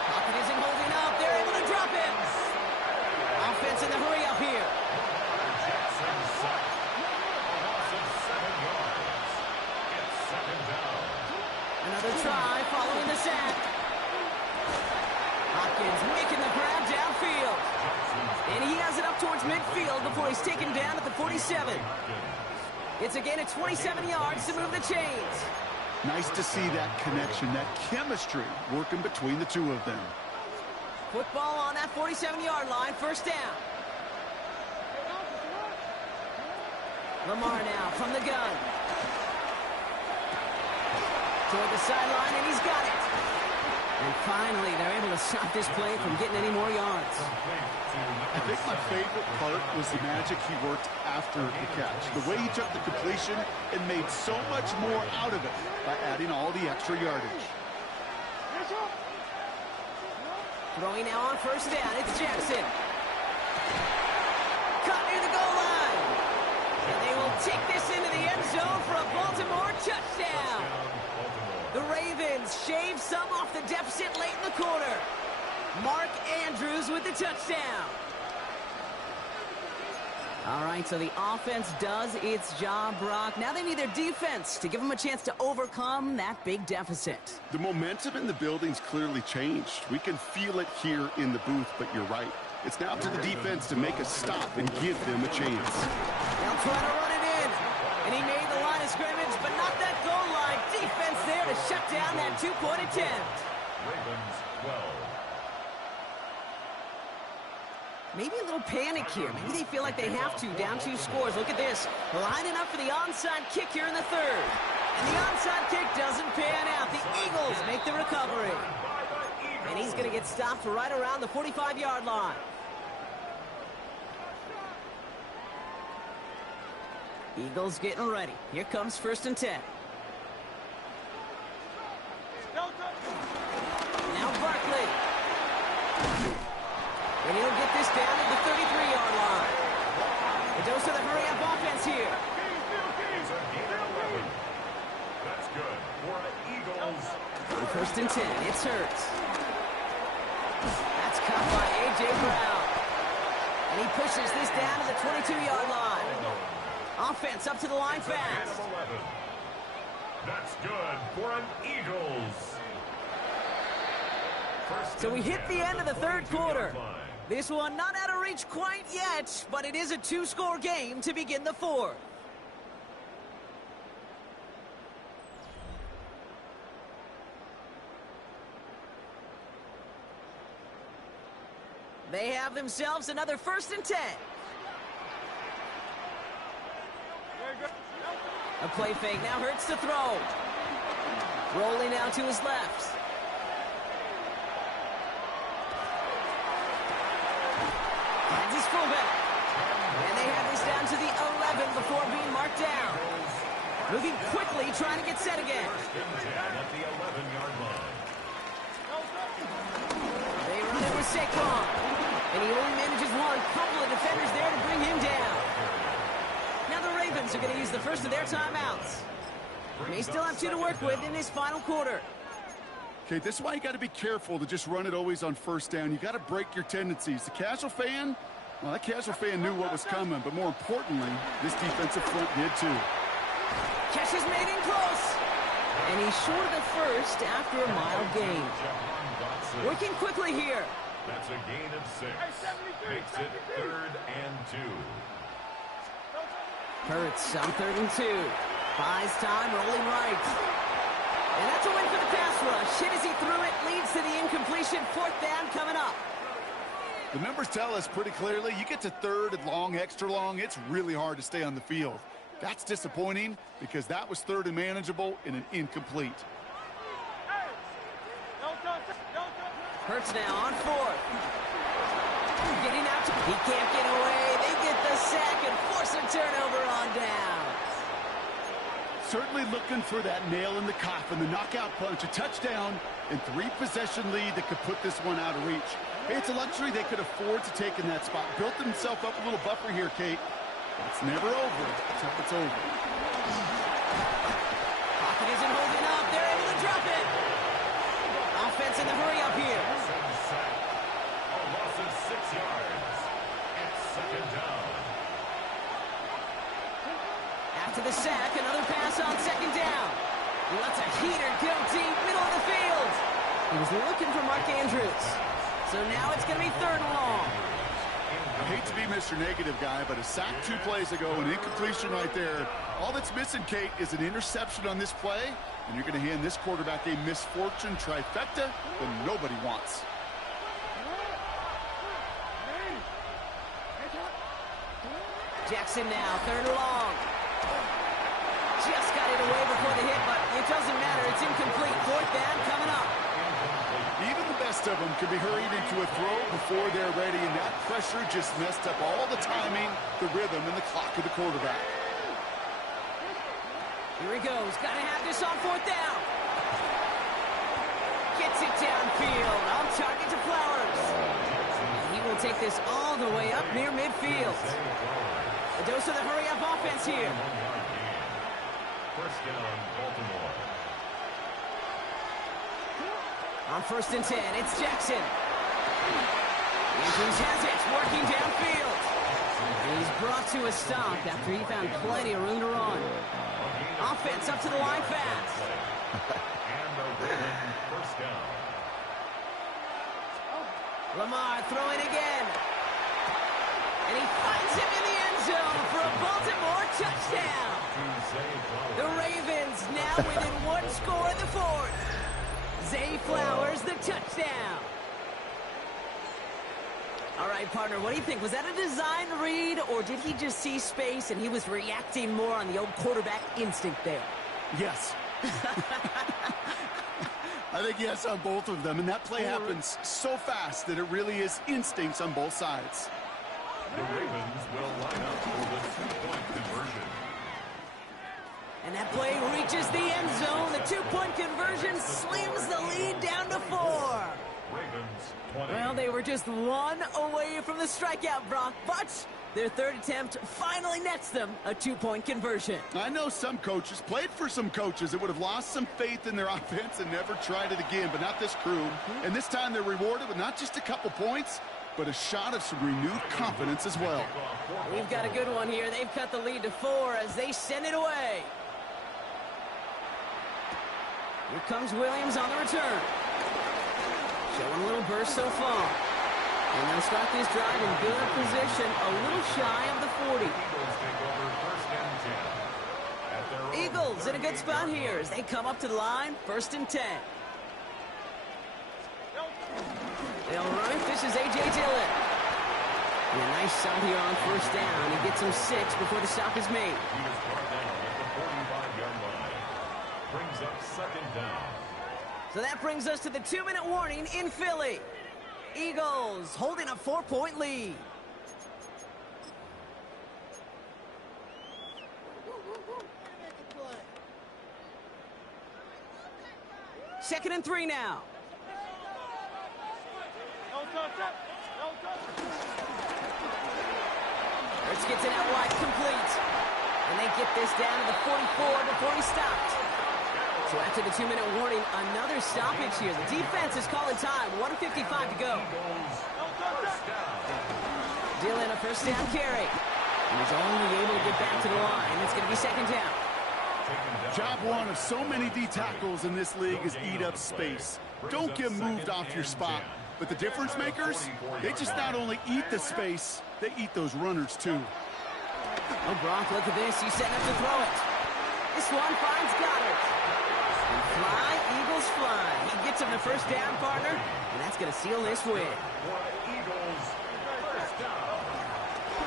Pocket isn't holding up. They're able to drop it. Offense in the hurry up here. Jackson sack. A loss of 7 yards. It's 2nd down. Another try following the sack. Hopkins making the grab downfield. And he has it up towards midfield before he's taken down at the 47. It's a gain of 27 yards to move the chains. Nice to see that connection, that chemistry working between the two of them. Football on that 47-yard line, 1st down. Lamar now from the gun. Toward the sideline, and he's got it. And finally, they're able to stop this play from getting any more yards. I think my favorite part was the magic he worked after the catch. The way he took the completion and made so much more out of it by adding all the extra yardage. Throwing now on 1st down, it's Jackson. Caught near the goal line. And they will take this into the end zone for a Baltimore touchdown. The Ravens shave some off the deficit late in the quarter. Mark Andrews with the touchdown. All right, so the offense does its job, Brock. Now they need their defense to give them a chance to overcome that big deficit. The momentum in the building's clearly changed. We can feel it here in the booth, but you're right. It's now up to the defense to make a stop and give them a chance. They'll try to run it in. And he made the line of scrimmage, but not that goal line. Defense there to shut down that two-point attempt. Ravens 12. Maybe a little panic here. Maybe they feel like they have to. Down 2 scores. Look at this. Lining up for the onside kick here in the 3rd. And And the onside kick doesn't pan out. The Eagles make the recovery. And he's going to get stopped right around the 45-yard line. Eagles getting ready. Here comes 1st and 10. Now Barkley. And he'll get this down at the 33-yard line. The dose of the hurry-up offense here. It's a gain of 11. That's good for the Eagles. On 1st and 10, it's Hurts. That's caught by A.J. Brown. And he pushes this down to the 22-yard line. Offense up to the line fast. That's good for an Eagles. So we hit the end of the 3rd quarter. This one not out of reach quite yet, but it is a 2-score game to begin the 4th. They have themselves another 1st and 10. A play fake, now Hurts to throw. Rolling now to his left. Finds his fullback. And they have this down to the 11 before being marked down. Moving quickly, trying to get set again. At the 11-yard line. They run it with Saquon. And he only manages one. Couple of defenders there to bring him down. Now the Ravens are going to use the first of their timeouts. May still have 2 to work with in this final quarter. Okay, this is why you got to be careful to just run it always on 1st down. You got to break your tendencies. The casual fan, well, that casual fan knew what was coming, but more importantly, this defensive front did too. Catch is made in close. And he's short of the first after a mild gain. Working quickly here. That's a gain of 6. Makes it 3rd and 2. Hurts on 3rd and 2. Buys time, rolling right. And that's a win for the pass rush. Hit as he threw it, leads to the incompletion. 4th down coming up. The numbers tell us pretty clearly, you get to 3rd and long, extra long, it's really hard to stay on the field. That's disappointing because that was 3rd and manageable in an incomplete. Hurts now on 4th. Getting out. He can't get away. They get the sack and force a turnover on down. Certainly looking for that nail in the coffin, the knockout punch, a touchdown, and 3-possession lead that could put this one out of reach. Hey, it's a luxury they could afford to take in that spot. Built themselves up a little buffer here, Kate. It's never over until it's over. Pocket isn't holding up. They're able to drop it. Offense in the hurry up here. A loss of 6 yards. It's 2nd down. After the sack, another pass on 2nd down. He lets a heater go deep, middle of the field. He was looking for Mark Andrews. So now it's going to be 3rd and long. I hate to be Mr. Negative guy, but a sack 2 plays ago, an incompletion right there. All that's missing, Kate, is an interception on this play, and you're going to hand this quarterback a misfortune trifecta that nobody wants. Jackson now, 3rd and long. Just got it away before the hit, but it doesn't matter. It's incomplete. 4th down coming up. Even the best of them can be hurried into a throw before they're ready, and that pressure just messed up all the timing, the rhythm, and the clock of the quarterback. Here he goes. Got to have this on 4th down. Gets it downfield. On target to Flowers. And he will take this all the way up near midfield. A dose of the hurry-up offense here. 1st down, Baltimore. On 1st and 10, it's Jackson. Andrews has it, working downfield. And he's brought to a stop after he found plenty of room to run. Offense up to the line fast. And the 1st down. Lamar throwing again. And he finds him in the end zone for a Baltimore touchdown. The Ravens now within 1 score in the 4th. Zay Flowers, the touchdown. All right, partner, what do you think? Was that a design read, or did he just see space and he was reacting more on the old quarterback instinct there? Yes. I think yes on both of them, and that play happens so fast that it really is instincts on both sides. The Ravens will line up for the two-point conversion. And that play reaches the end zone. The two-point conversion slams the lead down to 4. Ravens 20. Well, they were just one away from the strikeout, Brock, but their third attempt finally nets them a two-point conversion. I know some coaches, played for some coaches that would have lost some faith in their offense and never tried it again, but not this crew. And this time they're rewarded with not just a couple points, but a shot of some renewed confidence as well. We've got a good one here. They've cut the lead to 4 as they send it away. Here comes Williams on the return. Showing a little burst so far. And they'll start this drive in good position, a little shy of the 40. Eagles in a good spot here as they come up to the line, 1st and 10. They'll run it. This is A.J. Dillon. And a nice stop here on 1st down. He gets him 6 before the stop is made. He is brought down at the 45-yard line. Brings up 2nd down. So that brings us to the 2-minute warning in Philly. Eagles holding a 4-point lead. Second and 3 now. Hurts gets it out wide, complete. And they get this down to the 44 before he stopped. So after the 2-minute warning, another stoppage here. The defense is calling time. 1:55 to go. Dillon, a 1st down carry. And he's only able to get back to the line. It's going to be 2nd down. Job one of so many D tackles in this league is eat up space. Don't get moved off your spot. But the difference makers, they just not only eat the space, they eat those runners too. Oh, Brock, look at this. He's setting up to throw it. This one finds Goddard. And fly, Eagles fly. He gets him the 1st down, partner. And that's going to seal this win.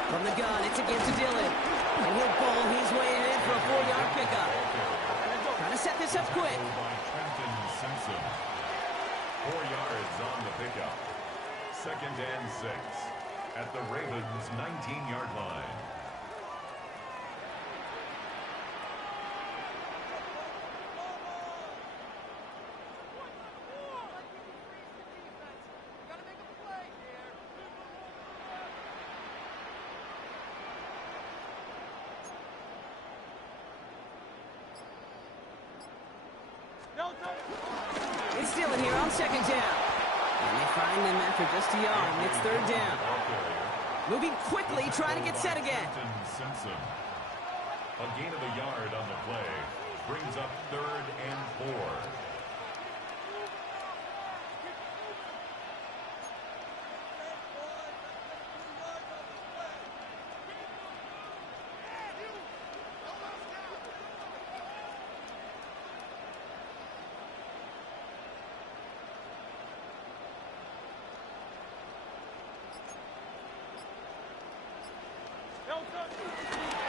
From the gun, it's again to Dillon. And he'll bowl his way in for a 4-yard pickup. Trying to set this up quick. 4 yards on the pickup. 2nd and 6 at the Ravens' 19-yard line. It's Dillon here on 2nd down. And they find him after just a yard. And it's 3rd down. Moving quickly, trying to get set again. Simpson. A gain of a yard on the play. Brings up 3rd and 4.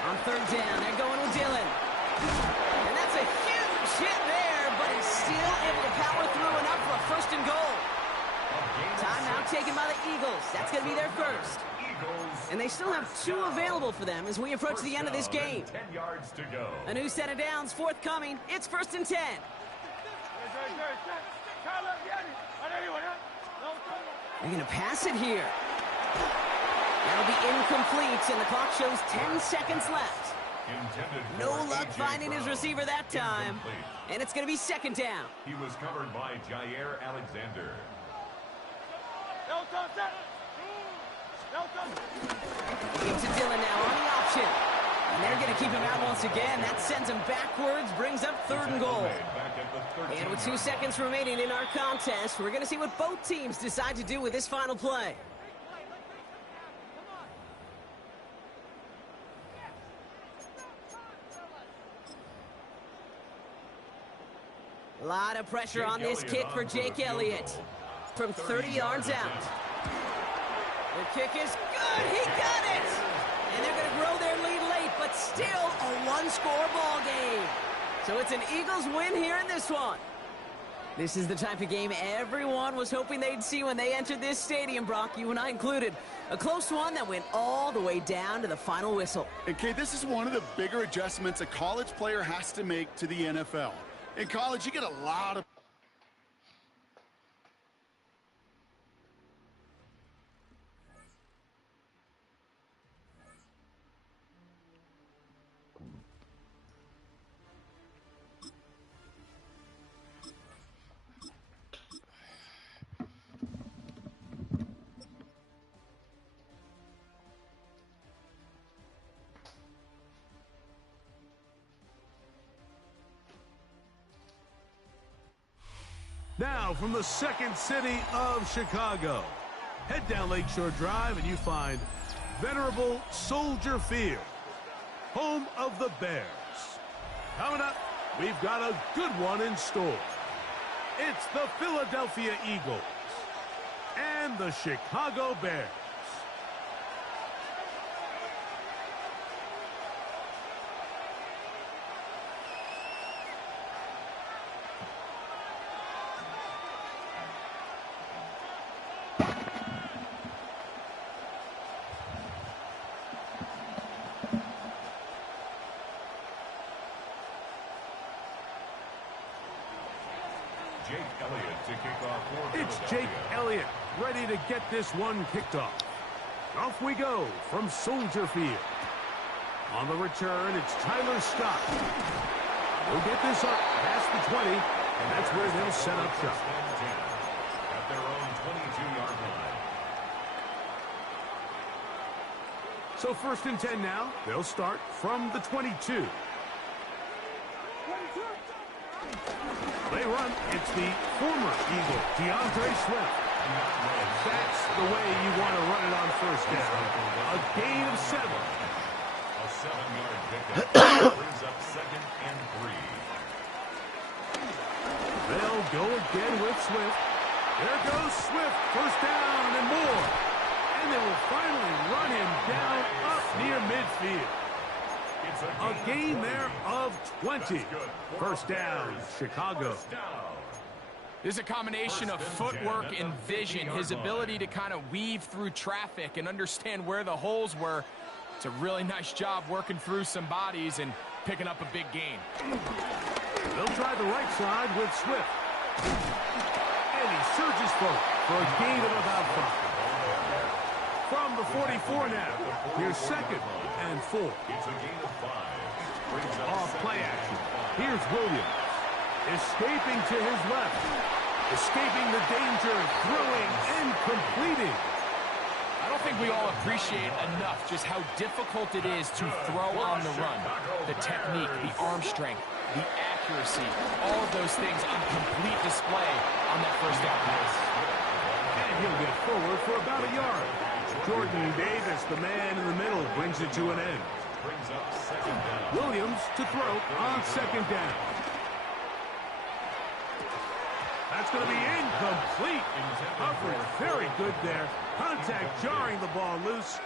On 3rd down, they're going with Dillon. And that's a huge hit there, but he's still able to power through enough for a 1st and goal. Timeout taken by the Eagles. That's going to be their 1st. And they still have 2 available for them as we approach the end of this game. 10 yards to go. A new set of downs forthcoming. It's 1st and 10. They're going to pass it here. That'll be incomplete, and the clock shows 10 seconds left. No luck finding his receiver that time. And it's going to be 2nd down. He was covered by Jair Alexander. Into Dillon now on the option. And they're going to keep him out once again. That sends him backwards, brings up 3rd and goal. And with 2 seconds remaining in our contest, we're going to see what both teams decide to do with this final play. A lot of pressure on this kick for Jake Elliott from 30 yards out. The kick is good. He got it. And they're going to grow their lead late, but still a 1-score ball game. So it's an Eagles win here in this one. This is the type of game everyone was hoping they'd see when they entered this stadium, Brock, you and I included. A close one that went all the way down to the final whistle. And, Kate, this is one of the bigger adjustments a college player has to make to the NFL. In college, you get a lot of... Now, from the second city of Chicago, head down Lakeshore Drive and you find venerable Soldier Field, home of the Bears. Coming up, we've got a good one in store. It's the Philadelphia Eagles and the Chicago Bears. It's Jake Elliott ready to get this one kicked off. Off we go from Soldier Field. On the return, it's Tyler Scott. He'll get this up past the 20, and that's where they'll set up shop. At their own 22-yard line. So 1st and 10 now. They'll start from the 22. They run. It's the former Eagle, DeAndre Swift. That's the way you want to run it on 1st down. A gain of 7. A 7-yard pickup brings up 2nd and 3. They'll go again with Swift. There goes Swift. 1st down and more. And they will finally run him down up near midfield. A gain there of 20. 1st down, Chicago. This is a combination of footwork and vision, his ability to kind of weave through traffic and understand where the holes were. It's a really nice job working through some bodies and picking up a big gain. They'll try the right side with Swift. And he surges forward for a gain of about 5. From the 44 now, here's 2nd and 4. It's a gain of 5. Off play action. Here's Williams. Escaping to his left. Escaping the danger, throwing and completing. I don't think we all appreciate enough just how difficult it is to throw on the run. The technique, the arm strength, the accuracy, all of those things on complete display on that 1st down pass. And he'll get forward for about a yard. Jordan Davis, the man in the middle, brings it to an end. Brings up 2nd down. Williams to throw on 2nd down. That's going to be incomplete. Coverage very good there. Contact jarring the ball loose.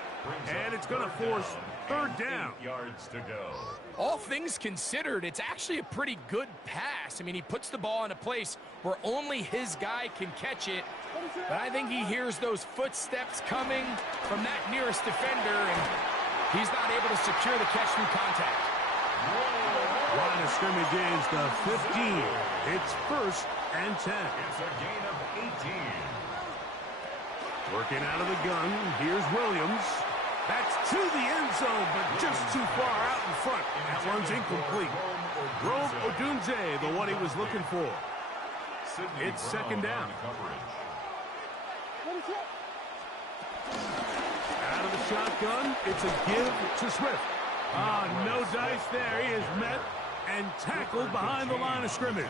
And it's going to force 3rd down. 8 yards to go. All things considered, it's actually a pretty good pass. I mean, he puts the ball in a place where only his guy can catch it. But I think he hears those footsteps coming from that nearest defender, and he's not able to secure the catch through contact. Line of scrimmage is the 15. It's 1st and 10. It's a gain of 18. Working out of the gun, here's Williams. That's to the end zone, but just too far out in front. That one's incomplete. Rome Odunze, the one he was looking for. It's 2nd down. Out of the shotgun, it's a give to Swift. No dice there. He is met and tackled behind the line of scrimmage.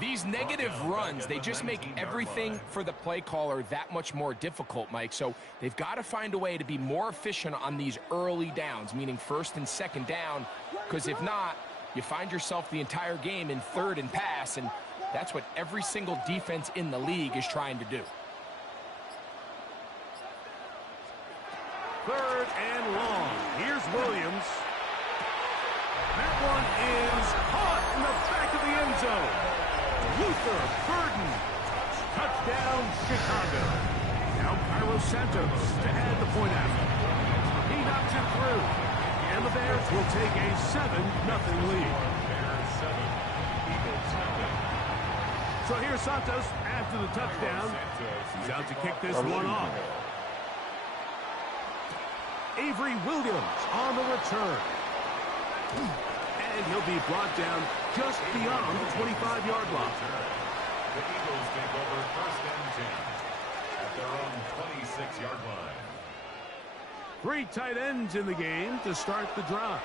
These negative runs, they just make everything for the play caller that much more difficult, Mike. So they've got to find a way to be more efficient on these early downs, meaning 1st and 2nd down, because if not, you find yourself the entire game in 3rd and pass, and that's what every single defense in the league is trying to do. 3rd and long. Here's Williams. That one is caught in the back of the end zone. Luther Burden. Touchdown, Chicago. Now Cairo Santos to add the point after. He knocks it through. And the Bears will take a 7-0 lead. Bears 7, Eagles 0. So here's Santos after the touchdown. He's out to kick this one off. Avery Williams on the return. And he'll be brought down just beyond the 25-yard line. The Eagles take over first and 10 at their own 26-yard line. 3 tight ends in the game to start the drive.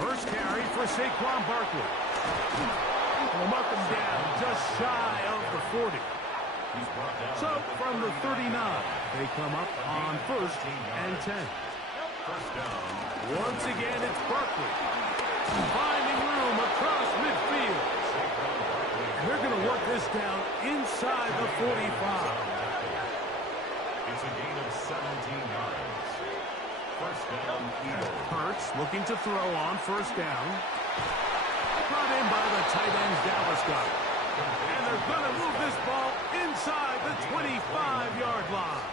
First carry for Saquon Barkley. Will mark him down just shy of the 40. So from the 39, they come up on first and 10. First down. Once again, it's Barkley. Finding room across midfield. And they're going to work this down inside the 45. It's a gain of 17 yards. First down, Eagles. Hurts looking to throw on first down. Brought in by the tight end Dallas guy. And they're going to move this ball inside the 25-yard line.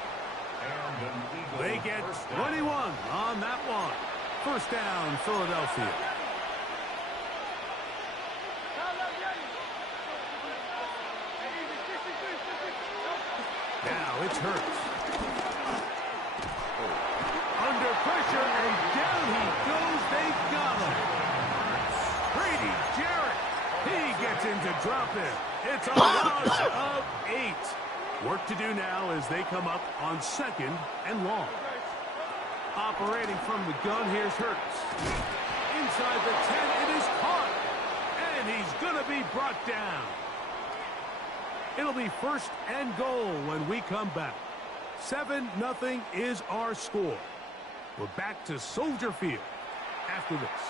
They get 21 on that one. First down, Philadelphia. Now it's Hurts. Under pressure, and down he goes. They got him. Brady Jarrett. He gets into drop it. It's a loss of 8. Work to do now as they come up on second and long. Operating from the gun, here's Hurts. Inside the 10, it is caught. And he's going to be brought down. It'll be first and goal when we come back. 7-0 is our score. We're back to Soldier Field after this.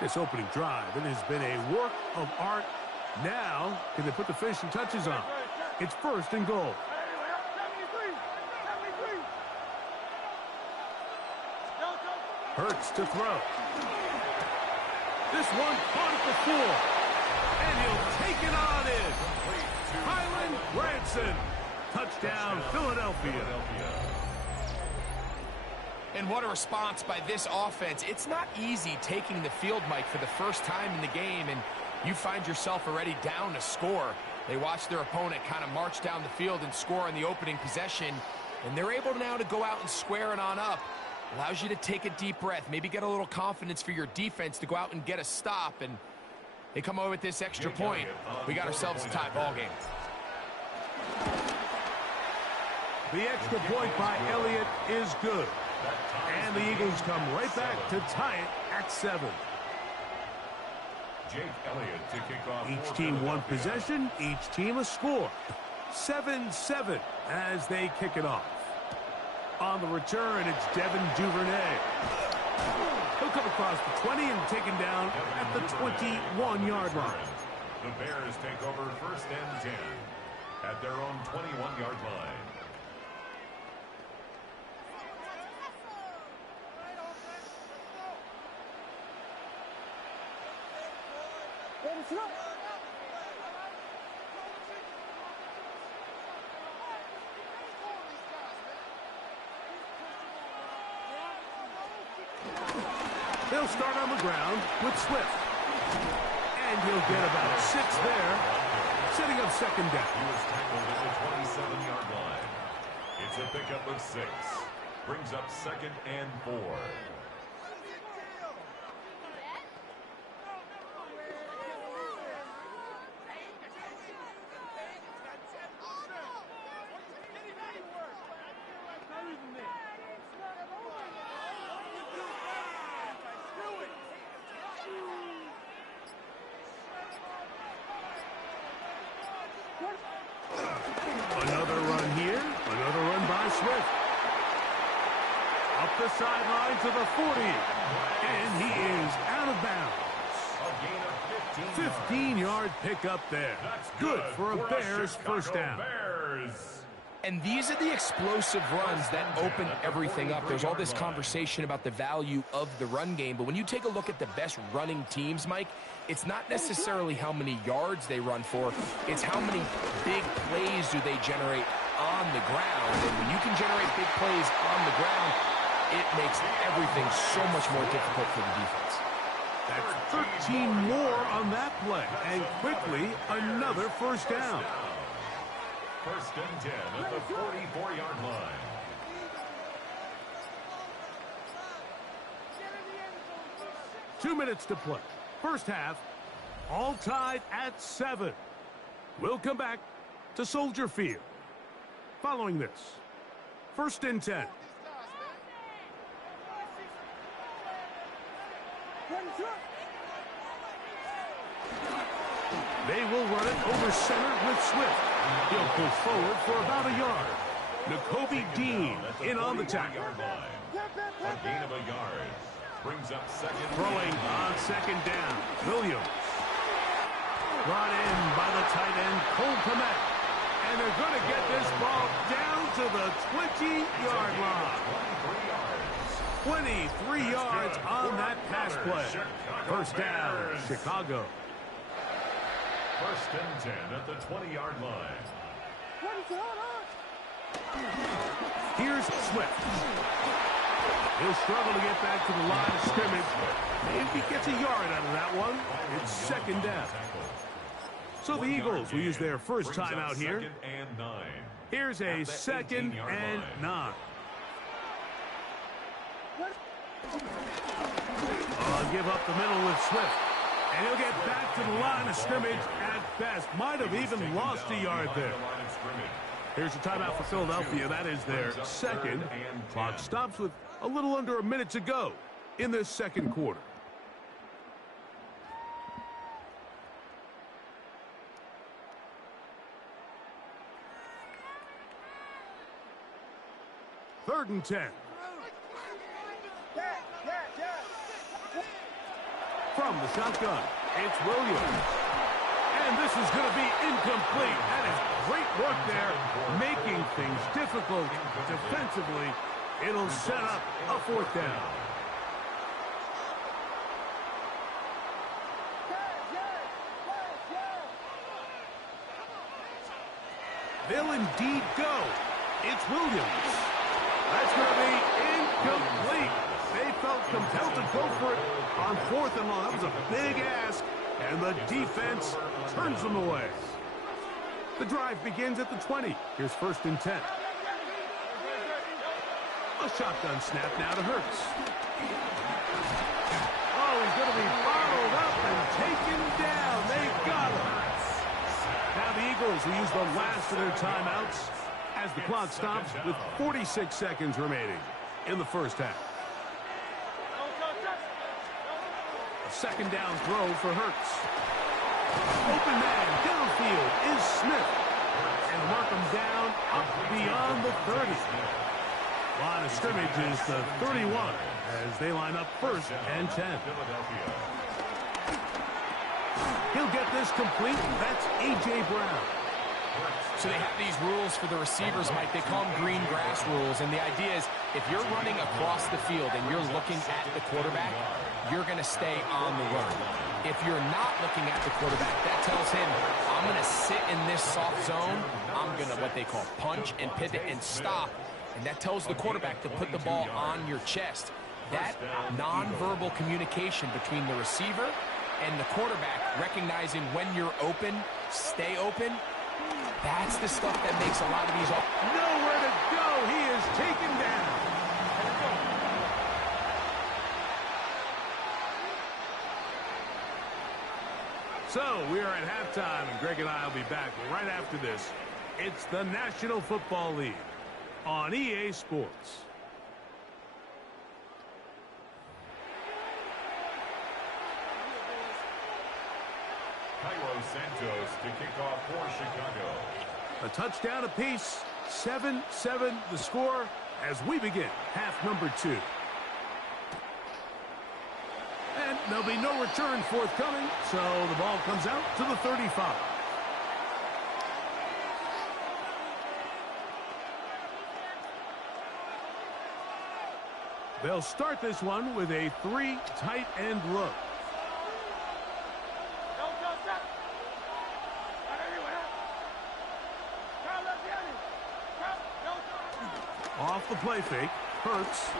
This opening drive, it has been a work of art. Now, can they put the finishing touches on? It's first and goal. Hurts to throw. This one caught at the 4. And he'll take it on in. Kylan Granson. Touchdown, Philadelphia. And what a response by this offense. It's not easy taking the field, Mike, for the first time in the game, and you find yourself already down to score. They watch their opponent kind of march down the field and score on the opening possession, and they're able now to go out and square it on up. Allows you to take a deep breath, maybe get a little confidence for your defense to go out and get a stop, and they come away with this extra point. We got ourselves a tie ball game. The extra point by Elliott is good. And the Eagles come right back to tie it at 7. Jake Elliott to kick off. Each team one possession, each team a score. 7-7 as they kick it off. On the return, it's Devin Duvernay. He'll come across the 20 and taken down at the 21-yard line. The Bears take over first and 10 at their own 21-yard line. They'll start on the ground with Swift. And he'll get about 6 there, setting up second down. He was tackled at the 27-yard line. It's a pickup of 6. Brings up second and 4. Another run here. Another run by Swift. Up the sideline to the 40. And he is out of bounds. A gain of 15 15-yard pickup there. That's good for a Bears first down. Bears. And these are the explosive runs that open everything up. There's all this conversation about the value of the run game, but when you take a look at the best running teams, Mike, it's not necessarily how many yards they run for, it's how many big plays do they generate on the ground. And when you can generate big plays on the ground, it makes everything so much more difficult for the defense. That's 13 more on that play, and quickly another first down. First and 10 at the 44-yard line. Two minutes to play. First half, all tied at 7. We'll come back to Soldier Field. Following this, first and 10. They will run it over center with Swift. He'll push forward for about a yard. N'Kobe Dean in on the tackle. A gain of a yard. Brings up second. Throwing on second down. Williams. Brought in by the tight end, Cole Kmet. And they're going to get this ball down to the 20-yard line. 23 yards on that pass play. First down, Chicago. First and 10 at the 20-yard line. Here's Swift. He'll struggle to get back to the line of scrimmage. Maybe gets a yard out of that one. It's second down. So the Eagles will use their first timeout here. Here's a second and 9. Give up the middle with Swift. And he'll get back to the line of scrimmage at best. Might have even lost a yard there. Here's a timeout for Philadelphia. That is their second. Clock stops with a little under a minute to go in this second quarter. Third and 10. From the shotgun, it's Williams. And this is going to be incomplete. That is great work there, making things difficult defensively. It'll set up a fourth down. They'll indeed go. It's Williams. That's going to be incomplete. They felt compelled to go for it on fourth and long. That was a big ask, and the defense turns them away. The drive begins at the 20. Here's first and 10. A shotgun snap now to Hurts. Oh, he's going to be followed up and taken down. They've got him. Now the Eagles will use the last of their timeouts as the clock stops with 46 seconds remaining in the first half. A second down throw for Hurts. Open man downfield is Smith. And mark him down up beyond the 30. Line of scrimmage is the 31 as they line up first and 10. He'll get this complete. That's A.J. Brown. So they have these rules for the receivers, Mike. They call them green grass rules. And the idea is if you're running across the field and you're looking at the quarterback, you're going to stay on the run. If you're not looking at the quarterback, that tells him, I'm going to sit in this soft zone. I'm going to what they call punch and pivot and stop. And that tells the quarterback to put the ball on your chest. That nonverbal communication between the receiver and the quarterback, recognizing when you're open, stay open, that's the stuff that makes a lot of these. Nowhere to go. He is taken down. So we are at halftime, and Greg and I will be back right after this. It's the National Football League on EA Sports. Cairo Santos to kick off for Chicago. A touchdown apiece, 7-7 the score as we begin half number 2. And there'll be no return forthcoming, so the ball comes out to the 35. They'll start this one with a 3 tight end look. Off the play fake, Hurts.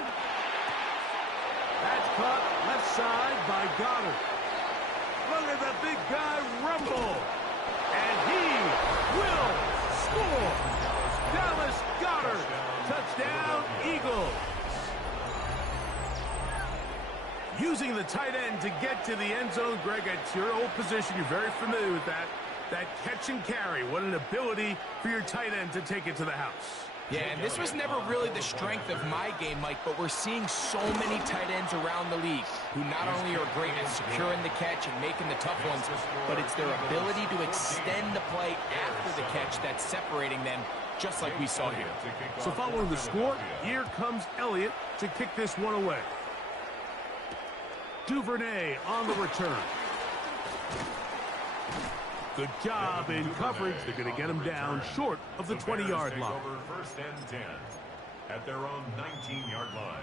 That's caught left side by Goddard. Look at the big guy rumble. And he will score. Dallas Goddard. Touchdown, Eagles. Using the tight end to get to the end zone, Greg, it's your old position. You're very familiar with that. That catch and carry. What an ability for your tight end to take it to the house. Yeah, and this was never really the strength of my game, Mike, but we're seeing so many tight ends around the league who not only are great at securing the catch and making the tough ones, but it's their ability to extend the play after the catch that's separating them, just like we saw here. So following the score, here comes Elliott to kick this one away. Duvernay on the return. Good job in coverage. They're going to get him down short of the 20-yard line. Over 1st and 10 at their own 19-yard line.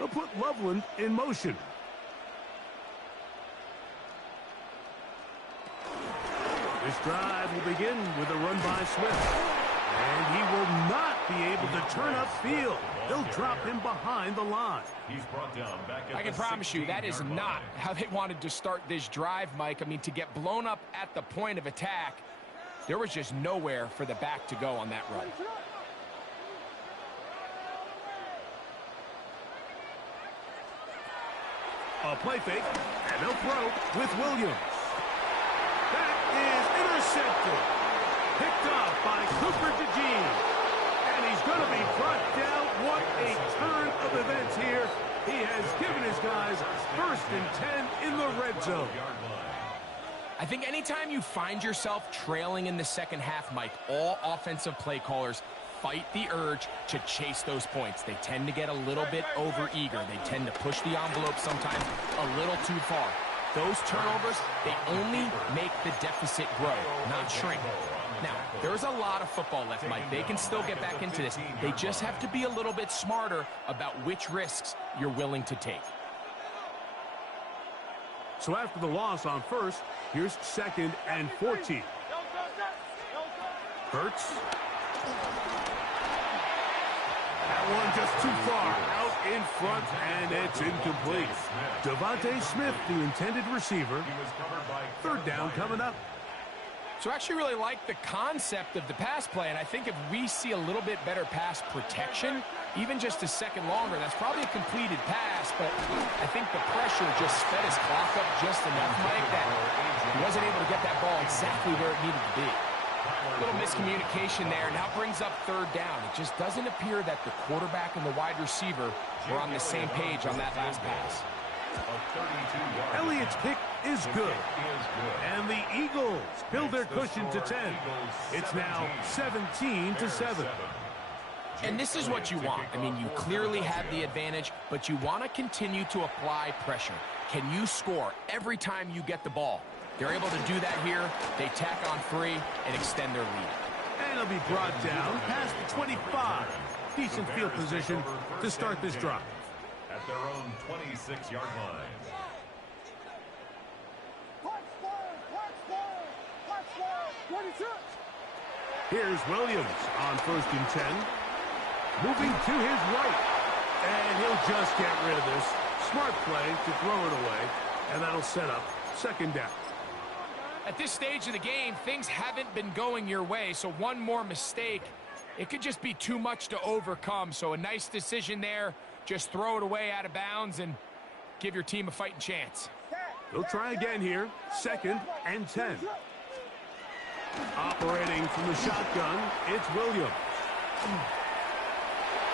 They'll put Loveland in motion. This drive will begin with a run by Smith. And he will not be able to turn upfield. They'll drop him behind the line. He's brought down back at I can promise you that is not how they wanted to start this drive, Mike. I mean, to get blown up at the point of attack, there was just nowhere for the back to go on that run. A play fake, and they'll throw with Williams. That is intercepted. Picked up by Cooper DeJean. And he's going to be brought down. What a turn of events here. He has given his guys 1st and 10 in the red zone. I think anytime you find yourself trailing in the second half, Mike, all offensive play callers fight the urge to chase those points. They tend to get a little bit over-eager. They tend to push the envelope sometimes a little too far. Those turnovers, they only make the deficit grow, not shrink. Now, there's a lot of football left, Mike. They can still get back into this. They just have to be a little bit smarter about which risks you're willing to take. So after the loss on 1st, here's 2nd and 14. Hurts. That one just too far out in front, and it's incomplete. Devontae Smith, the intended receiver. 3rd down coming up. So I actually really like the concept of the pass play, and I think if we see a little bit better pass protection, even just a second longer, that's probably a completed pass, but I think the pressure just sped his clock up just enough, Mike, that he wasn't able to get that ball exactly where it needed to be. A little miscommunication there. Now brings up 3rd down. It just doesn't appear that the quarterback and the wide receiver were on the same page on that last pass. Elliott's kick is good. And the Eagles build their cushion to 10. It's now 17-7. And this is what you want. I mean, you clearly have the advantage, but you want to continue to apply pressure. Can you score every time you get the ball? They're able to do that here. They tack on 3 and extend their lead. And it'll be brought down past the 25. Decent field position to start this drive. At their own 26-yard line. Here's Williams on 1st and 10. Moving to his right. And he'll just get rid of this. Smart play to throw it away. And that'll set up 2nd down. At this stage of the game, things haven't been going your way, so one more mistake, it could just be too much to overcome. So a nice decision there. Just throw it away out of bounds and give your team a fighting chance. They'll try again here. 2nd and 10. Operating from the shotgun, it's Williams.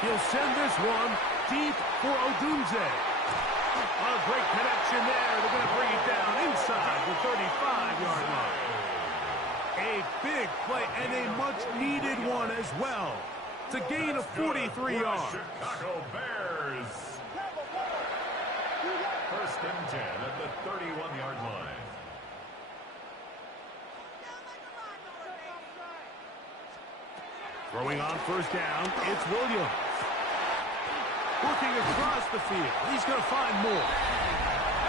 He'll send this one deep for Odunze. A great connection there. They're going to bring it down inside the 35-yard line. A big play and a much-needed one as well. It's a gain of 43 yards. Chicago Bears. First and 10 at the 31-yard line. Throwing on first down, it's Williams. Working across the field. He's going to find more.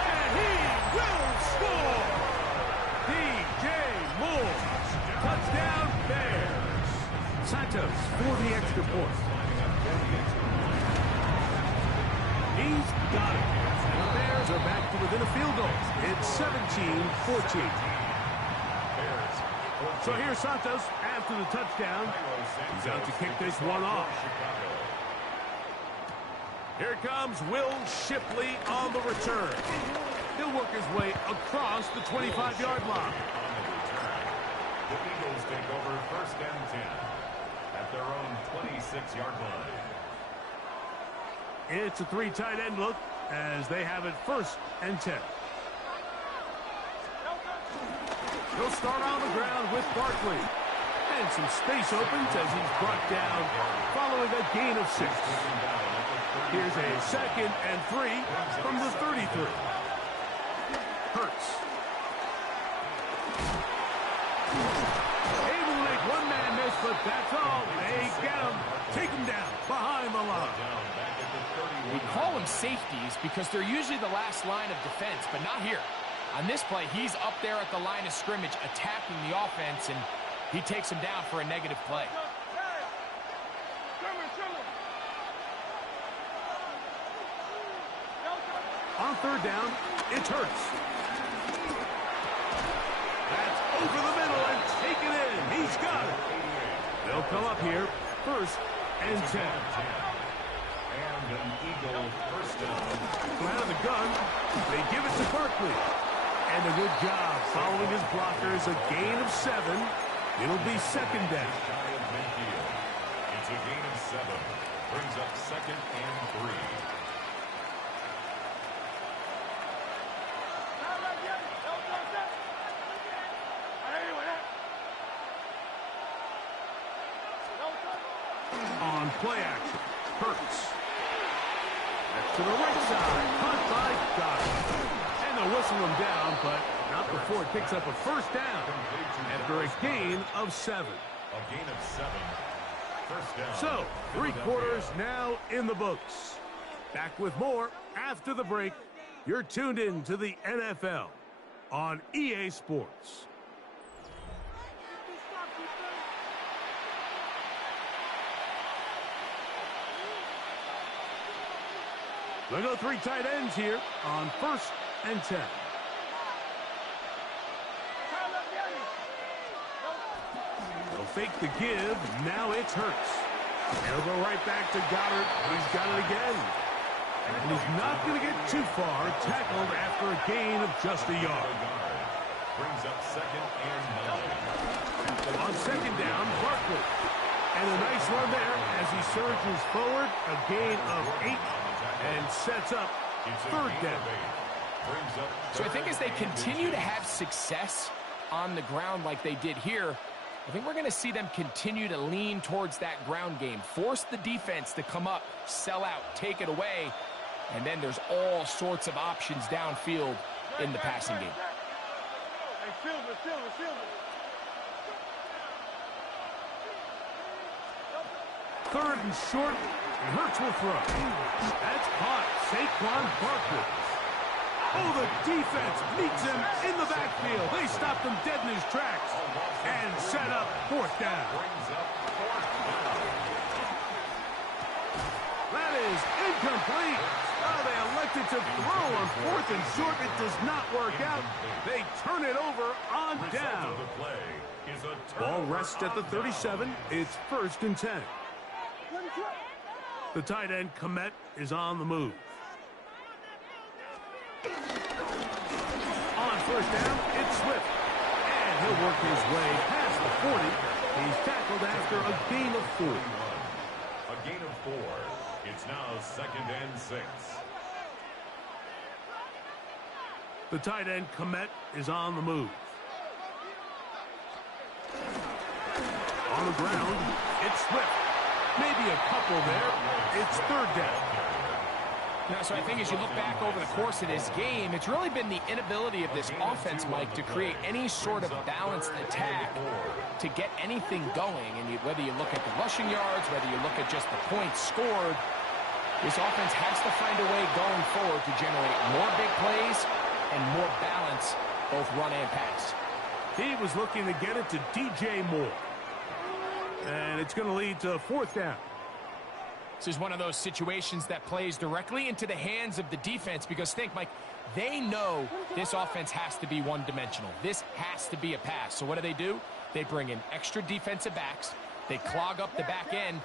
And he will score! DJ Moore. Touchdown, Bears. Santos for the extra point. He's got it. And the Bears are back to within a field goal. It's 17-14. So here's Santos after the touchdown. He's out to kick this one off. Here comes Will Shipley on the return. He'll work his way across the 25-yard line. The Eagles take over first and 10 at their own 26-yard line. It's a three tight end look as they have it first and 10. He'll start on the ground with Barkley. And some space opens as he's brought down following a gain of 6. Here's a second and 3 from the 33. Hurts. Able to make one man miss, but that's all. They get him. Take him down behind the line. We call them safeties because they're usually the last line of defense, but not here. On this play, he's up there at the line of scrimmage attacking the offense, and he takes him down for a negative play. On third down, it's Hurts. That's over the middle and taken in. He's got it. They'll come up here first and 10. And an Eagle first down. Out of the gun, they give it to Barkley. And a good job following his blockers, a gain of 7. It'll be second down. It's a gain of 7. Brings up second and 3. On play action, Hurts. That's to the right side. Caught by Goddard. And they'll whistle him down, but not before it picks up a first down after a gain of 7. A gain of 7. First down. So, 3 quarters now in the books. Back with more after the break. You're tuned in to the NFL on EA Sports. They go 3 tight ends here on first and 10. They'll fake the give. Now it's Hurts. He'll go right back to Goddard. He's got it again. And he's not going to get too far. Tackled after a gain of just a yard. Brings up second and 9. On second down, Barkley. And a nice run there as he surges forward. A gain of 8. And sets up third down. So I think as they continue to have success on the ground like they did here, I think we're going to see them continue to lean towards that ground game. Force the defense to come up, sell out, take it away, and then there's all sorts of options downfield in the passing game. Third and short, and Hurts will throw. That's caught. Saquon Barkley. Oh, the defense meets him in the backfield. They stopped him dead in his tracks and set up fourth down. That is incomplete. Oh, they elected to throw on fourth and short. It does not work out. They turn it over on down. Ball rests at the 37. It's first and 10. The tight end, Komet, is on the move. On first down, it's Swift. And he'll work his way past the 40. He's tackled after a gain of 4. A gain of 4. It's now second and 6. The tight end, Komet, is on the move. On the ground, it's Swift. Maybe a couple there. It's third down. Now, so I think as you look back over the course of this game, it's really been the inability of this offense, Mike, to create any sort of balanced attack to get anything going. And whether you look at the rushing yards, whether you look at just the points scored, this offense has to find a way going forward to generate more big plays and more balance, both run and pass. He was looking to get it to DJ Moore. And it's going to lead to fourth down. This is one of those situations that plays directly into the hands of the defense because think, Mike, they know this offense has to be one-dimensional. This has to be a pass. So what do? They bring in extra defensive backs. They clog up the back end.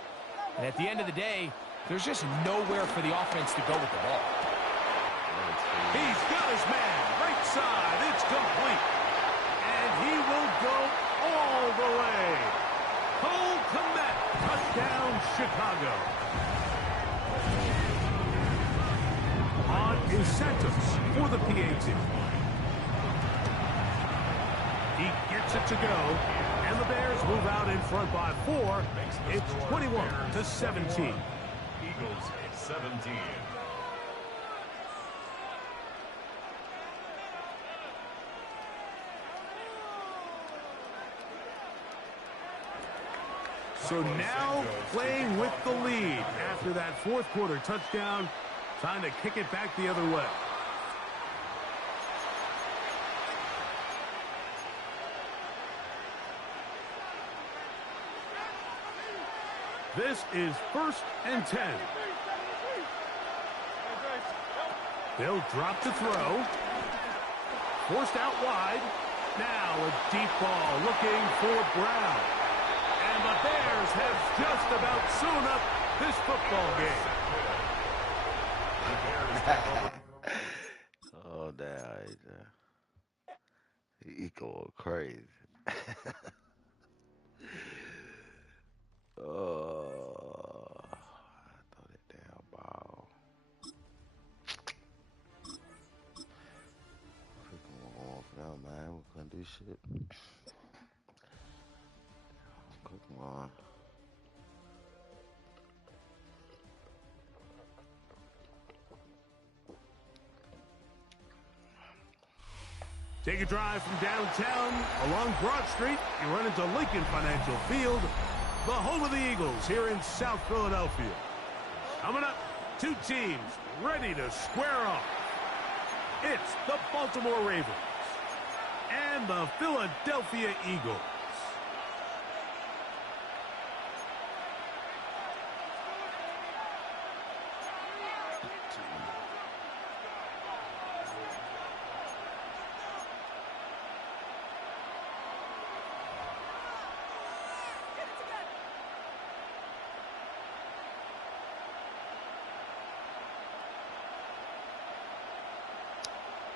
And at the end of the day, there's just nowhere for the offense to go with the ball. He's got his man. Right side. It's complete. And he will go all the way. Cole Kmet. Touchdown, Chicago. On is Santos for the PAT. He gets it to go, and the Bears move out in front by 4. It's 21-17. Eagles 17. So now playing with the lead after that fourth quarter touchdown, trying to kick it back the other way. This is 1st and 10. They'll drop the throw. Forced out wide. Now a deep ball looking for Brown. And the Bears have just about sewn up this football game. Oh, damn. He going crazy. Oh, I throw that damn ball. Freaking on for them, man. We couldn't do shit. Come on. Take a drive from downtown along Broad Street. You run into Lincoln Financial Field, the home of the Eagles here in South Philadelphia. Coming up, two teams ready to square off. It's the Baltimore Ravens and the Philadelphia Eagles.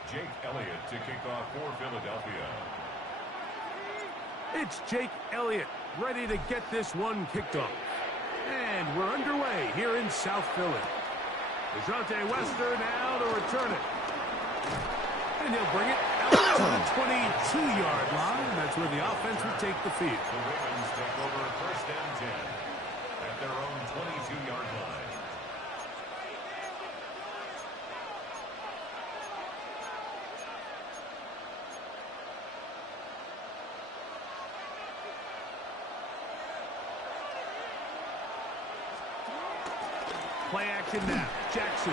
Jake Elliott to kick off for Philadelphia. It's Jake Elliott ready to get this one kicked off. And we're underway here in South Philly. DeJounte Wester now to return it. And he'll bring it out to the 22-yard line. That's where the offense will take the field. The Ravens take over 1st and 10 at their own 22-yard line. Play action now. Jackson.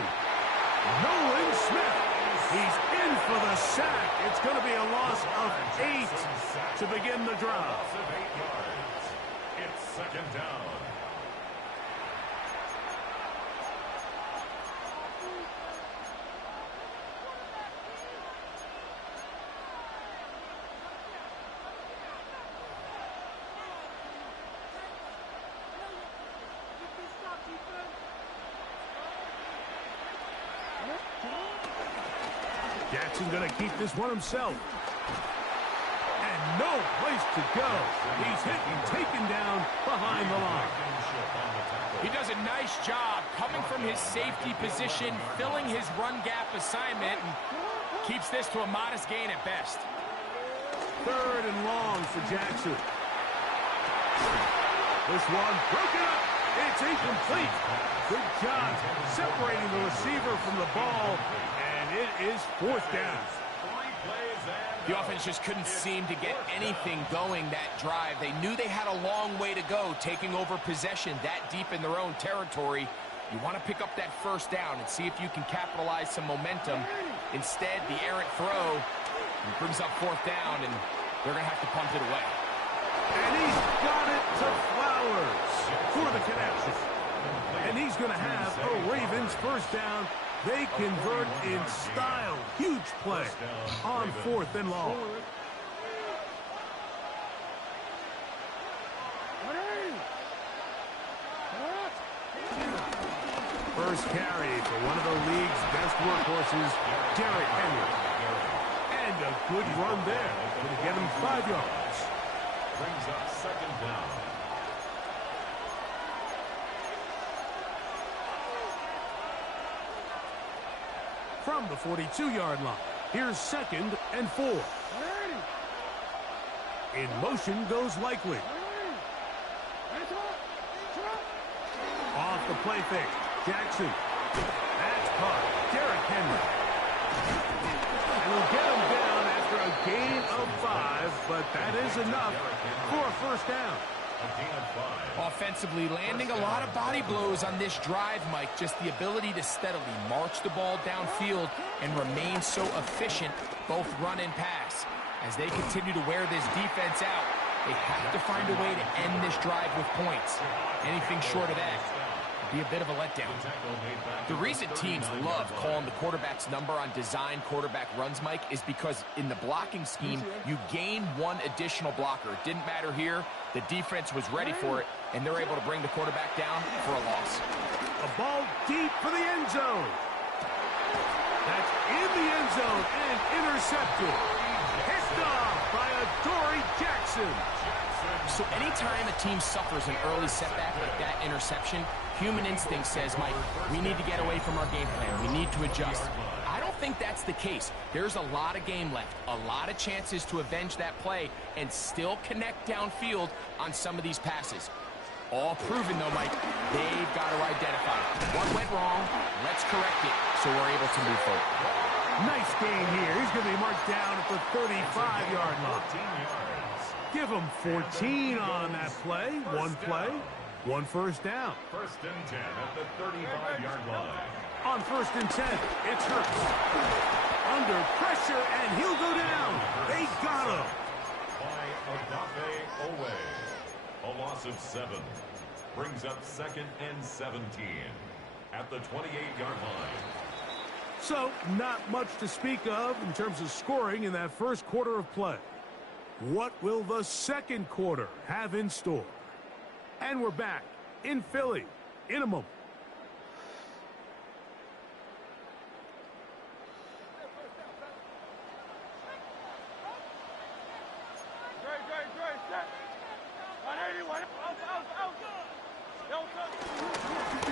Nolan Smith. He's in for the sack. It's going to be a loss of 8 to begin the drive. Loss of 8 yards. It's 2nd down. Jackson going to keep this one himself. And no place to go. He's hit and taken down behind the line. He does a nice job coming from his safety position, filling his run gap assignment, and keeps this to a modest gain at best. 3rd and long for Jackson. This one broken up. It's incomplete. Good job separating the receiver from the ball, and it is fourth down. The offense just couldn't seem to get anything going that drive. They knew they had a long way to go, taking over possession that deep in their own territory. You want to pick up that first down and see if you can capitalize some momentum. Instead, the errant throw brings up fourth down, and they're going to have to punt it away. And he's got it to Flowers for the connection. And he's going to have a Ravens first down. They convert in style. Huge play on fourth and long. First carry for one of the league's best workhorses, Derrick Henry. And a good run there to get him 5 yards. Brings up second down. From the 42-yard line, here's 2nd and 4. In motion goes Likely. Off the play fake, Jackson. That's caught. Derrick Henry. And he'll get him down after a gain of 5, but that is enough for a first down. Offensively, landing a lot of body blows on this drive, Mike. Just the ability to steadily march the ball downfield and remain so efficient, both run and pass. As they continue to wear this defense out, they have to find a way to end this drive with points. Anything short of that would be a bit of a letdown. The reason teams love calling the quarterback's number on design quarterback runs, Mike, is because in the blocking scheme, you gain one additional blocker. It didn't matter here. The defense was ready for it, and they're able to bring the quarterback down for a loss. A ball deep for the end zone. That's in the end zone and intercepted. Picked off by Adoree Jackson. So anytime a team suffers an early setback like that interception, human instinct says, Mike, we need to get away from our game plan. We need to adjust. I don't think that's the case. There's a lot of game left, a lot of chances to avenge that play and still connect downfield on some of these passes. All proven, though, Mike, they've got to identify what went wrong, let's correct it so we're able to move forward. Nice gain here. He's going to be marked down at the 35-yard line. Give him 14 on that play. One first down. First and 10 at the 35-yard line. On first and 10, it's Hurts. Under pressure, and he'll go down. They got him. By Odafe Owe. A loss of 7. Brings up 2nd and 17 at the 28-yard line. So, not much to speak of in terms of scoring in that first quarter of play. What will the second quarter have in store? And we're back in Philly in a moment.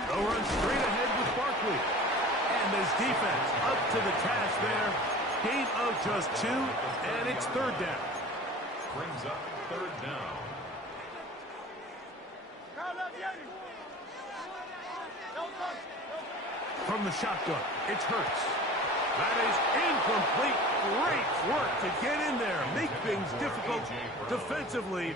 They'll run straight ahead with Barkley. And this defense up to the task there. Gain of just 2, and it's third down. Brings up third down. From the shotgun, it's Hurts. That is incomplete. Great work to get in there. Make things difficult defensively.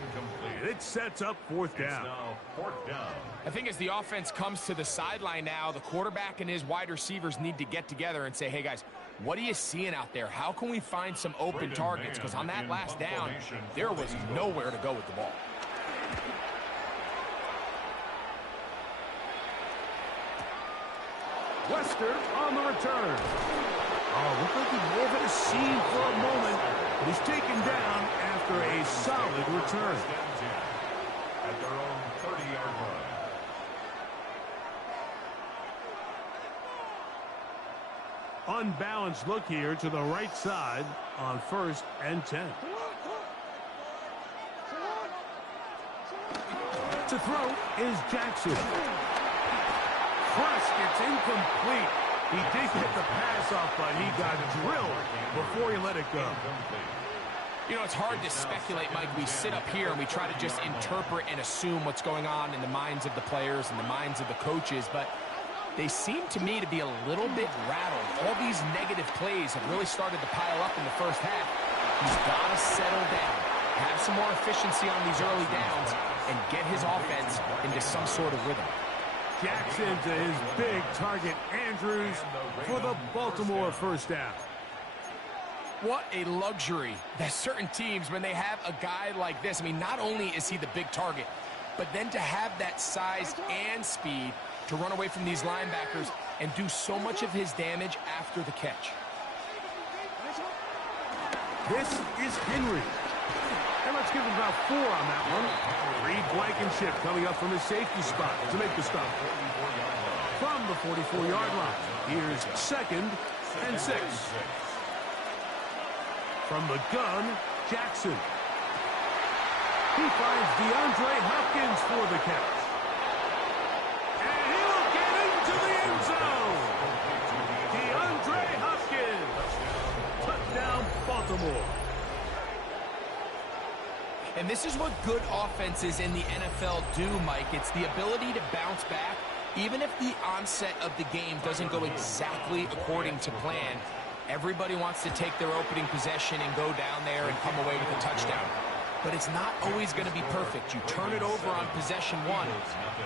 It sets up fourth down. Now fourth down. I think as the offense comes to the sideline now, the quarterback and his wide receivers need to get together and say, hey, guys, what are you seeing out there? How can we find some open targets? Because on that last down, there was nowhere to go with the ball. Wester on the return. Oh, looked like he may have hit a seam for a moment, but he's taken down after a solid return. At their own 30-yard line. Unbalanced look here to the right side on first and 10. To throw is Jackson. First, it's incomplete. He did get the pass off, but he got drilled before he let it go. You know, it's hard to speculate, Mike. We sit up here and we try to just interpret and assume what's going on in the minds of the players and the minds of the coaches, but they seem to me to be a little bit rattled. All these negative plays have really started to pile up in the first half. He's got to settle down, have some more efficiency on these early downs, and get his offense into some sort of rhythm. Jackson to his big target, Andrews, for the Baltimore first down. What a luxury that certain teams, when they have a guy like this, I mean, not only is he the big target, but then to have that size and speed to run away from these linebackers and do so much of his damage after the catch. This is Henry. And let's give him about 4 on that one. Reed Blankenship coming up from his safety spot to make the stop. From the 44-yard line, here's 2nd and 6. From the gun, Jackson. He finds DeAndre Hopkins for the catch. And he'll get into the end zone. DeAndre Hopkins. Touchdown, Baltimore. And this is what good offenses in the NFL do, Mike. It's the ability to bounce back, even if the onset of the game doesn't go exactly according to plan. Everybody wants to take their opening possession and go down there and come away with a touchdown. But it's not always going to be perfect. You turn it over on possession 1.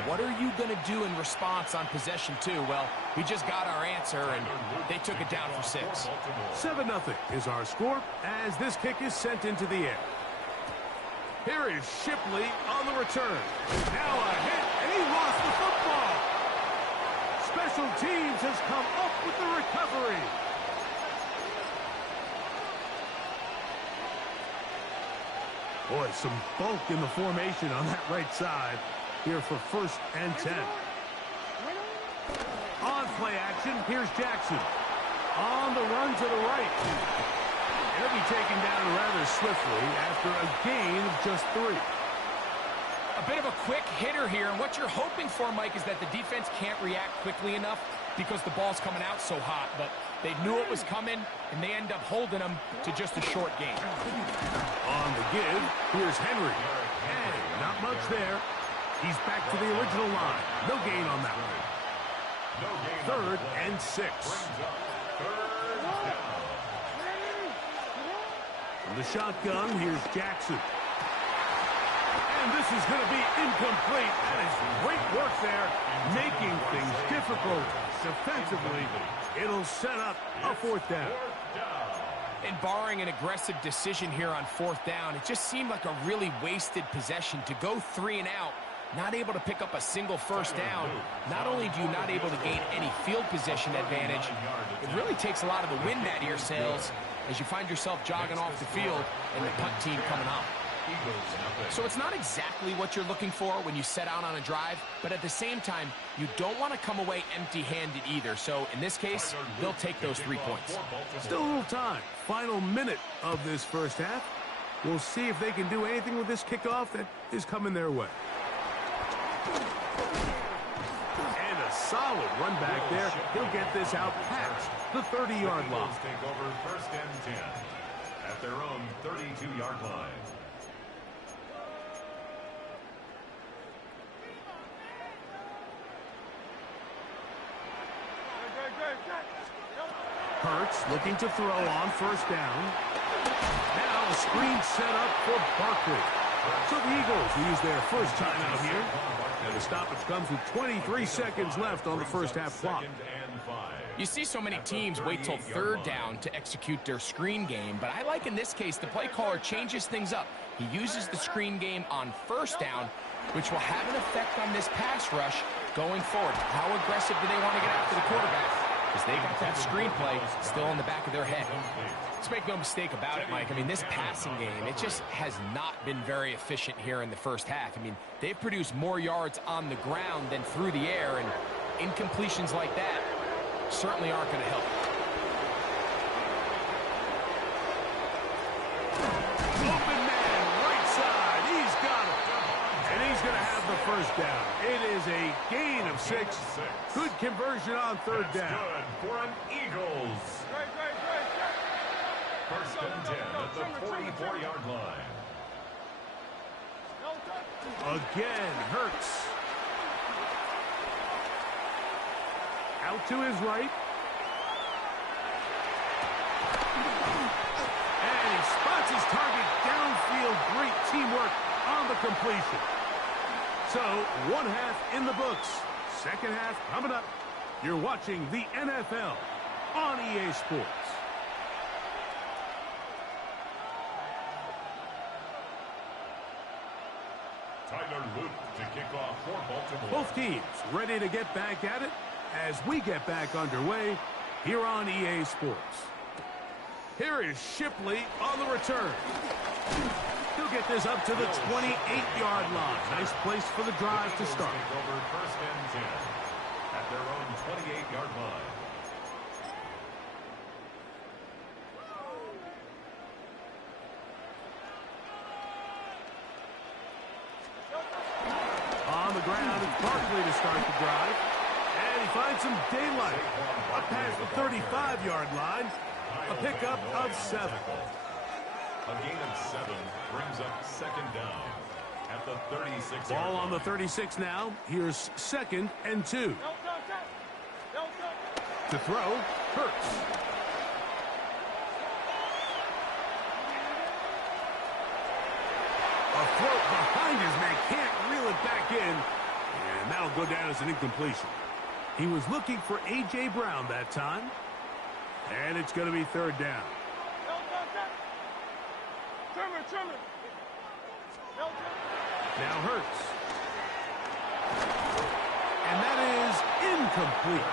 What are you going to do in response on possession 2? Well, we just got our answer, and they took it down for 6. 7-0 is our score as this kick is sent into the air. Here is Shipley on the return. Now a hit, and he lost the football. Special teams has come up with the recovery. Boy, some bulk in the formation on that right side here for 1st and 10. On play action, here's Jackson. On the run to the right. He'll be taken down rather swiftly after a gain of just 3. A bit of a quick hitter here, and what you're hoping for, Mike, is that the defense can't react quickly enough because the ball's coming out so hot, but they knew it was coming, and they end up holding them to just a short gain. On the give, here's Henry. And not much there. He's back to the original line. No gain on that one. 3rd and 6. From the shotgun, here's Jackson. And this is going to be incomplete. That is great work there, making things difficult defensively. It'll set up a 4th down. And barring an aggressive decision here on 4th down, it just seemed like a really wasted possession to go 3 and out, not able to pick up a single 1st down. Not only do you not able to gain any field position advantage, it really takes a lot of the wind out of your sails as you find yourself jogging off the field and the punt team coming out. So it's not exactly what you're looking for when you set out on a drive, but at the same time, you don't want to come away empty-handed either. So in this case, they'll take those 3 points. Still a little time. Final minute of this first half. We'll see if they can do anything with this kickoff that is coming their way. And a solid run back there. He'll get this out past the 30-yard line. Take over 1st and 10 at their own 32-yard line. Hurts looking to throw on 1st down. Now a screen set up for Barkley. So the Eagles use their first time out here. And the stoppage comes with 23 seconds left on the first half clock. You see so many teams wait till 3rd down to execute their screen game, but I like in this case the play caller changes things up. He uses the screen game on 1st down, which will have an effect on this pass rush going forward. How aggressive do they want to get after the quarterback? Because they got that screenplay still in the back of their head. Let's make no mistake about it, Mike. I mean, this passing game, it just has not been very efficient here in the first half. I mean, they've produced more yards on the ground than through the air, and incompletions like that certainly aren't going to help. Open man, right side. He's got it. And he's going to have the 1st down. It is a gain of 6. Good conversion on 3rd down. Good for an Eagles. 1st and and 10 at the 44-yard line. Again, Hurts. Out to his right. And he spots his target downfield. Great teamwork on the completion. So, one half in the books. Second half coming up. You're watching the NFL on EA Sports. Tyler Luke to kick off for Baltimore. Both teams ready to get back at it as we get back underway here on EA Sports. Here is Shipley on the return. He'll get this up to the 28-yard line. Nice place for the drive to start. Take over first and 10 at their own 28-yard line. On the ground, it's Barkley to start the drive. And he finds some daylight. Up past the 35-yard line. A pickup of 7. A gain of 7 brings up second down at the 36. Ball on the 36 now. Here's 2nd and 2. To throw, Hurts. A throw behind his man, can't reel it back in. And that'll go down as an incompletion. He was looking for A.J. Brown that time. And it's going to be 3rd down. Now Hurts. And that is incomplete.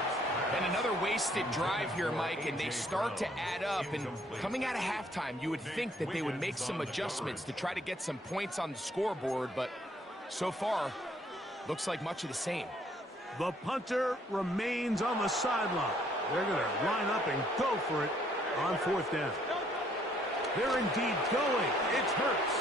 And another wasted drive here, Mike, and they start to add up. And coming out of halftime, you would think that they would make some adjustments to try to get some points on the scoreboard, but so far, looks like much of the same. The punter remains on the sideline. They're going to line up and go for it on 4th down. They're indeed going. It's Hurts.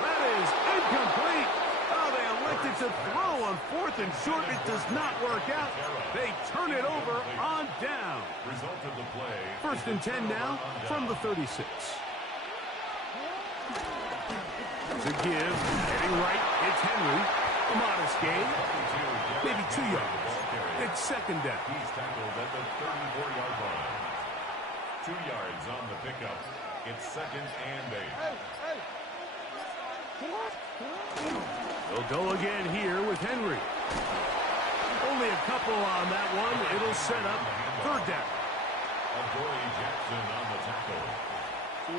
That is incomplete. Oh, they elected to throw on 4th and short. It does not work out. They turn it over on down. Result of the play. 1st and 10 now from the 36. To give, heading right, it's Henry. A modest gain, maybe 2 yards. It's 2nd down. He's tackled at the 34-yard line. 2 yards on the pickup. It's 2nd and 8. They'll go again here with Henry. Only a couple on that one. It'll set up 3rd down. Adoree Jackson on the tackle.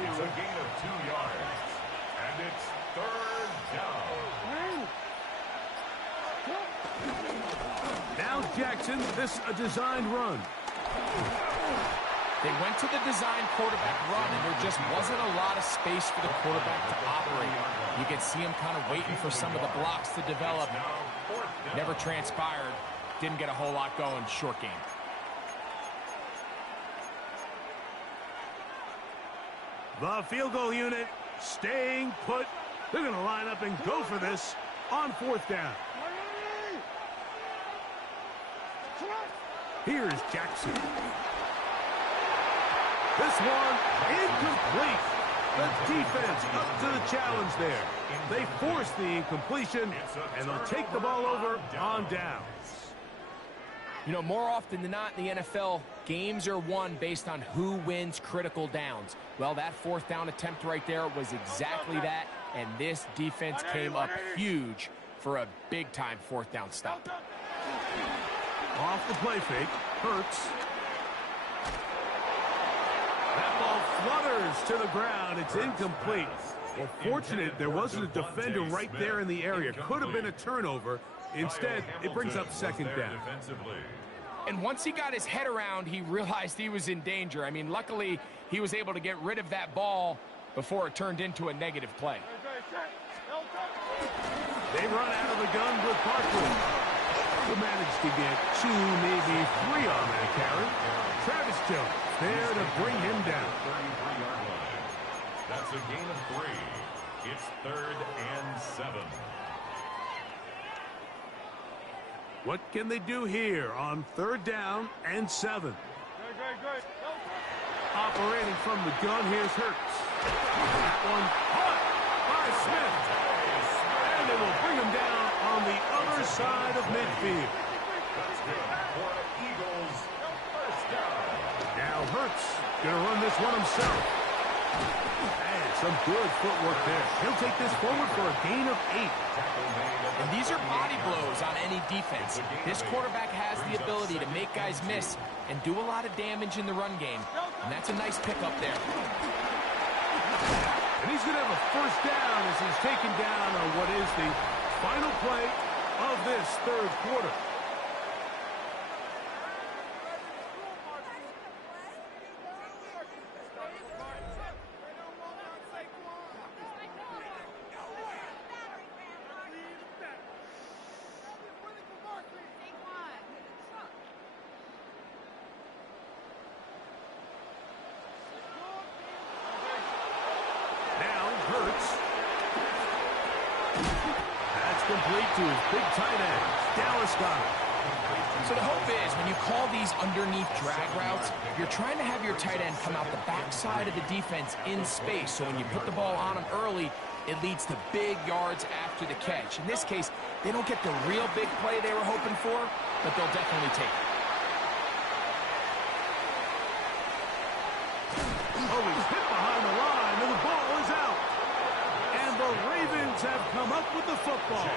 It's a gain of 2 yards. And it's 3rd down. Now Jackson, this a designed run. They went to the design quarterback run, and there just wasn't a lot of space for the quarterback to operate. You could see him kind of waiting for some of the blocks to develop. Never transpired. Didn't get a whole lot going. Short game. The field goal unit staying put. They're going to line up and go for this on 4th down. Here's Jackson. This one incomplete. The defense up to the challenge there. They force the incompletion, and they'll take the ball over on downs. You know, more often than not in the NFL, games are won based on who wins critical downs. Well, that 4th down attempt right there was exactly that, and this defense came up huge for a big-time 4th down stop. Off the play fake, Hurts. That ball flutters to the ground. It's incomplete. Well, fortunate there wasn't a defender right there in the area. Could have been a turnover. Instead, it brings up 2nd down. And once he got his head around, he realized he was in danger. I mean, luckily, he was able to get rid of that ball before it turned into a negative play. They run out of the gun with Barkley. Who managed to get 2, maybe 3 on that carry. Travis Jones there to bring him down. That's a gain of 3. It's 3rd and 7. What can they do here on 3rd down and 7? Operating from the gun, here's Hurts. That one caught by Smith. And they will bring him down on the other side of midfield. Now Hurts going to run this one himself. And some good footwork there. He'll take this forward for a gain of 8. And these are body blows on any defense. This quarterback has the ability to make guys miss and do a lot of damage in the run game. And that's a nice pickup there. And he's going to have a first down as he's taken down on what is the final play of this third quarter. Complete to his big tight end, Dallas Goedert. So the hope is when you call these underneath drag routes, you're trying to have your tight end come out the backside of the defense in space. So when you put the ball on him early, it leads to big yards after the catch. In this case, they don't get the real big play they were hoping for, but they'll definitely take it. Oh, he's hit behind the line, and the ball is out. And the Ravens have come up with the football.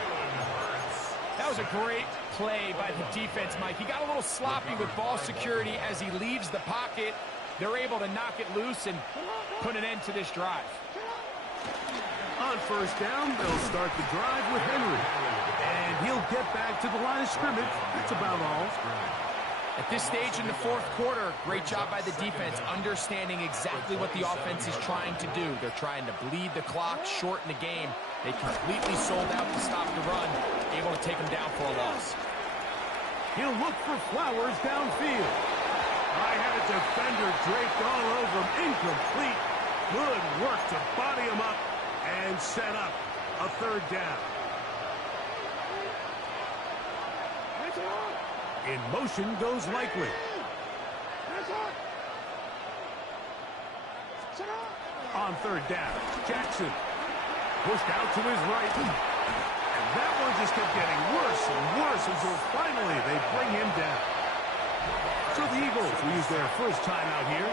That was a great play by the defense, Mike. He got a little sloppy with ball security as he leaves the pocket. They're able to knock it loose and put an end to this drive. On first down, they'll start the drive with Henry. And he'll get back to the line of scrimmage. That's about all. At this stage in the fourth quarter, great job by the defense, understanding exactly what the offense is trying to do. They're trying to bleed the clock, shorten the game. They completely sold out to stop the run, able to take them down for a loss. He'll look for Flowers downfield. I had a defender draped all over him, incomplete. Good work to body him up and set up a third down. In motion goes Likely. On third down, Jackson pushed out to his right. And that one just kept getting worse and worse until finally they bring him down. So the Eagles will use their first timeout here.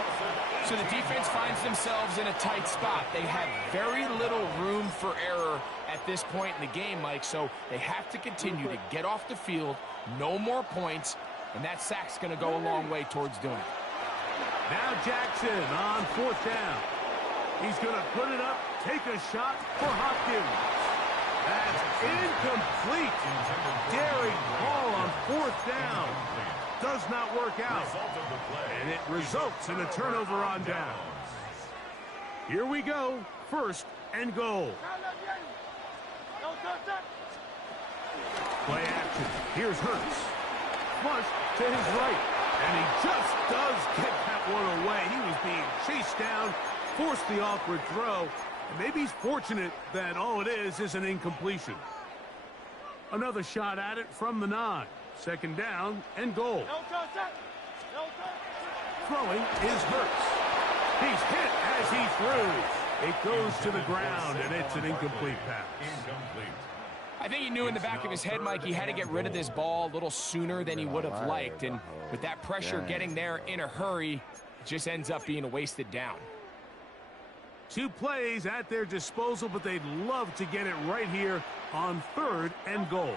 So the defense finds themselves in a tight spot. They have very little room for error at this point in the game, Mike, so they have to continue to get off the field, no more points, and that sack's going to go a long way towards doing it. Now Jackson on fourth down. He's going to put it up, take a shot for Hopkins. That's incomplete. Daring ball on fourth down. Does not work out. And it results in a turnover on down. Here we go. First and goal. Play action. Here's Hurts. Flush to his right. And he just does get that one away. He was being chased down, forced the awkward throw. And maybe he's fortunate that all it is an incompletion. Another shot at it from the 9. Second down and goal. Throwing is Hurts. He's hit as he threw. It goes to the ground, and it's an incomplete pass. I think he knew in the back of his head, Mike, he had to get rid of this ball a little sooner than he would have liked. And with that pressure getting there in a hurry, it just ends up being a wasted down. 2 plays at their disposal, but they'd love to get it right here on third and goal.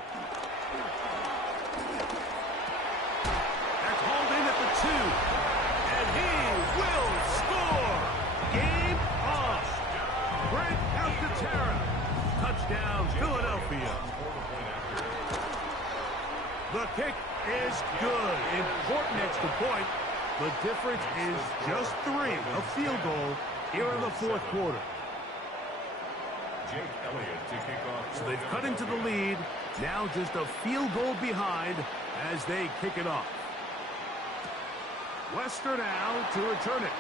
That's hauled in at the 2. And he will score. Game off. Brent Alcantara. Touchdown, Philadelphia. The kick is good. Important extra point. The difference is just 3, a field goal here in the fourth quarter. Jake Elliott to kick off. So they've cut into the lead. Now just a field goal behind as they kick it off. Wester now to return it.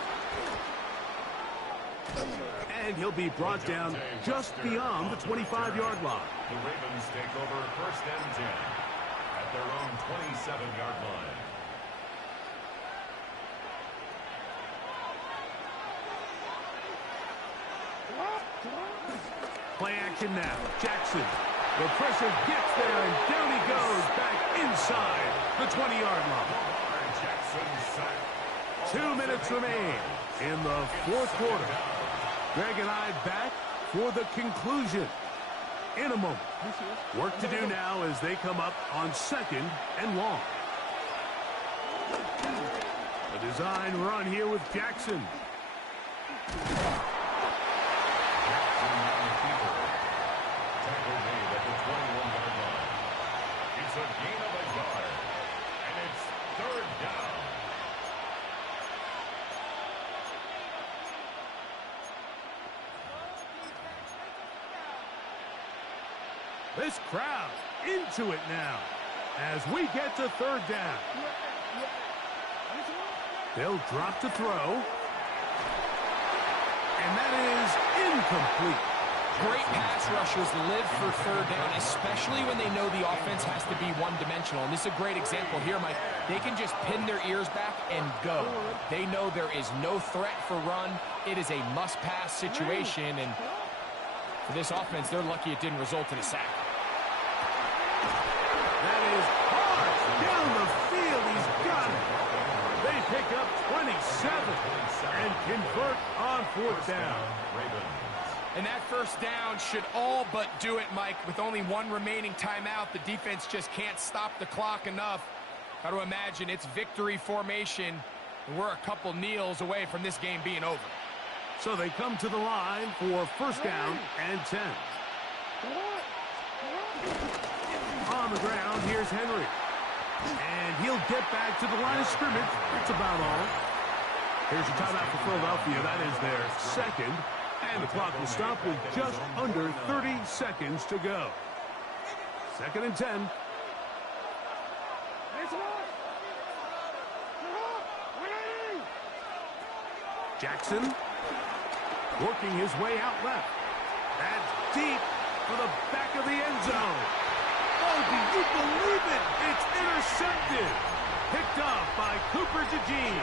And he'll be brought down just beyond the 25-yard line. The Ravens take over first and 10 at their own 27-yard line. second now. Jackson. The pressure gets there, and down he goes back inside the 20-yard line. 2 minutes remain in the fourth quarter. Greg and I back for the conclusion in a moment. Work to do now as they come up on second and long. A design run here with Jackson. It's a gain of a yard, and it's third down. This crowd into it now as we get to third down. They'll drop to throw. And that is incomplete. Great pass rushers live for third down, especially when they know the offense has to be one-dimensional. And this is a great example here, Mike. They can just pin their ears back and go. They know there is no threat for run. It is a must-pass situation, and for this offense, they're lucky it didn't result in a sack. That is hard down the field. He's got it. They pick up 27 and convert on fourth down. And that first down should all but do it, Mike. With only one remaining timeout, the defense just can't stop the clock enough. Got to imagine it's victory formation, and we're a couple kneels away from this game being over. So they come to the line for first down and 10. On the ground, here's Henry. And he'll get back to the line of scrimmage. That's about all. Here's your timeout for Philadelphia. That is their second. And the clock will stop with just under 30 seconds to go. Second and 10. Jackson working his way out left. That's deep for the back of the end zone. Oh, do you believe it? It's intercepted. Picked off by Cooper DeJean.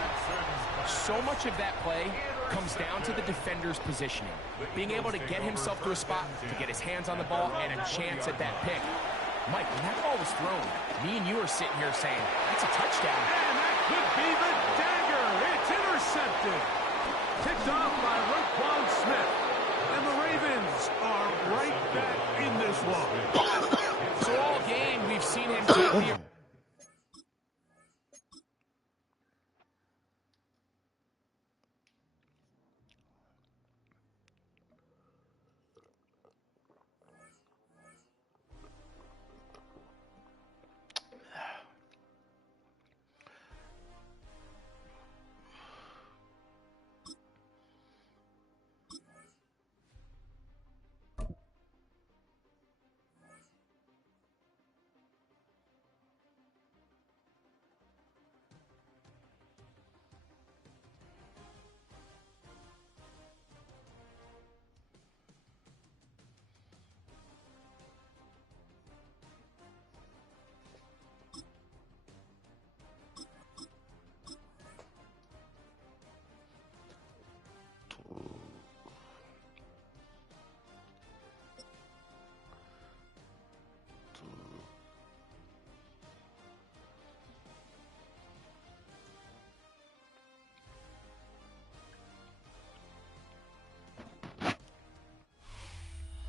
So much of that play comes down to the defender's positioning. Being able to get himself to a spot, to get his hands on the ball, and a chance at that pick. Mike, when that ball was thrown, me and you are sitting here saying, that's a touchdown. And that could be the dagger. It's intercepted. Picked off by Roquan Smith. And the Ravens are right back in this one. So all game, we've seen him take the...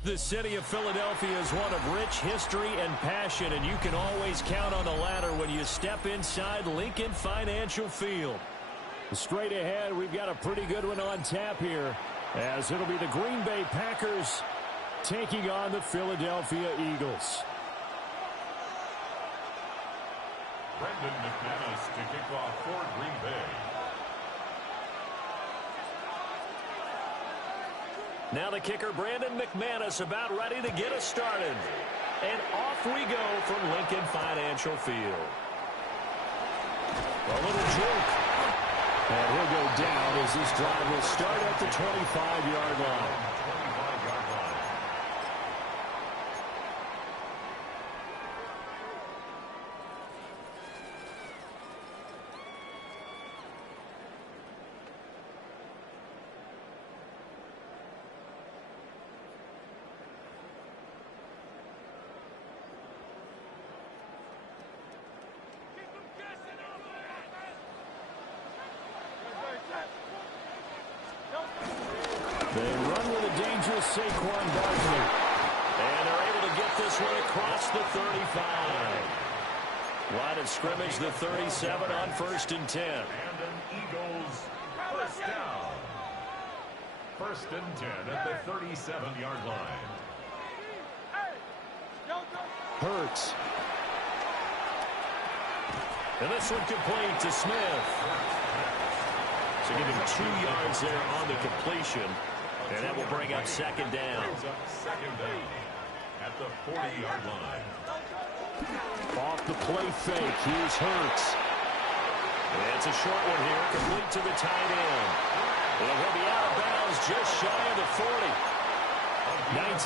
The city of Philadelphia is one of rich history and passion, and you can always count on the latter when you step inside Lincoln Financial Field. Straight ahead, we've got a pretty good one on tap here, as it'll be the Green Bay Packers taking on the Philadelphia Eagles. Brendan McManus to kick off for Green Bay. Now the kicker, Brandon McManus, about ready to get us started. And off we go from Lincoln Financial Field. A little joke. And he'll go down as this drive will start at the 25-yard line. They run with a dangerous Saquon Barkley. And they're able to get this one across the 35. Line of scrimmage, the 37 on 1st and 10. And an Eagles first down. 1st and 10 at the 37-yard line. Hurts. And this one complete to Smith. So give him 2 yards there on the completion. And that will bring up 2nd down. Second down at the 40-yard line. Off the play fake. Here's Hurts. It's a short one here, complete to the tight end. And he'll be out of bounds just shy of the 40.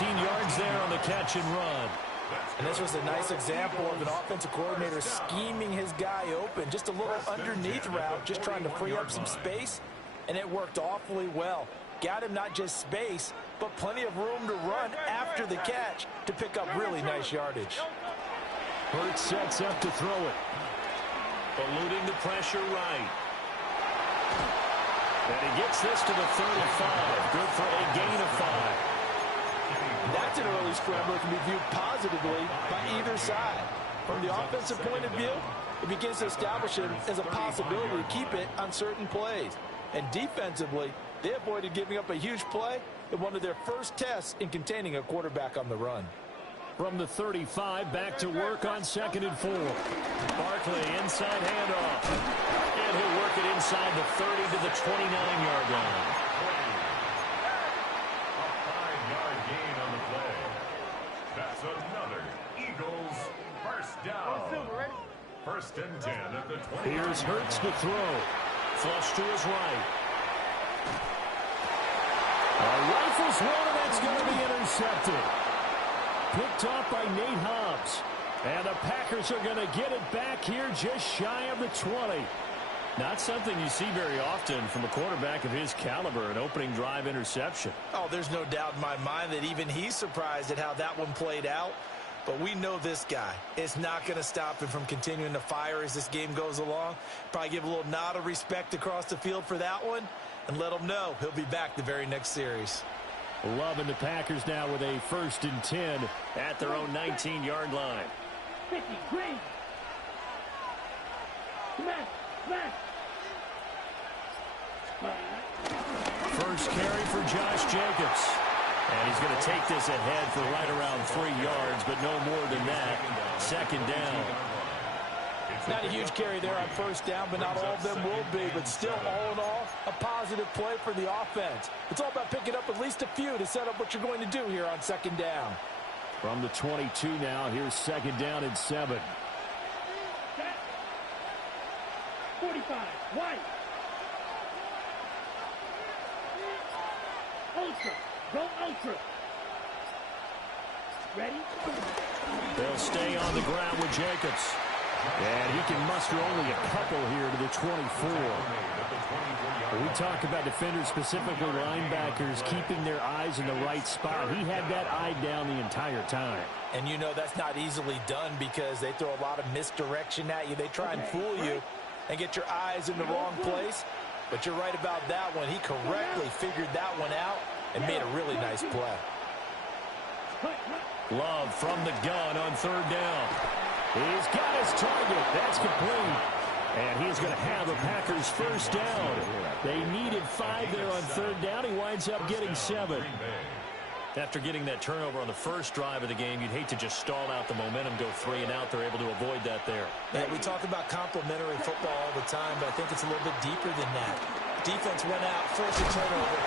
19 yards there on the catch and run. And this was a nice example of an offensive coordinator scheming his guy open. Just a little underneath route, just trying to free up some space, and it worked awfully well. Got him not just space, but plenty of room to run after the catch to pick up really nice yardage. Hurts sets up to throw it. Eluding the pressure right. And he gets this to the 35. Good for a gain of 5. That's an early scrambler that can be viewed positively by either side. From the offensive point of view, it begins to establish it as a possibility to keep it on certain plays. And defensively, they avoided giving up a huge play in one of their first tests in containing a quarterback on the run. From the 35, back to work on 2nd and 4. Barkley, inside handoff. And he'll work it inside the 30 to the 29-yard line. A 5-yard gain on the play. That's another Eagles first down. 1st and 10 at the 20. Here's Hurts to throw. Flush to his right. Rifles one, and that's going to be intercepted. Picked off by Nate Hobbs. And the Packers are going to get it back here just shy of the 20. Not something you see very often from a quarterback of his caliber, an opening drive interception. Oh, there's no doubt in my mind that even he's surprised at how that one played out. But we know this guy. It's not going to stop him from continuing to fire as this game goes along. Probably give a little nod of respect across the field for that one and let him know he'll be back the very next series. Loving the Packers now with a 1st and 10 at their own 19-yard line. 50, green. Smash, smash. First carry for Josh Jacobs. And he's going to take this ahead for right around 3 yards, but no more than that. 2nd down. Not a huge carry there on 1st down, but not all of them will be. But still, all in all, a positive play for the offense. It's all about picking up at least a few to set up what you're going to do here on 2nd down. From the 22 now, here's 2nd down and 7. 45, white. Ultra, go ultra. Ready? They'll stay on the ground with Jacobs. And he can muster only a couple here to the 24. We talk about defenders, specifically linebackers, keeping their eyes in the right spot. He had that eye down the entire time. And you know that's not easily done because they throw a lot of misdirection at you. They try and fool you and get your eyes in the wrong place. But you're right about that one. He correctly figured that one out and made a really nice play. Love from the gun on 3rd down. He's got his target. That's complete. And he's going to have the Packers 1st down. They needed 5 there on 3rd down. He winds up getting 7. After getting that turnover on the first drive of the game, you'd hate to just stall out the momentum, go 3 and out. They're able to avoid that there. Yeah, we talk about complementary football all the time, but I think it's a little bit deeper than that. Defense went out, forced a turnover,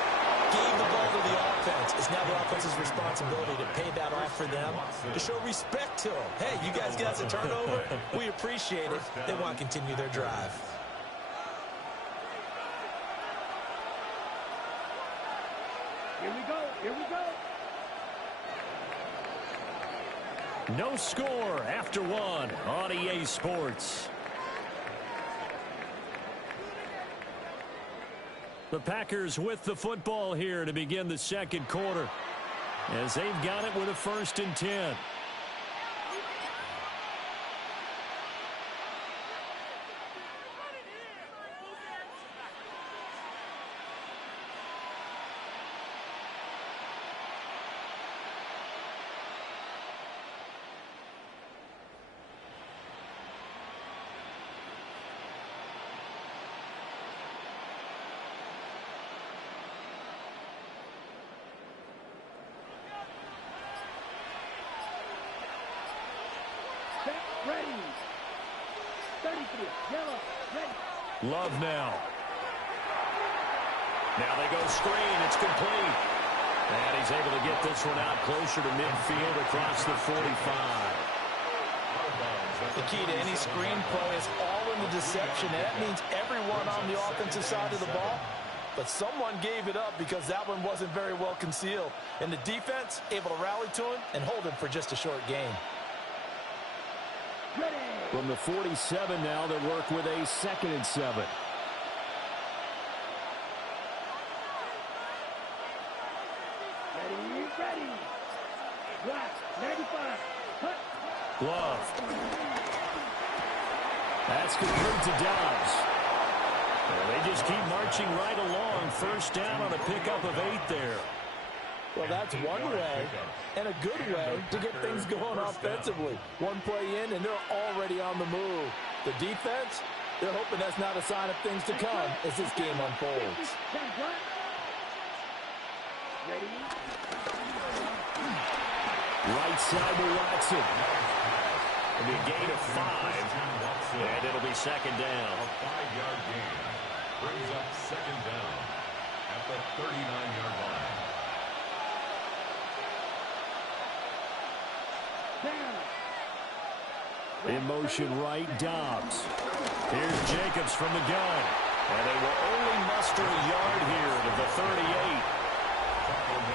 gave the ball to the offense. It's now the offense's responsibility to pay that off for them, to show respect to them. Hey, you guys got the turnover. We appreciate it. They want to continue their drive. Here we go, here we go. No score after 1 on EA Sports. The Packers with the football here to begin the 2nd quarter, as they've got it with a 1st and 10. Love now. Now they go screen. It's complete. And he's able to get this one out closer to midfield across the 45. The key to any screen play is all in the deception, and that means everyone on the offensive side of the ball. But someone gave it up because that one wasn't very well concealed. And the defense able to rally to him and hold him for just a short gain. From the 47 now, they work with a 2nd and 7. Ready. Black, 95. Cut. Glove. That's complete to Dobbs. Well, they just keep marching right along. First down on a pickup of 8 there. Well, that's one way, and a good way to get things going offensively. One play in, and they're already on the move. The defense, they're hoping that's not a sign of things to come as this game unfolds. Right side to Watson. It'll be a gain of 5, and it'll be 2nd down. A 5-yard gain brings up 2nd down at the 39-yard line. In motion right, Dobbs. Here's Jacobs from the gun. And they will only muster a yard here to the 38.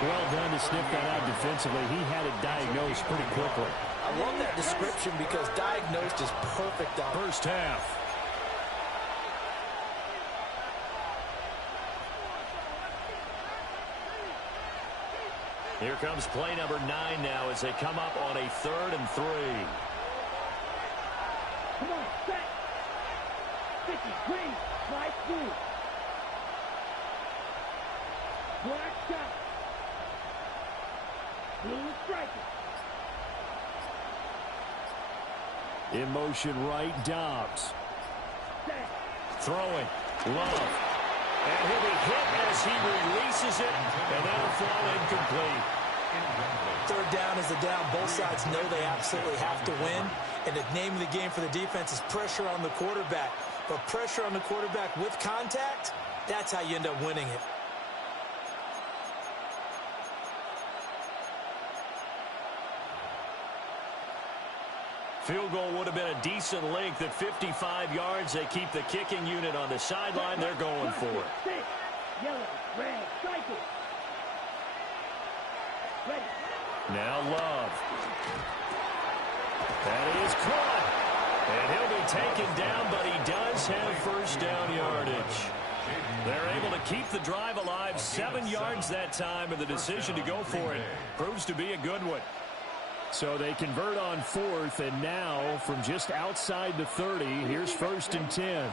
Well done to sniff that out defensively. He had it diagnosed pretty quickly. I love that description because diagnosed is perfect on first half. Here comes play number 9 now as they come up on a 3rd and 3. Come on, set. 50, green, slide through. Black shot. Blue striker. In motion right, Dobbs. Set. Throwing. Love. And he'll be hit as he releases it, and that'll fall incomplete. 3rd down is the down. Both sides know they absolutely have to win. And the name of the game for the defense is pressure on the quarterback. But pressure on the quarterback with contact, that's how you end up winning it. Field goal would have been a decent length at 55 yards. They keep the kicking unit on the sideline. They're going for it. Yellow, red, cycle. Ready. Now Love. That is caught. And he'll be taken down, but he does have first down yardage. They're able to keep the drive alive. 7 yards that time, and the decision to go for it proves to be a good one. So they convert on 4th, and now from just outside the 30, here's 1st and 10.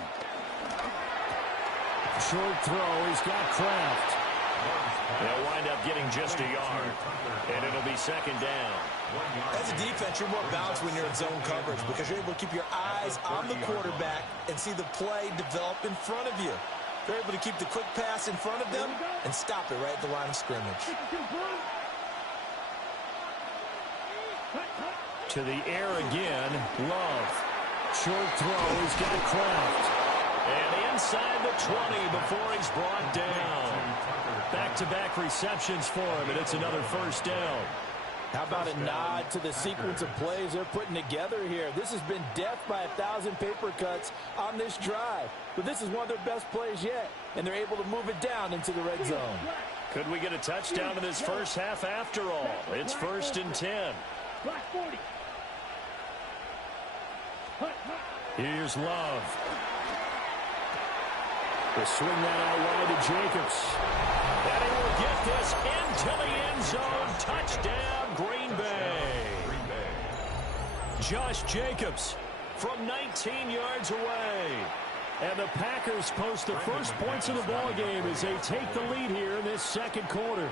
Short throw, he's got Kraft. They'll wind up getting just a yard, and it'll be 2nd down. As a defense, you're more balanced when you're in zone coverage because you're able to keep your eyes on the quarterback and see the play develop in front of you. They're able to keep the quick pass in front of them and stop it right at the line of scrimmage. To the air again, Love. Short throw, he's got Kraft. And inside the 20 before he's brought down. Back-to-back receptions for him, and it's another first down. How about a nod to the sequence of plays they're putting together here? This has been death by 1,000 paper cuts on this drive. But this is one of their best plays yet, and they're able to move it down into the red zone. Could we get a touchdown in this first half after all? It's 1st and 10. Black 40. Here's Love. They swing that out wide to Jacobs. And he will get this into the end zone. Touchdown, Green Bay. Josh Jacobs from 19 yards away. And the Packers post the first points of the ball game as they take the lead here in this 2nd quarter.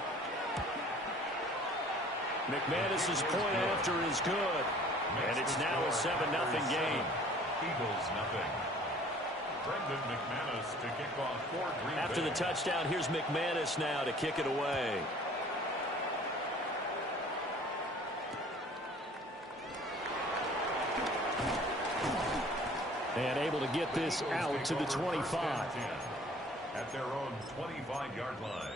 McManus's point after is good. And it's now a 7-0 game. Eagles nothing. Brendan McManus to kick off for Green Bay. After the touchdown, here's McManus now to kick it away. And able to get this out to the 25. At their own 25-yard line.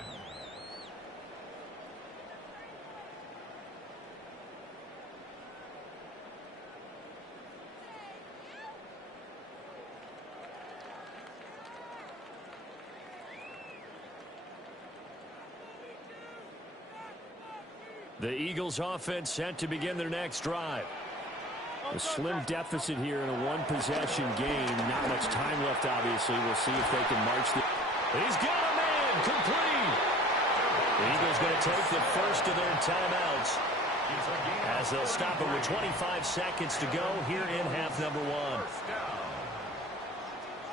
The Eagles offense set to begin their next drive. A slim deficit here in a one-possession game. Not much time left, obviously. We'll see if they can march the... He's got a man! Complete! The Eagles going to take the first of their timeouts as they'll stop it with 25 seconds to go here in half number one.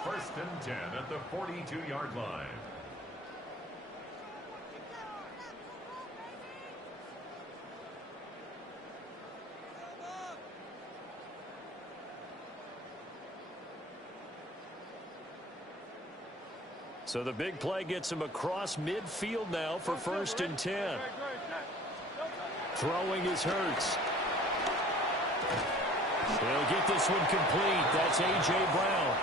First and 10 at the 42-yard line. So the big play gets him across midfield now for first and 10. Throwing is Hurts. They'll get this one complete. That's A.J. Brown.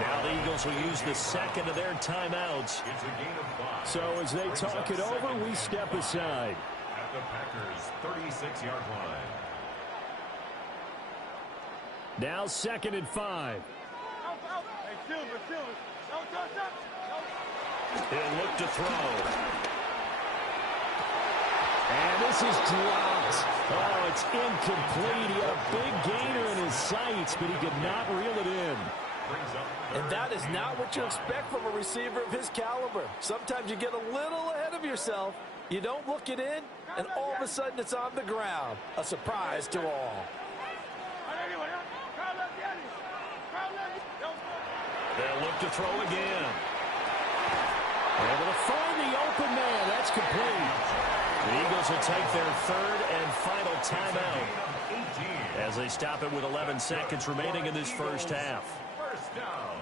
Now the Eagles will use the second of their timeouts. So as they talk it over, we step aside. At the Packers' 36-yard line. Now second and 5. He'll look to throw. And this is dropped. Oh, it's incomplete. He had a big gainer in his sights, but he could not reel it in. And that is not what you expect from a receiver of his caliber. Sometimes you get a little ahead of yourself. You don't look it in, and all of a sudden it's on the ground. A surprise to all. They'll look to throw again. Able to find the open man. That's complete. The Eagles will take their third and final timeout as they stop it with 11 seconds remaining in this first half. First down.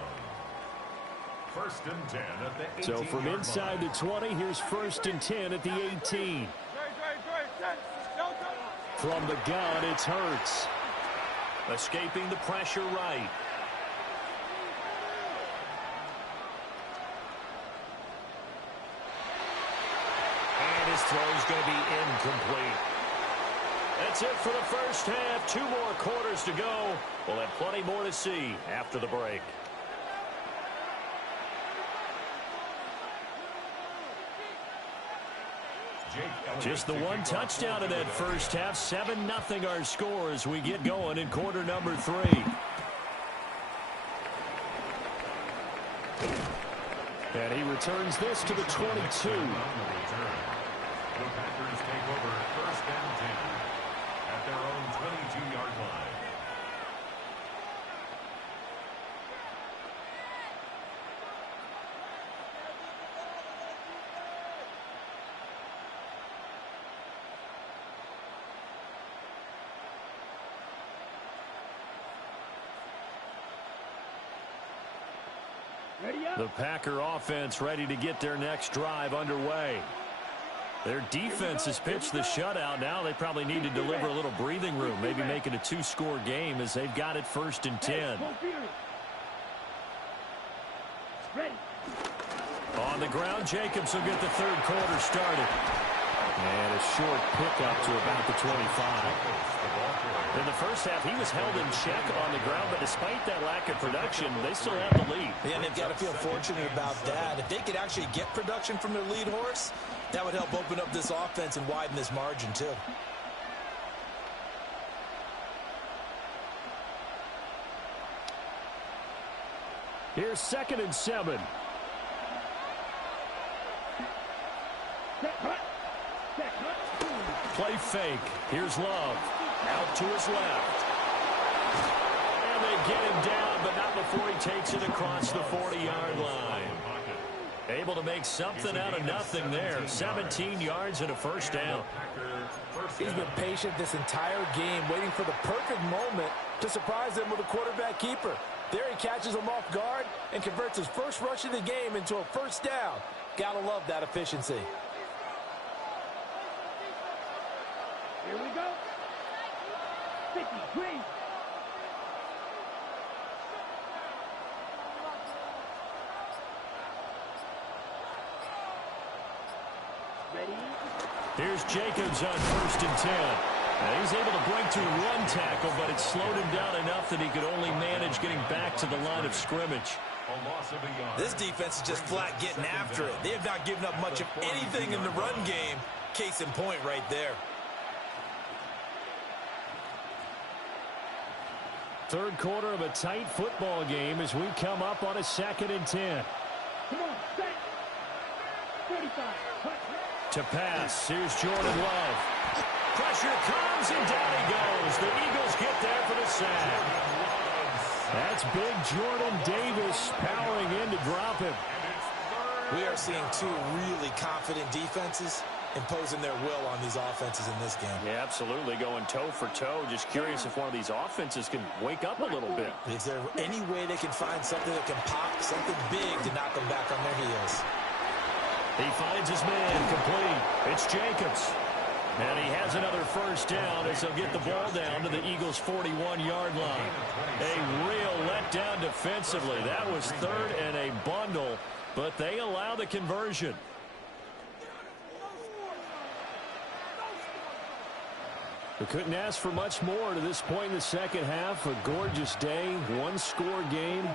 First and 10 at the 18. So from inside the 20, here's first and 10 at the 18. From the gun, it's Hurts. Escaping the pressure right. His throw's going to be incomplete. That's it for the first half. 2 more quarters to go. We'll have plenty more to see after the break. Just the one touchdown in that first half. 7-0 our score as we get going in quarter number 3. And he returns this to the 22. The Packers take over first and 10 at their own 22-yard line. The Packer offense ready to get their next drive underway. Their defense has pitched the shutout. Now they probably need to deliver a little breathing room, maybe make it a 2-score game as they've got it first and 10. On the ground, Jacobs will get the third quarter started. And a short pickup to about the 25. In the first half, he was held in check on the ground, but despite that lack of production, they still have the lead. Yeah, and they've got to feel fortunate about that. If they could actually get production from their lead horse, that would help open up this offense and widen this margin, too. Here's second and 7. Play fake. Here's Love. Out to his left. And they get him down, but not before he takes it across the 40-yard line. Able to make something out of nothing there. 17 yards and a first down. He's been patient this entire game, waiting for the perfect moment to surprise them with a quarterback keeper. There he catches him off guard and converts his first rush of the game into a first down. Gotta love that efficiency. Here we go. 53. Here's Jacobs on 1st and 10. And he's able to break through one tackle, but it slowed him down enough that he could only manage getting back to the line of scrimmage. This defense is just flat getting after it. They have not given up much of anything in the run game. Case in point right there. Third quarter of a tight football game as we come up on a 2nd and 10. Come on, set. 45. To pass, here's Jordan Love. Pressure comes, and down he goes. The Eagles get there for the sack. That's big Jordan Davis powering in to drop him. We are seeing two really confident defenses imposing their will on these offenses in this game. Yeah, absolutely, going toe for toe. Just curious if one of these offenses can wake up a little bit. Is there any way they can find something that can pop, something big to knock them back on their heels? He finds his man complete. It's Jacobs. And he has another first down as he'll get the ball down to the Eagles' 41-yard line. A real letdown defensively. That was 3rd and a bundle, but they allow the conversion. We couldn't ask for much more to this point in the second half. A gorgeous day, one-score game.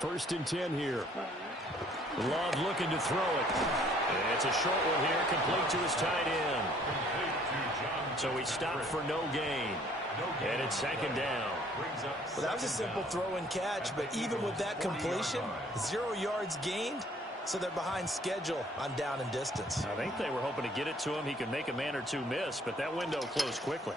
1st and 10 here. Love looking to throw it. And it's a short one here, complete to his tight end. So he stopped for no gain. And it's 2nd down. Well, that was a simple throw and catch, but even with that completion, 0 yards gained, so they're behind schedule on down and distance. I think they were hoping to get it to him. He could make a man or two miss, but that window closed quickly.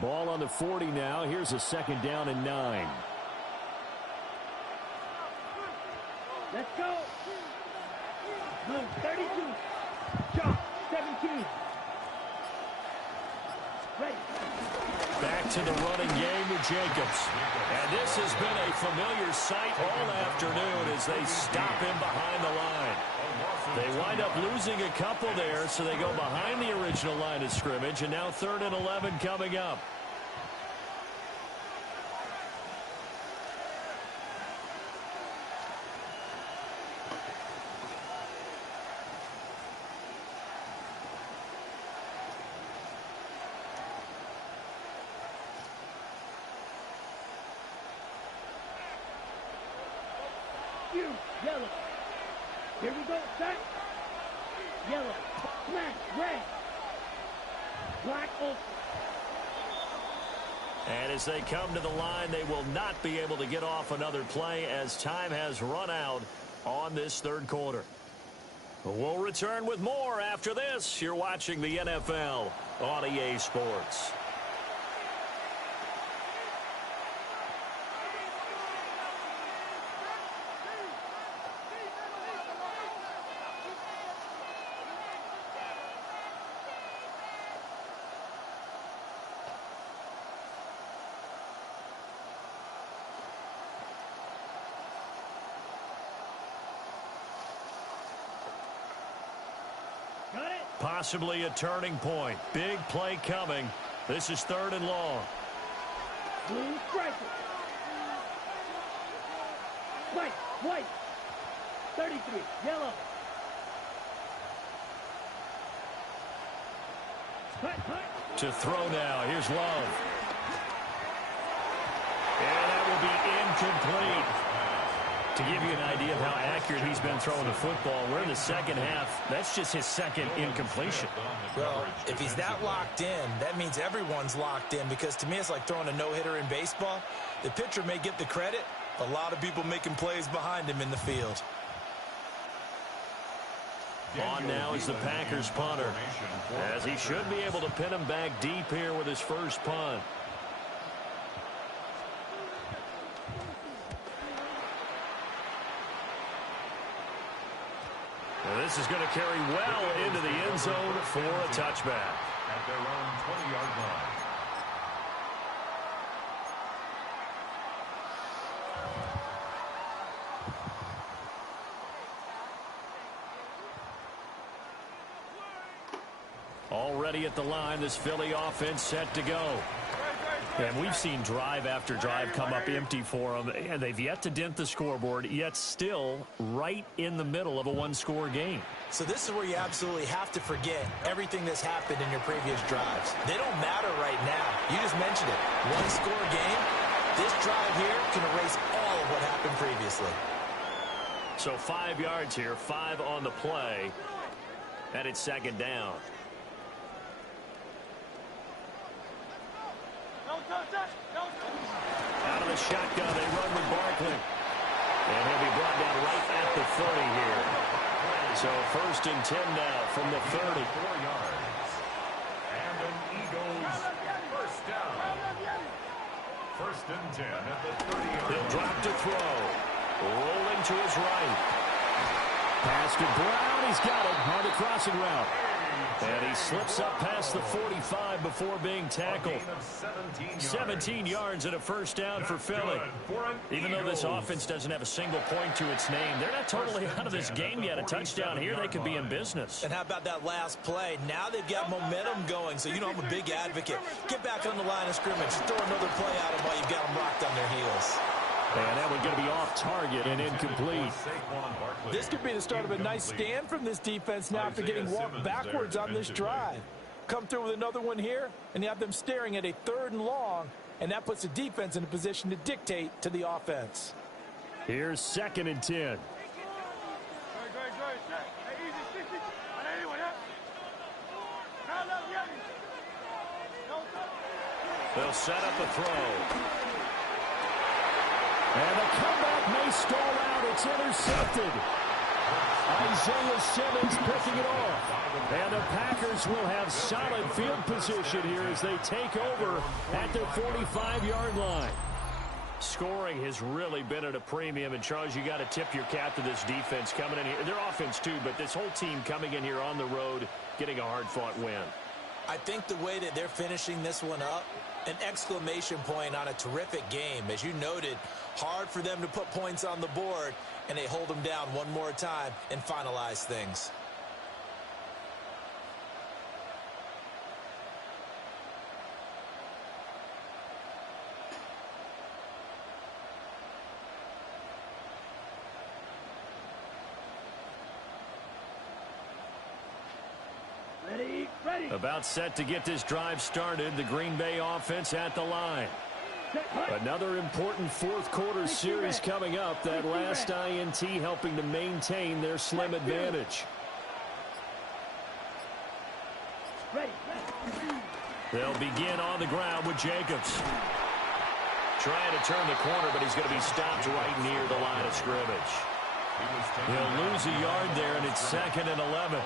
Ball on the 40 now. Here's a 2nd down and 9. Let's go. Blue 32. Shot 17. Ready. Back to the running game with Jacobs. And this has been a familiar sight all afternoon as they stop him behind the line. They wind up losing a couple there, so they go behind the original line of scrimmage, and now 3rd and 11 coming up. Yellow. Here we go, set. Yellow. Black. Red. Black open. And as they come to the line, they will not be able to get off another play as time has run out on this 3rd quarter. We'll return with more after this. You're watching the NFL on EA Sports. Possibly a turning point. Big play coming. This is 3rd and long. Blue striker. White. 33. Yellow. Cut. To throw now. Here's Love. And that will be incomplete. To give you an idea of how accurate he's been throwing the football, we're in the second half. That's just his 2nd incompletion. Well, if he's that locked in, that means everyone's locked in, because to me it's like throwing a no-hitter in baseball. The pitcher may get the credit, a lot of people making plays behind him in the field. On now is the Packers punter, as he should be able to pin him back deep here with his first punt. And this is going to carry well into the end zone for a touchback. At their own 20-yard line. Already at the line, this Philly offense set to go. And we've seen drive after drive come up empty for them, and they've yet to dent the scoreboard, yet still right in the middle of a one-score game. So this is where you absolutely have to forget everything that's happened in your previous drives. They don't matter right now. You just mentioned it. One-score game. This drive here can erase all of what happened previously. So 5 yards here, 5 on the play, and it's second down. Out of the shotgun, they run with Barkley. And he'll be brought down right at the 30 here. So 1st and 10 now from the 30. 4 yards. And an Eagles first down. 1st and 10 at the 30-yard line. He'll drop to throw. Rolling to his right. Pass to Brown. He's got it on the crossing route. And he slips up past the 45 before being tackled. 17 yards and a first down for Philly. Even though this offense doesn't have a single point to its name, they're not totally out of this game yet. A touchdown here, they could be in business. And how about that last play? Now they've got momentum going. So, you know, I'm a big advocate. Get back on the line of scrimmage. Throw another play at them while you've got them locked on their heels. And that one's going to be off target and incomplete. This could be the start of a nice stand from this defense now after getting walked backwards on this drive. Come through with another one here, and you have them staring at a 3rd and long, and that puts the defense in a position to dictate to the offense. Here's 2nd and 10. They'll set up a throw. And the comeback may stall out. It's intercepted. Isaiah Simmons picking it off. And the Packers will have solid field position here as they take over at their 45-yard line. Scoring has really been at a premium. And, Charles, you got to tip your cap to this defense coming in here. Their offense, too, but this whole team coming in here on the road, getting a hard-fought win. I think the way that they're finishing this one up, an exclamation point on a terrific game. As you noted, hard for them to put points on the board, and they hold them down one more time and finalize things. Ready. About set to get this drive started. The Green Bay offense at the line. Another important 4th quarter series coming up. That last INT helping to maintain their slim advantage. They'll begin on the ground with Jacobs. Trying to turn the corner, but he's going to be stopped right near the line of scrimmage. He'll lose a yard there, and it's 2nd and 11.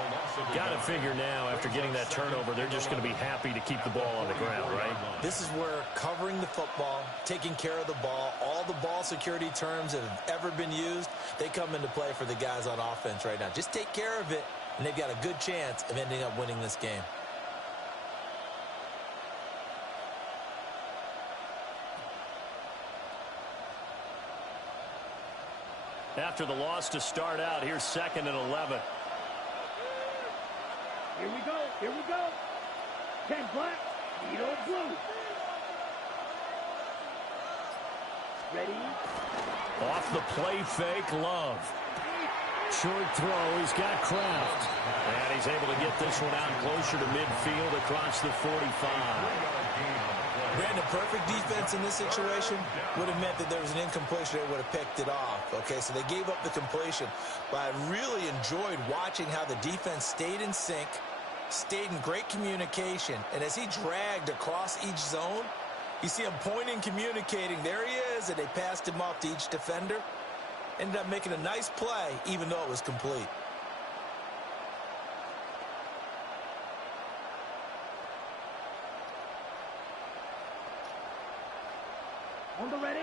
Got to figure now, after getting that turnover, they're just going to be happy to keep the ball on the ground, right? This is where covering the football, taking care of the ball, all the ball security terms that have ever been used, they come into play for the guys on offense right now. Just take care of it, and they've got a good chance of ending up winning this game. After the loss to start out, here's 2nd and 11. Here we go. 10 black, 0 blue. Ready? Off the play fake, Love. Short throw, he's got Kraft. And he's able to get this one out closer to midfield across the 45. Brandon, perfect defense in this situation would have meant that there was an incompletion. They would have picked it off. Okay, so they gave up the completion. But I really enjoyed watching how the defense stayed in sync, stayed in great communication. And as he dragged across each zone, you see him pointing, communicating. There he is, and they passed him off to each defender. Ended up making a nice play, even though it was complete.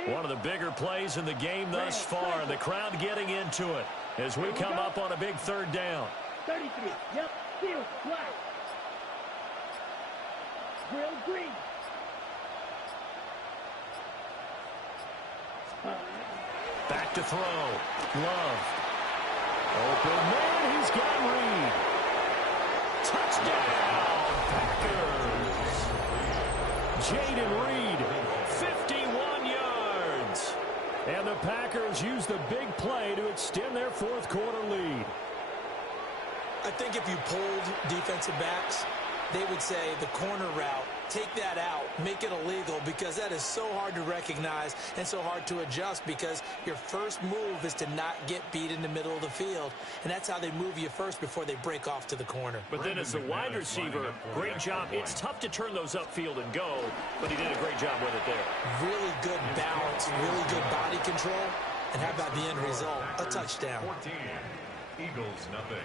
One of the bigger plays in the game thus far, and the crowd getting into it as we come up on a big 3rd down. 33, yep, field, black. Grill, green. Back to throw. Love. Open man, he's got Reed. Touchdown! Packers. Jaden Reed, 51 yards. And the Packers use the big play to extend their fourth quarter lead. I think if you polled defensive backs, they would say the corner route, take that out, make it illegal, because that is so hard to recognize and so hard to adjust, because your first move is to not get beat in the middle of the field, and that's how they move you first before they break off to the corner. But then as a wide receiver, great job. It's tough to turn those upfield and go, but he did a great job with it there. Really good balance, really good body control, and how about the end result? A touchdown. 14, Eagles nothing.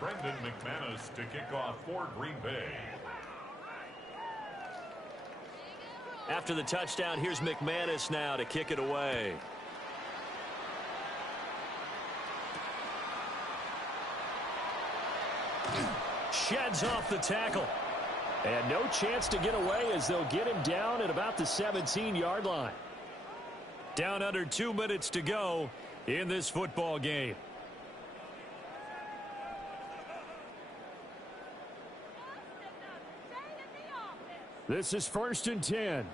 Brendan McManus to kick off for Green Bay. After the touchdown, here's McManus now to kick it away. Sheds off the tackle. And no chance to get away as they'll get him down at about the 17-yard line. Down under 2 minutes to go in this football game. This is 1st and 10.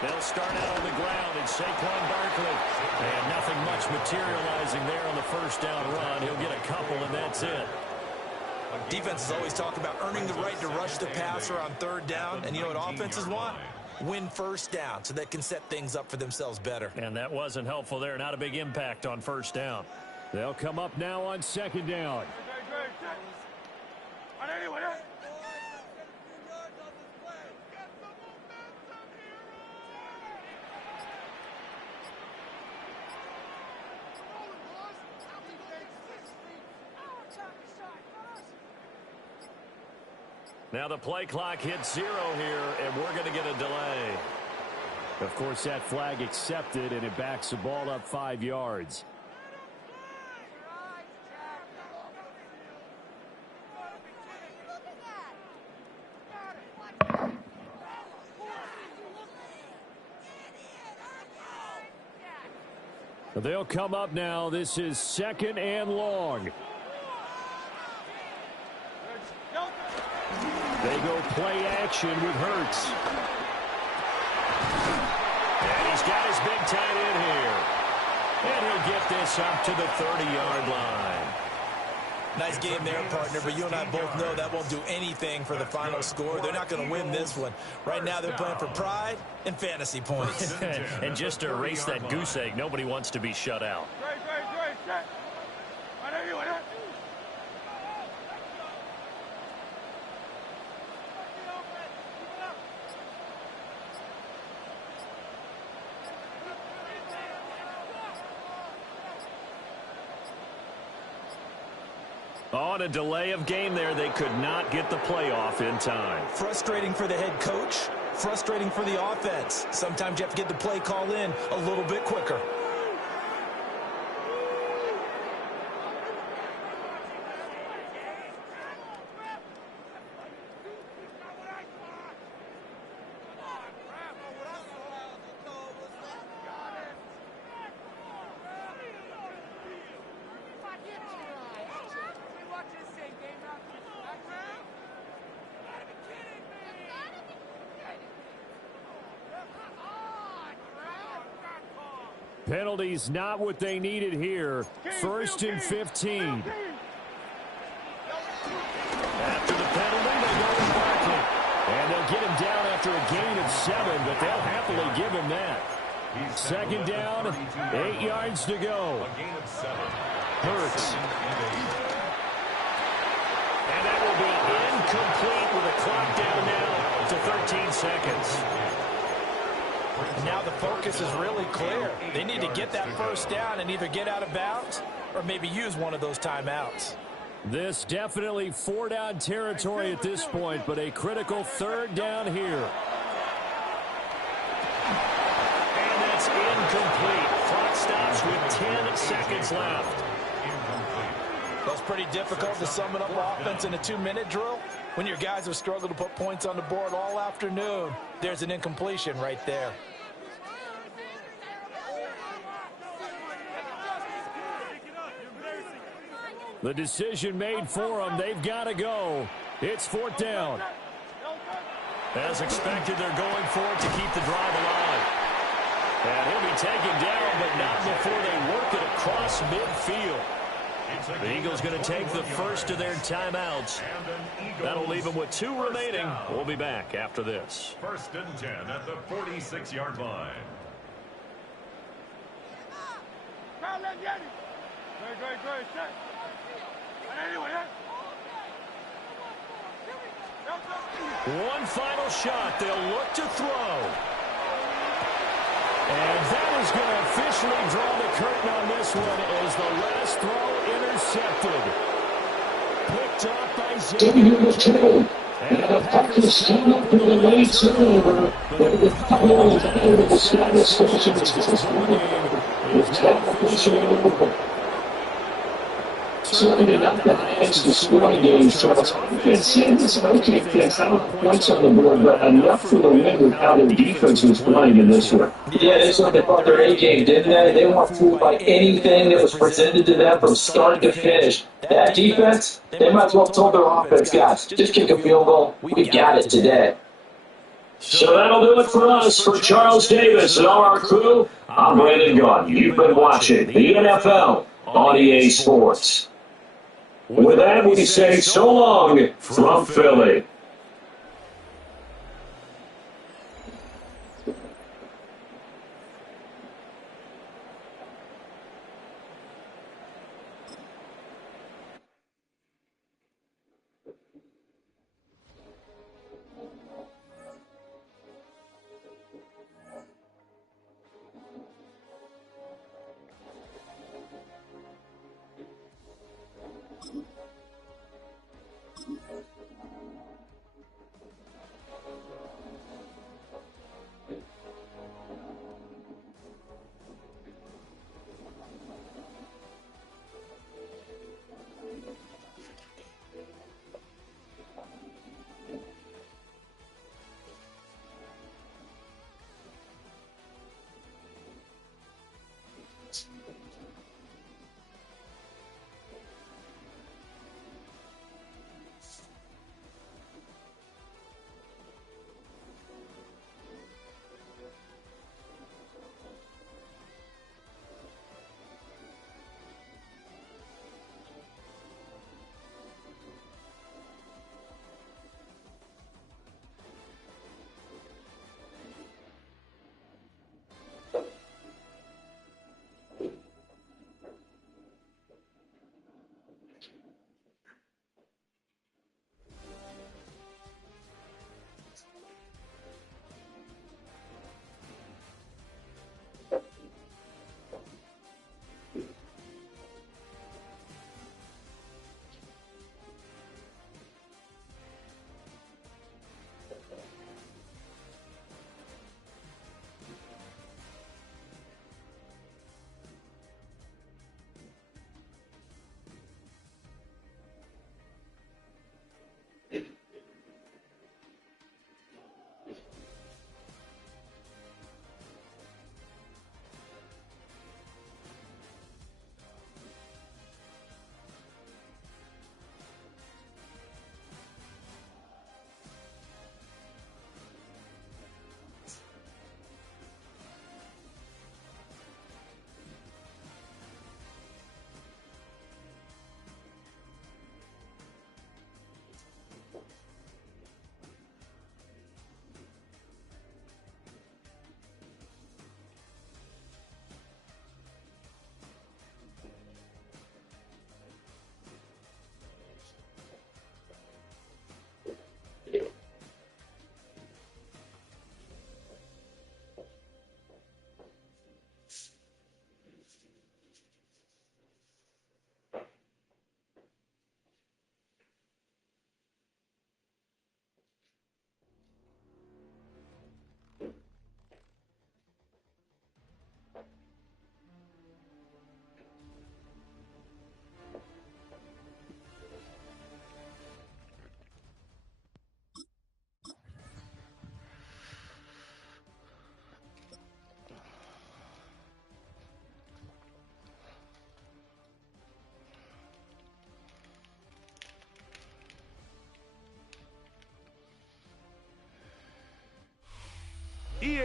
They'll start out on the ground. It's Saquon Barkley. And nothing much materializing there on the first down run. He'll get a couple, and that's it. Defenses always talk about earning the right to rush the passer on 3rd down. And you know what offenses want? Win 1st down so they can set things up for themselves better. And that wasn't helpful there. Not a big impact on 1st down. They'll come up now on 2nd down. Now the play clock hits 0 here, and we're going to get a delay. Of course, that flag accepted, and it backs the ball up 5 yards. They'll come up now. This is 2nd and long. They go play action with Hurts. And he's got his big tight end here. And he'll get this up to the 30-yard line. Nice game there, partner, but you and I both know that won't do anything for the final score. They're not going to win this one. Right now they're playing for pride and fantasy points. And just to erase that goose egg, nobody wants to be shut out. On a delay of game there, they could not get the playoff in time. Frustrating for the head coach, frustrating for the offense. Sometimes you have to get the play call in a little bit quicker. Penalties not what they needed here. 1st and 15. After the penalty, they go with Barkley. And they'll get him down after a gain of 7, but they'll happily give him that. 2nd down, 8 yards to go. Hurts. And that will be incomplete with a clock down now to 13 seconds. And now the focus is really clear. They need to get that 1st down and either get out of bounds or maybe use one of those timeouts. This definitely 4-down territory at this point, but a critical 3rd down here. And that's incomplete. Clock stops with 10 seconds left. incomplete. It's pretty difficult to sum it up offense in a 2-minute drill when your guys have struggled to put points on the board all afternoon. There's an incompletion right there. The decision made for them. They've got to go. It's 4th down. As expected, they're going for it to keep the drive alive. And he'll be taken down, but not before they work it across midfield. The Eagles going to take the first of their timeouts. That'll leave them with 2 remaining. We'll be back after this. 1st and 10 at the 46-yard line. One final shot. They'll look to throw. And that is going to officially draw the curtain on this one as the last throw intercepted. Picked off by Xavier. And the Packers stand up in the late turnover. But the Packers are the status station this game is now officially over. Certainly not the highest scoring game, Charles. Offense, it's an okay offense. I don't have points on the board, but enough for the win with how their defense was playing in this one. Yeah, they sort of brought their A game, didn't they? They weren't fooled by anything that was presented to them from start to finish. That defense, they might as well have told their offense, guys, just kick a field goal. We got it today. So that'll do it for us. For Charles Davis and all our crew, I'm Brandon Gunn. You've been watching the NFL on EA Sports. With that, we say so long from Philly.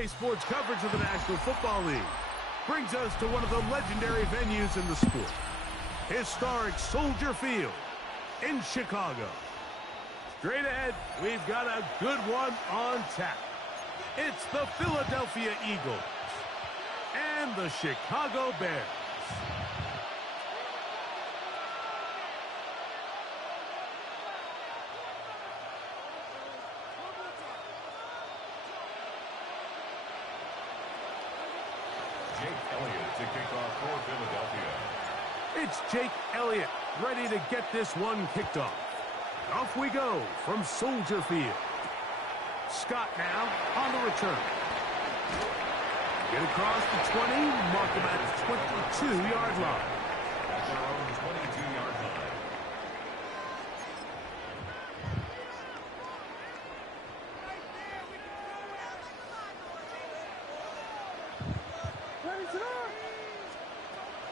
EA Sports coverage of the National Football League brings us to one of the legendary venues in the sport, historic Soldier Field in Chicago. Straight ahead, we've got a good one on tap. It's the Philadelphia Eagles and the Chicago Bears. To kick off for Philadelphia. It's Jake Elliott ready to get this one kicked off. Off we go from Soldier Field. Scott now on the return. Get across the 20, mark him at the 22-yard line. At their own 22-yard line.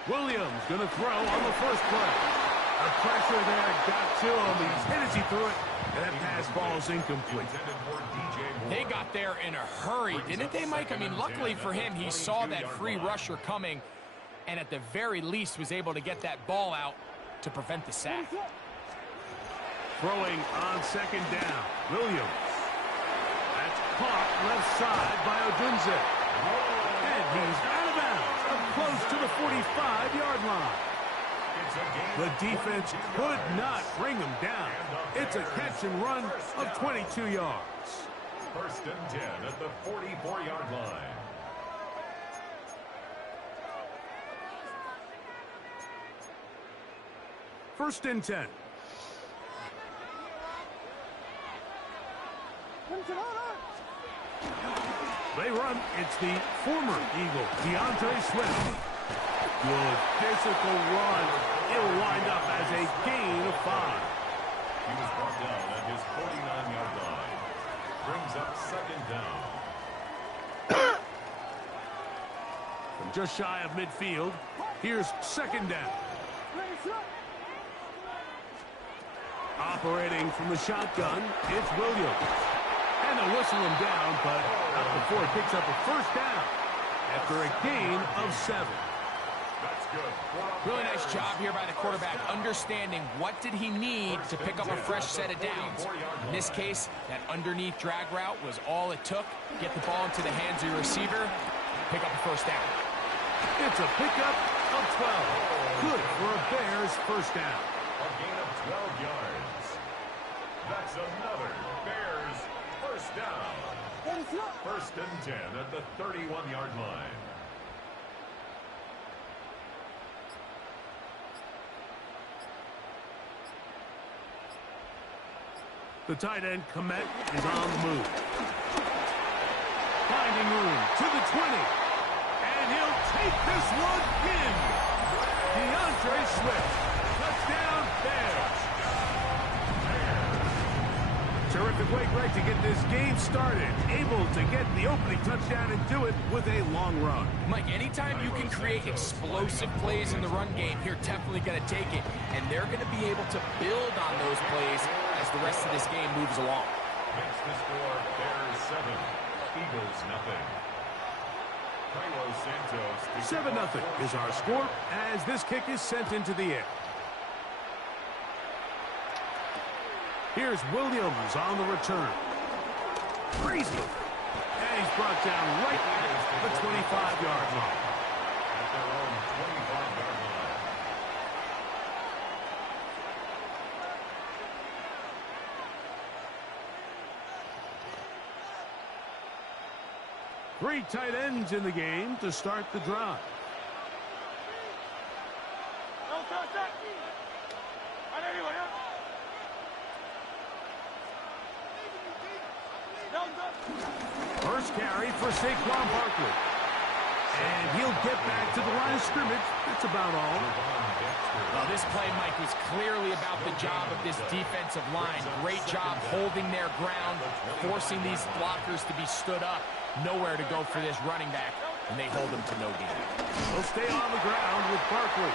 Williams going to throw on the first play. The pressure there got to him. He's hit as he threw it, and that pass falls incomplete. They got there in a hurry, didn't they, Mike? I mean, luckily for him, he saw that free rusher coming, and at the very least was able to get that ball out to prevent the sack. Throwing on second down, Williams. That's caught left side by Odunze. And he's out of bounds, up close to the 45-yard line. The defense could not bring him down. It's a catch and run of 22 yards. First and 10 at the 44-yard line. First and 10. They run. It's the former Eagle, DeAndre Swift. Good physical run. It'll wind up as a gain of 5. He was brought down at his 49-yard line. Brings up second down. From just shy of midfield, here's second down. Operating from the shotgun, it's Williams. And they'll whistle him down, but not before he picks up a first down after a gain of 7. That's good. Really nice job here by the quarterback, understanding what did he need to pick up a fresh set of downs. In this case, that underneath drag route was all it took. Get the ball into the hands of your receiver, pick up a first down. It's a pickup of 12. Good for a Bears first down. A gain of 12 yards. That's another Bears first down. First and 10 at the 31-yard line. The tight end, Komet, is on the move. Finding room to the 20. And he'll take this one in. DeAndre Swift. Touchdown, Bears. Terrific way, Greg, to get this game started. Able to get the opening touchdown and do it with a long run. Mike, anytime you can create explosive plays in the run game, you're definitely going to take it. And they're going to be able to build on those plays as the rest of this game moves along. Makes the score Bears 7, Eagles nothing. 7-0 is our score as this kick is sent into the air. Here's Williams on the return. Crazy. And he's brought down right at the 25-yard line. At their own 25-yard line. Three tight ends in the game to start the drive. First carry for Saquon Barkley. And he'll get back to the line of scrimmage. That's about all. Well, this play, Mike, was clearly about the job of this defensive line. Great job holding their ground, forcing these blockers to be stood up. Nowhere to go for this running back, and they hold him to no gain. They'll stay on the ground with Barkley.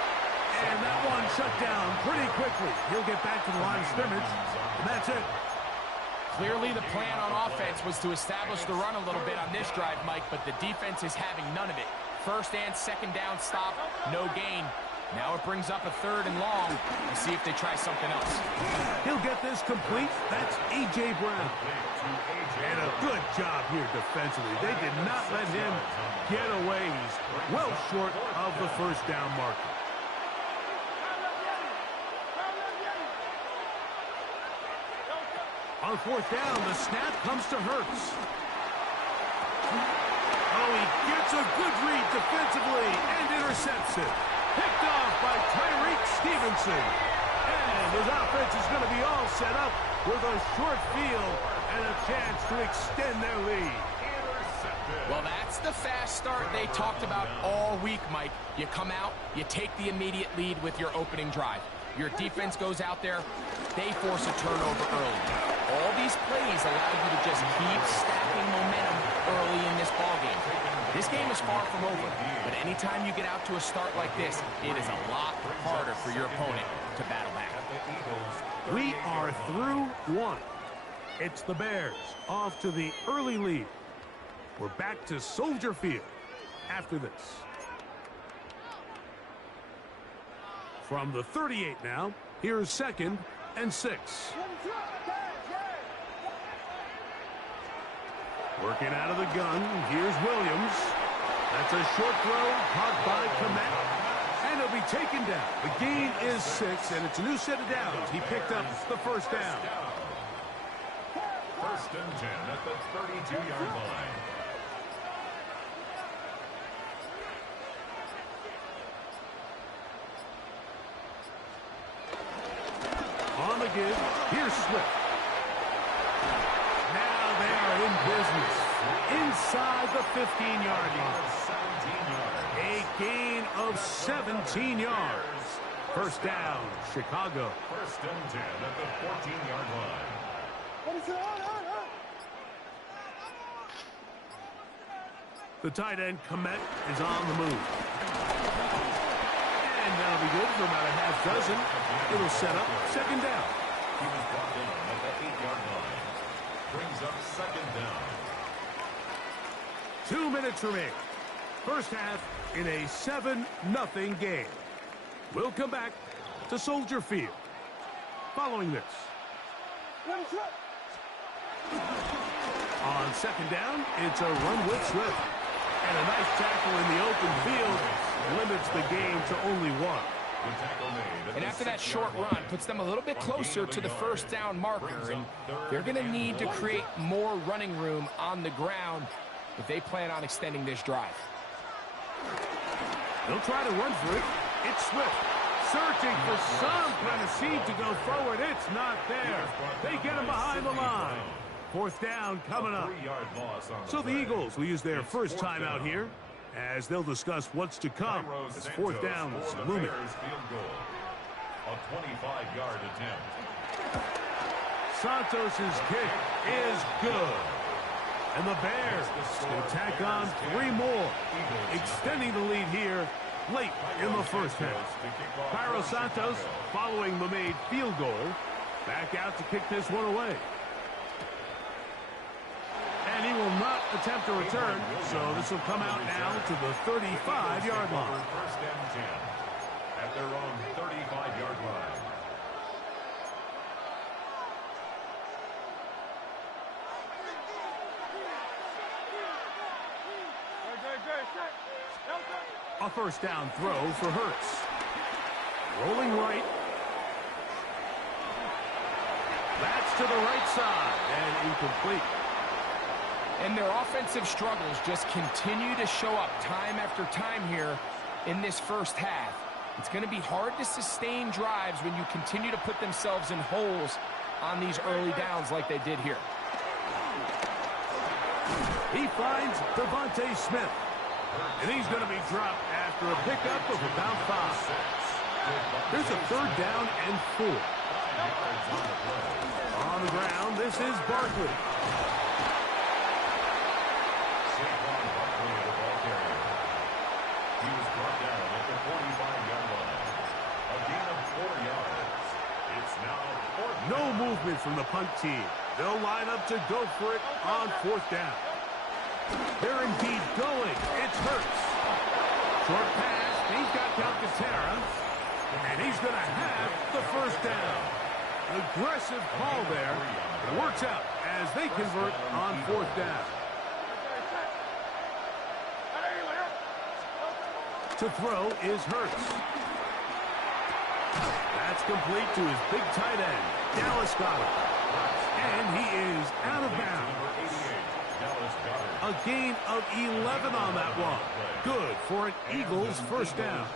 And that one shut down pretty quickly. He'll get back to the line of scrimmage, and that's it. Clearly the plan on offense was to establish the run a little bit on this drive, Mike, but the defense is having none of it. First and second down stop, no gain. Now it brings up a 3rd and long. Let's see if they try something else. He'll get this complete. That's A.J. Brown. And a good job here defensively. They did not let him get away. He's well short of the first down marker. On 4th down, the snap comes to Hurts. Oh, he gets a good read defensively and intercepts it. Picked off by Tyreek Stevenson. And his offense is going to be all set up with a short field and a chance to extend their lead. Well, that's the fast start they talked about all week, Mike. You come out, you take the immediate lead with your opening drive. Your defense goes out there, they force a turnover early. All these plays allow you to just keep stacking momentum early in this ballgame. This game is far from over, but anytime you get out to a start like this, it is a lot harder for your opponent to battle back. We are through 1. It's the Bears off to the early lead. We're back to Soldier Field after this. From the 38 now, here's 2nd and 6. Working out of the gun, here's Williams. That's a short throw, caught by Komet. And it'll be taken down. The gain is 6, and it's a new set of downs. He picked up the first down. 1st and 10 at the 32-yard line. On the give, here's Swift. Now they are in business. Inside the 15-yard line. A gain of 17 yards. First down, Chicago. 1st and 10 at the 14-yard line. The tight end, Komet, is on the move. And that'll be good for about a half dozen. It'll set up 2nd down. He was brought down at the 8-yard line. Brings up 2nd down. 2 minutes remaining. First half in a 7-0 game. We'll come back to Soldier Field following this. On 2nd down, it's a run with Swift. And a nice tackle in the open field limits the game to only 1. And after that short run, puts them a little bit closer to the first down marker. And they're going to need to create more running room on the ground if they plan on extending this drive. They'll try to run for it. It's Swift. Searching for some kind of seed to go forward. It's not there. They get him behind the line. 4th down coming up. So the Eagles will use their first timeout here as they'll discuss what's to come as 4th down is looming. A 25-yard attempt. Santos' kick is good. And the Bears will tack on 3 more, extending the lead here late in the first half. Cairo Santos, following the made field goal, back out to kick this one away. And he will not attempt a return, so this will come out now to the 35-yard line. 1st and 10 at their own 35-yard line. A first down throw for Hurts. Rolling right. That's to the right side and incomplete. And their offensive struggles just continue to show up time after time here in this first half. It's going to be hard to sustain drives when you continue to put themselves in holes on these early downs like they did here. He finds Devontae Smith. And he's going to be dropped after a pickup of about 5. There's a 3rd down and 4. On the ground, this is Barkley. He was brought down at the 45-yard line. A gain of 4 yards. It's now 4th. No movement from the punt team. They'll line up to go for it on 4th down. They're indeed going. It's Hurts. Short pass. He's got Calcaterra. And he's going to have the 1st down. Aggressive call there. It works out as they convert on 4th down. To throw is Hurts. That's complete to his big tight end, Dallas Goedert. And he is out of bounds. A gain of 11 on that one. Good for an Eagles 1st down.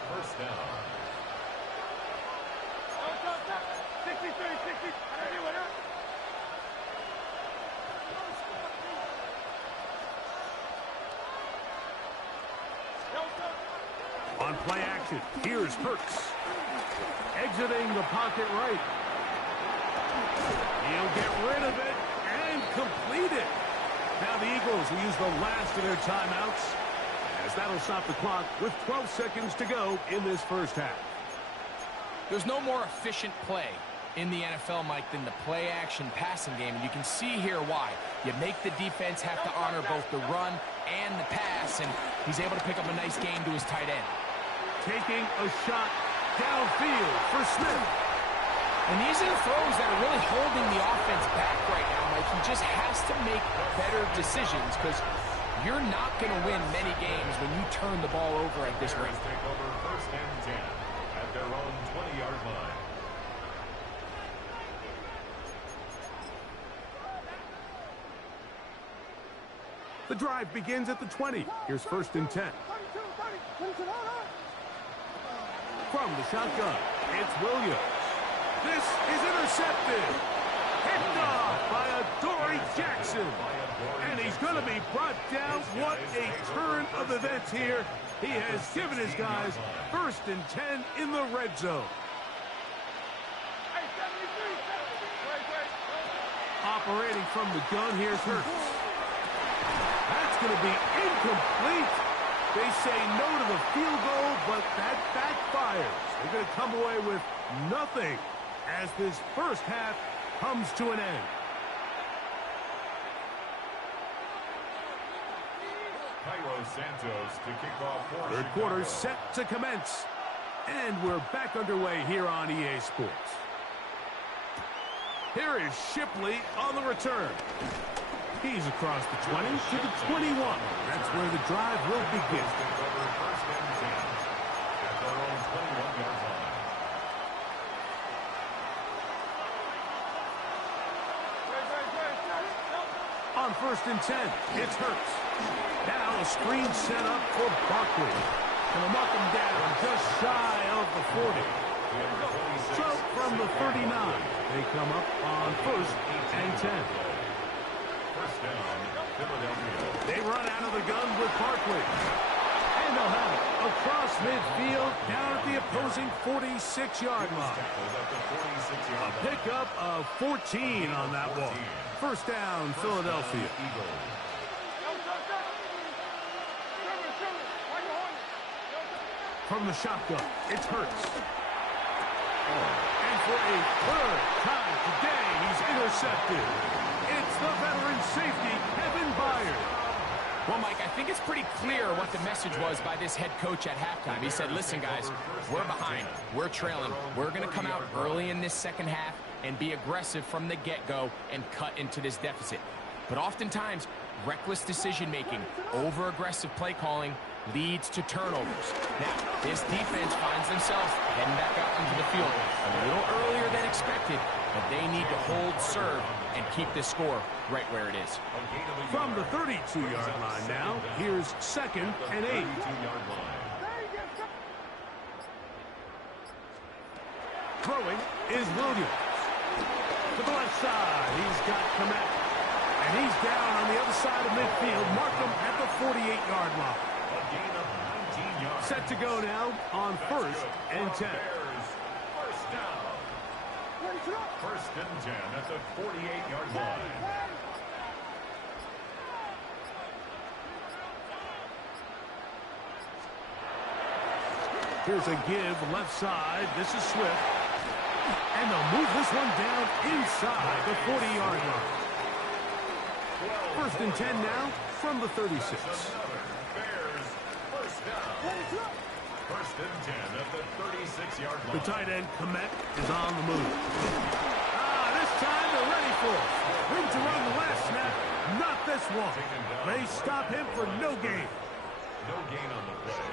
On play action, here's Hurts. Exiting the pocket right. He'll get rid of it and complete it. Now the Eagles will use the last of their timeouts, as that'll stop the clock with 12 seconds to go in this 1st half. There's no more efficient play in the NFL, Mike, than the play-action passing game, and you can see here why. You make the defense have to honor both the run and the pass, and he's able to pick up a nice gain to his tight end. Taking a shot downfield for Smith. And these are the throws that are really holding the offense back right now, Mike. He just has to make better decisions because you're not going to win many games when you turn the ball over at this rate. Take over 1st and 10 at their own 20-yard line. The drive begins at the 20. Here's 1st and 10. From the shotgun, it's Williams. This is intercepted. Picked off by Adoree Jackson. And he's going to be brought down. What a turn of events here. He has given his guys 1st and 10 in the red zone. Operating from the gun, here's Hurts. That's going to be incomplete. They say no to the field goal, but that backfires. They're going to come away with nothing as this 1st half comes to an end. Cairo Santos to kick off for 3rd quarter set to commence. And we're back underway here on EA Sports. Here is Shipley on the return. He's across the 20 to the 21. That's where the drive will begin. On 1st and 10, it's Hurts. Now a screen set up for Barkley. And they'll knock him down just shy of the 40. So from the 39, they come up on 1st and 10. They run out of the gun with Barkley. And they'll have it across midfield down at the opposing 46-yard line. A pickup of 14 on that one. 1st down, Philadelphia. From the shotgun, it's Hurts. And for a 3rd time today, he's intercepted. It's the veteran safety, Kevin Byard. Well, Mike, I think it's pretty clear what the message was by this head coach at halftime. He said, listen, guys, we're behind. We're trailing. We're going to come out early in this 2nd half and be aggressive from the get-go and cut into this deficit. But oftentimes, reckless decision-making, over-aggressive play calling leads to turnovers. Now, this defense finds themselves heading back out into the field a little earlier than expected, but they need to hold serve and keep this score right where it is. From the 32-yard line now, here's 2nd and 8. Throwing is Williams. To the left side, he's got Komet. And he's down on the other side of midfield. Mark him at the 48-yard line. Set to go now on 1st and 10. 1st and 10 at the 48-yard line. Here's a give left side. This is Swift. And they'll move this one down inside the 40-yard line. First and 10 now from the 36. Bears first down. First and 10 at the 36-yard line. The tight end, Komet, is on the move. This time they're ready for it. Room to run the last snap. Not this one. They stop him for no gain. No gain on the play.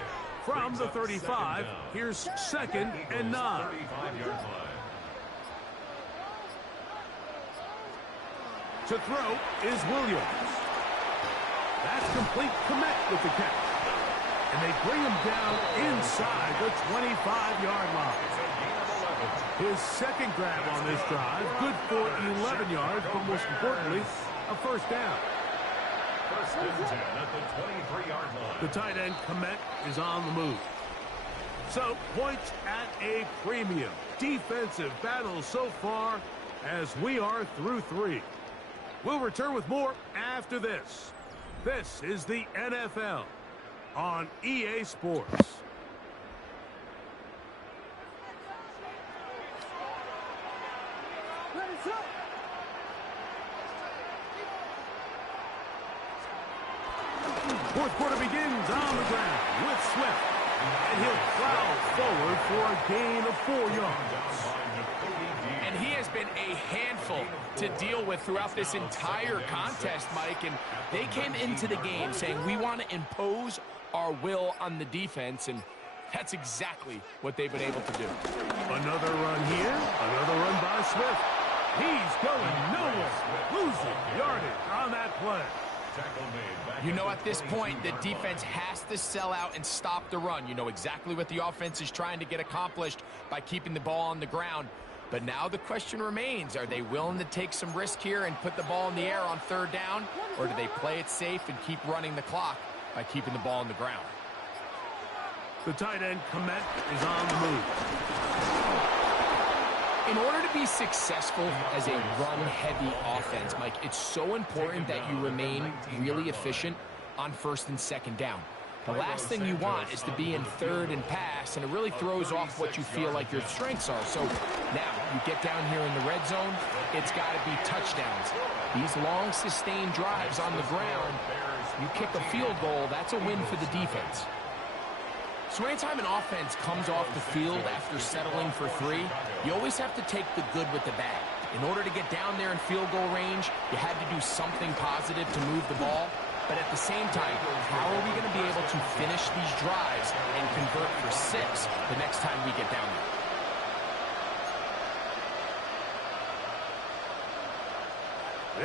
From the 35, here's second and 9. 35-yard line. To throw is Williams. That's complete. Komet with the catch. And they bring him down inside the 25-yard line. His second grab on this drive, good for 11 yards, but most importantly, a first down. First and 10 at the 23-yard line. The tight end, Komet, is on the move. So, points at a premium. Defensive battle so far as we are through 3. We'll return with more after this. This is the NFL on EA Sports. Fourth quarter begins on the ground with Swift. And he'll plow forward for a gain of 4 yards. And he has been a handful to deal with throughout this entire contest, Mike. And they came into the game saying, we want to impose our will on the defense. And that's exactly what they've been able to do. Another run here. Another run by Swift. He's going nowhere. Losing yardage on that play. You know, at this point, the defense has to sell out and stop the run. You know exactly what the offense is trying to get accomplished by keeping the ball on the ground. But now the question remains, are they willing to take some risk here and put the ball in the air on third down? Or do they play it safe and keep running the clock by keeping the ball on the ground? The tight end, Komet, is on the move. In order to be successful as a run-heavy offense, Mike, it's so important that you remain really efficient on first and second down. The last thing you want is to be in third and pass, and it really throws off what you feel like your strengths are. So now you get down here in the red zone, it's got to be touchdowns. These long, sustained drives on the ground, you kick a field goal, that's a win for the defense. So anytime an offense comes off the field after settling for 3, you always have to take the good with the bad. In order to get down there in field goal range, you had to do something positive to move the ball. But at the same time, how are we going to be able to finish these drives and convert for 6 the next time we get down there?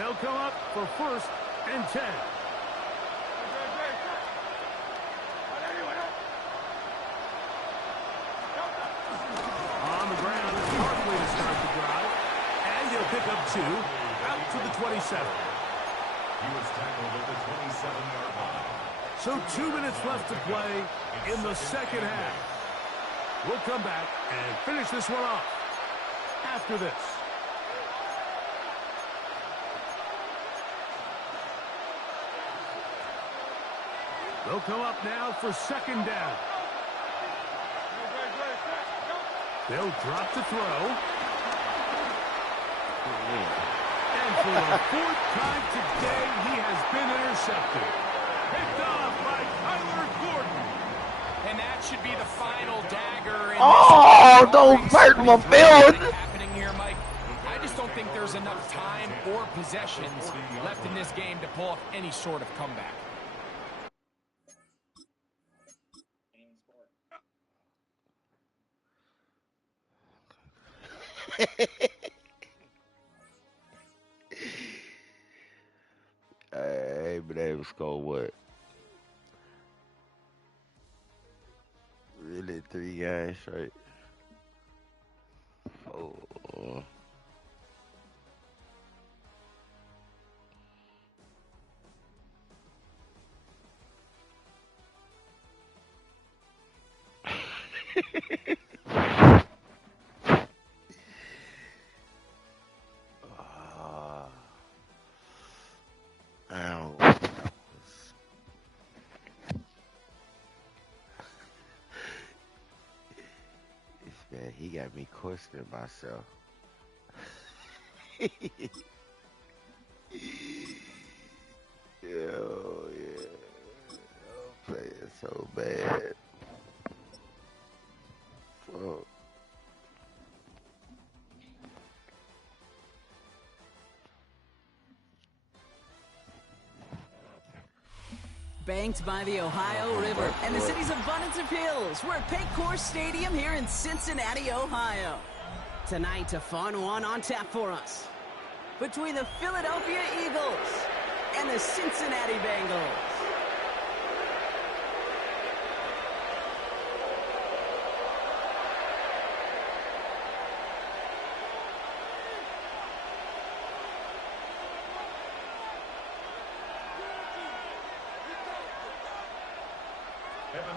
They'll come up for first and 10. Pick up 2, out to the 27. He was tackled at the 27-yard line. So 2 minutes left to play in the second half. We'll come back and finish this one off after this. They'll come up now for second down. They'll drop to throw. And for the 4th time today, he has been intercepted. Picked off by Tyler Gordon. And that should be the final dagger. Oh, don't hurt my feelings. Happening here, Mike. I just don't think there's enough time or possessions left in this game to pull off any sort of comeback. Hey, but they was score what? Really 3 games straight. Oh. Man, he got me questioning myself. Yo, yeah. I'm playing so bad. Fuck. Banked by the Ohio River and the city's abundance of hills. We're at Paycor Stadium here in Cincinnati, Ohio. Tonight, a fun one on tap for us between the Philadelphia Eagles and the Cincinnati Bengals.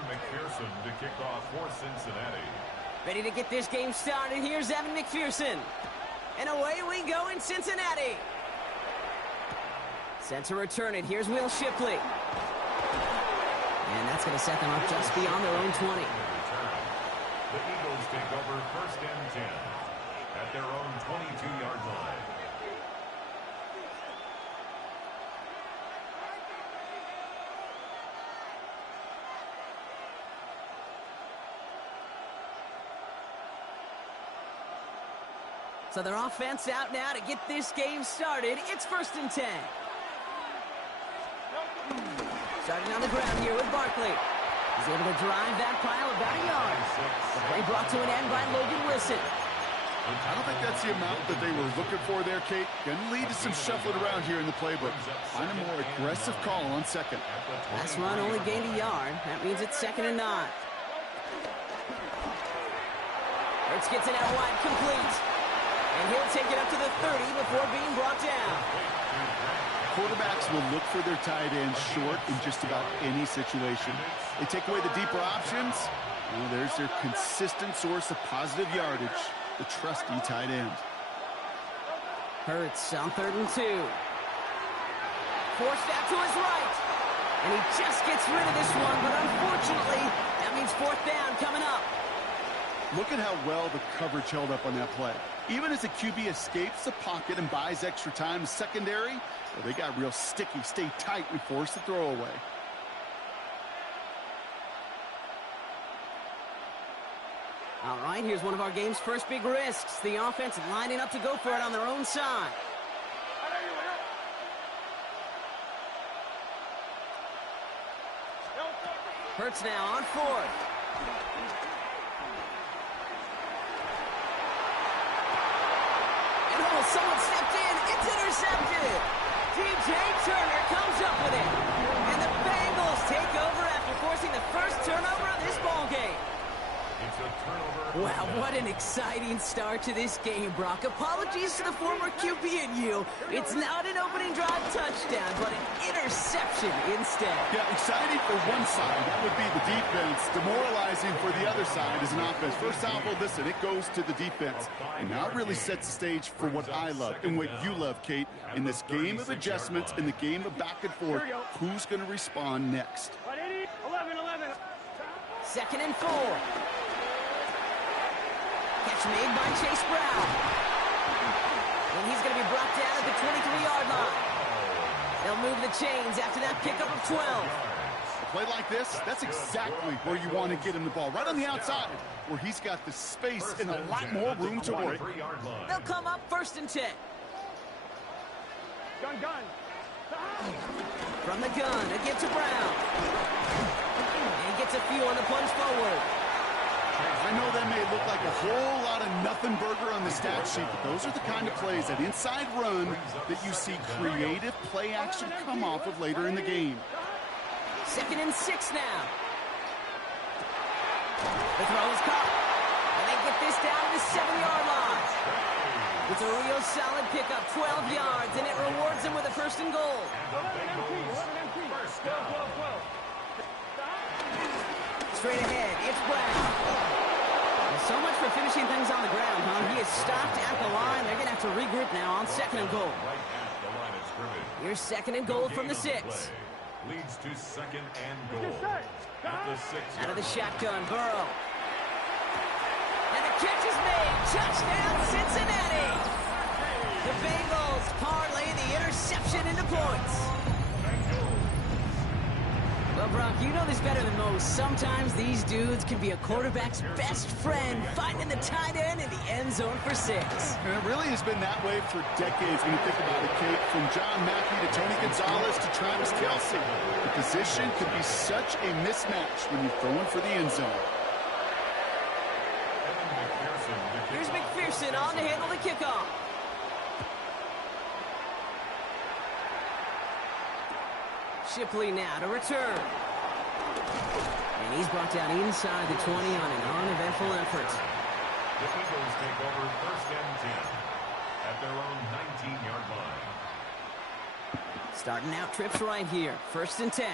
McPherson to kick off for Cincinnati. Ready to get this game started. Here's Evan McPherson. And away we go in Cincinnati. Set to return it. Here's Will Shipley. And that's going to set them up just beyond their own 20. The Eagles take over 1st and 10 at their own 22-yard line. So their offense out now to get this game started. It's 1st and 10. Starting on the ground here with Barkley. He's able to drive that pile about a yard. The play brought to an end by Logan Wilson. I don't think that's the amount that they were looking for there, Kate. Going to lead to some shuffling around here in the playbook. Find a more aggressive call on second. Last run only gained a yard. That means it's 2nd and 9. Hurts gets it out wide, complete. And he'll take it up to the 30 before being brought down. Quarterbacks will look for their tight ends short in just about any situation. They take away the deeper options. Well, there's their consistent source of positive yardage, the trusty tight end. Hurts on 3rd and 2. Forced out to his right. And he just gets rid of this one, but unfortunately, that means 4th down coming up. Look at how well the coverage held up on that play. Even as the QB escapes the pocket and buys extra time secondary, well, they got real sticky, stay tight, and force the throw away. All right, here's one of our game's first big risks. The offense lining up to go for it on their own side. Hurts now on 4th. Someone stepped in. It's intercepted. DJ Turner comes up with it. And the Bengals take over after forcing the first turnover of this ball game. It's a turnover. Wow, what an exciting start to this game, Brock. Apologies to the former QB and you. It's not an opening drive touchdown, but an interception instead. Yeah, exciting for one side. That would be the defense. Demoralizing for the other side as an offense. First half, well, listen, it goes to the defense. And now it really sets the stage for what I love and what you love, Kate. In this game of adjustments, in the game of back and forth, who's going to respond next? 2nd and 4. Catch made by Chase Brown. And he's going to be brought down at the 23-yard line. They'll move the chains after that pickup of 12. A play like this, that's exactly where you want to get him the ball. Right on the outside, where he's got the space and a lot more room to work. They'll come up 1st and 10. Gun. From the gun, a give to Brown. And he gets a few on the plunge forward. I know that may look like a whole lot of nothing burger on the stat sheet, but those are the kind of plays, that inside run, that you see creative play action come off of later in the game. 2nd and 6 now. The throw is caught. And they get this down to the 7-yard line. It's a real solid pickup, 12 yards, and it rewards them with a 1st and goal. Straight ahead, it's Brown. So much for finishing things on the ground, huh? He is stopped at the line. They're going to have to regroup now on 2nd and goal. Here's 2nd and goal from the 6. Leads to 2nd and goal. At the 6. Out of the shotgun, Burrow. And the catch is made. Touchdown, Cincinnati. The Bengals parlay the interception into points. Well, Brock, you know this better than most. Sometimes these dudes can be a quarterback's best friend, finding the tight end in the end zone for 6. And it really has been that way for decades when you think about it, Kate. From John Mackey to Tony Gonzalez to Travis Kelce. The position could be such a mismatch when you're throwing for the end zone. Here's McPherson on to handle the kickoff. Shipley now to return. And he's brought down inside the 20 on an uneventful effort. The Eagles take over 1st and 10 at their own 19-yard line. Starting out trips right here. 1st and 10.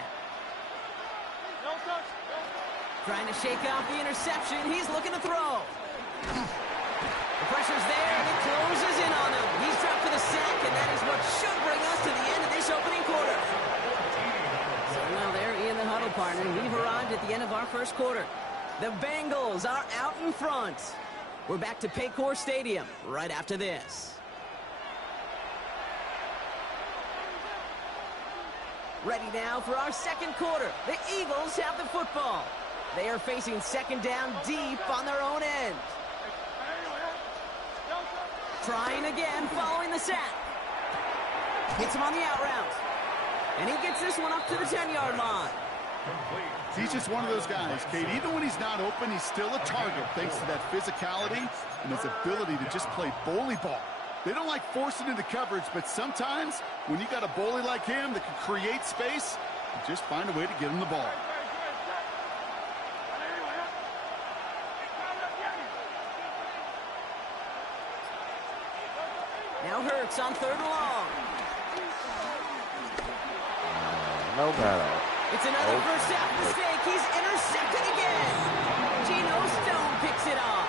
Trying to shake off the interception. He's looking to throw. The pressure's there, and it closes in on him. He's dropped for the sack, and that is what should bring us to the end of this opening quarter. So now they're in the huddle, partner. We've arrived at the end of our 1st quarter. The Bengals are out in front. We're back to Paycor Stadium right after this. Ready now for our 2nd quarter. The Eagles have the football. They are facing 2nd down deep on their own end. Trying again following the sack. Hits him on the out route. And he gets this one up to the 10-yard line. He's just one of those guys, Kate. Even when he's not open, he's still a target thanks to that physicality and his ability to just play bully ball. They don't like forcing into coverage, but sometimes when you got a bully like him that can create space, you just find a way to get him the ball. Now Hurts on 3rd and long. No matter. It's another first half mistake. He's intercepted again. Geno Stone picks it off.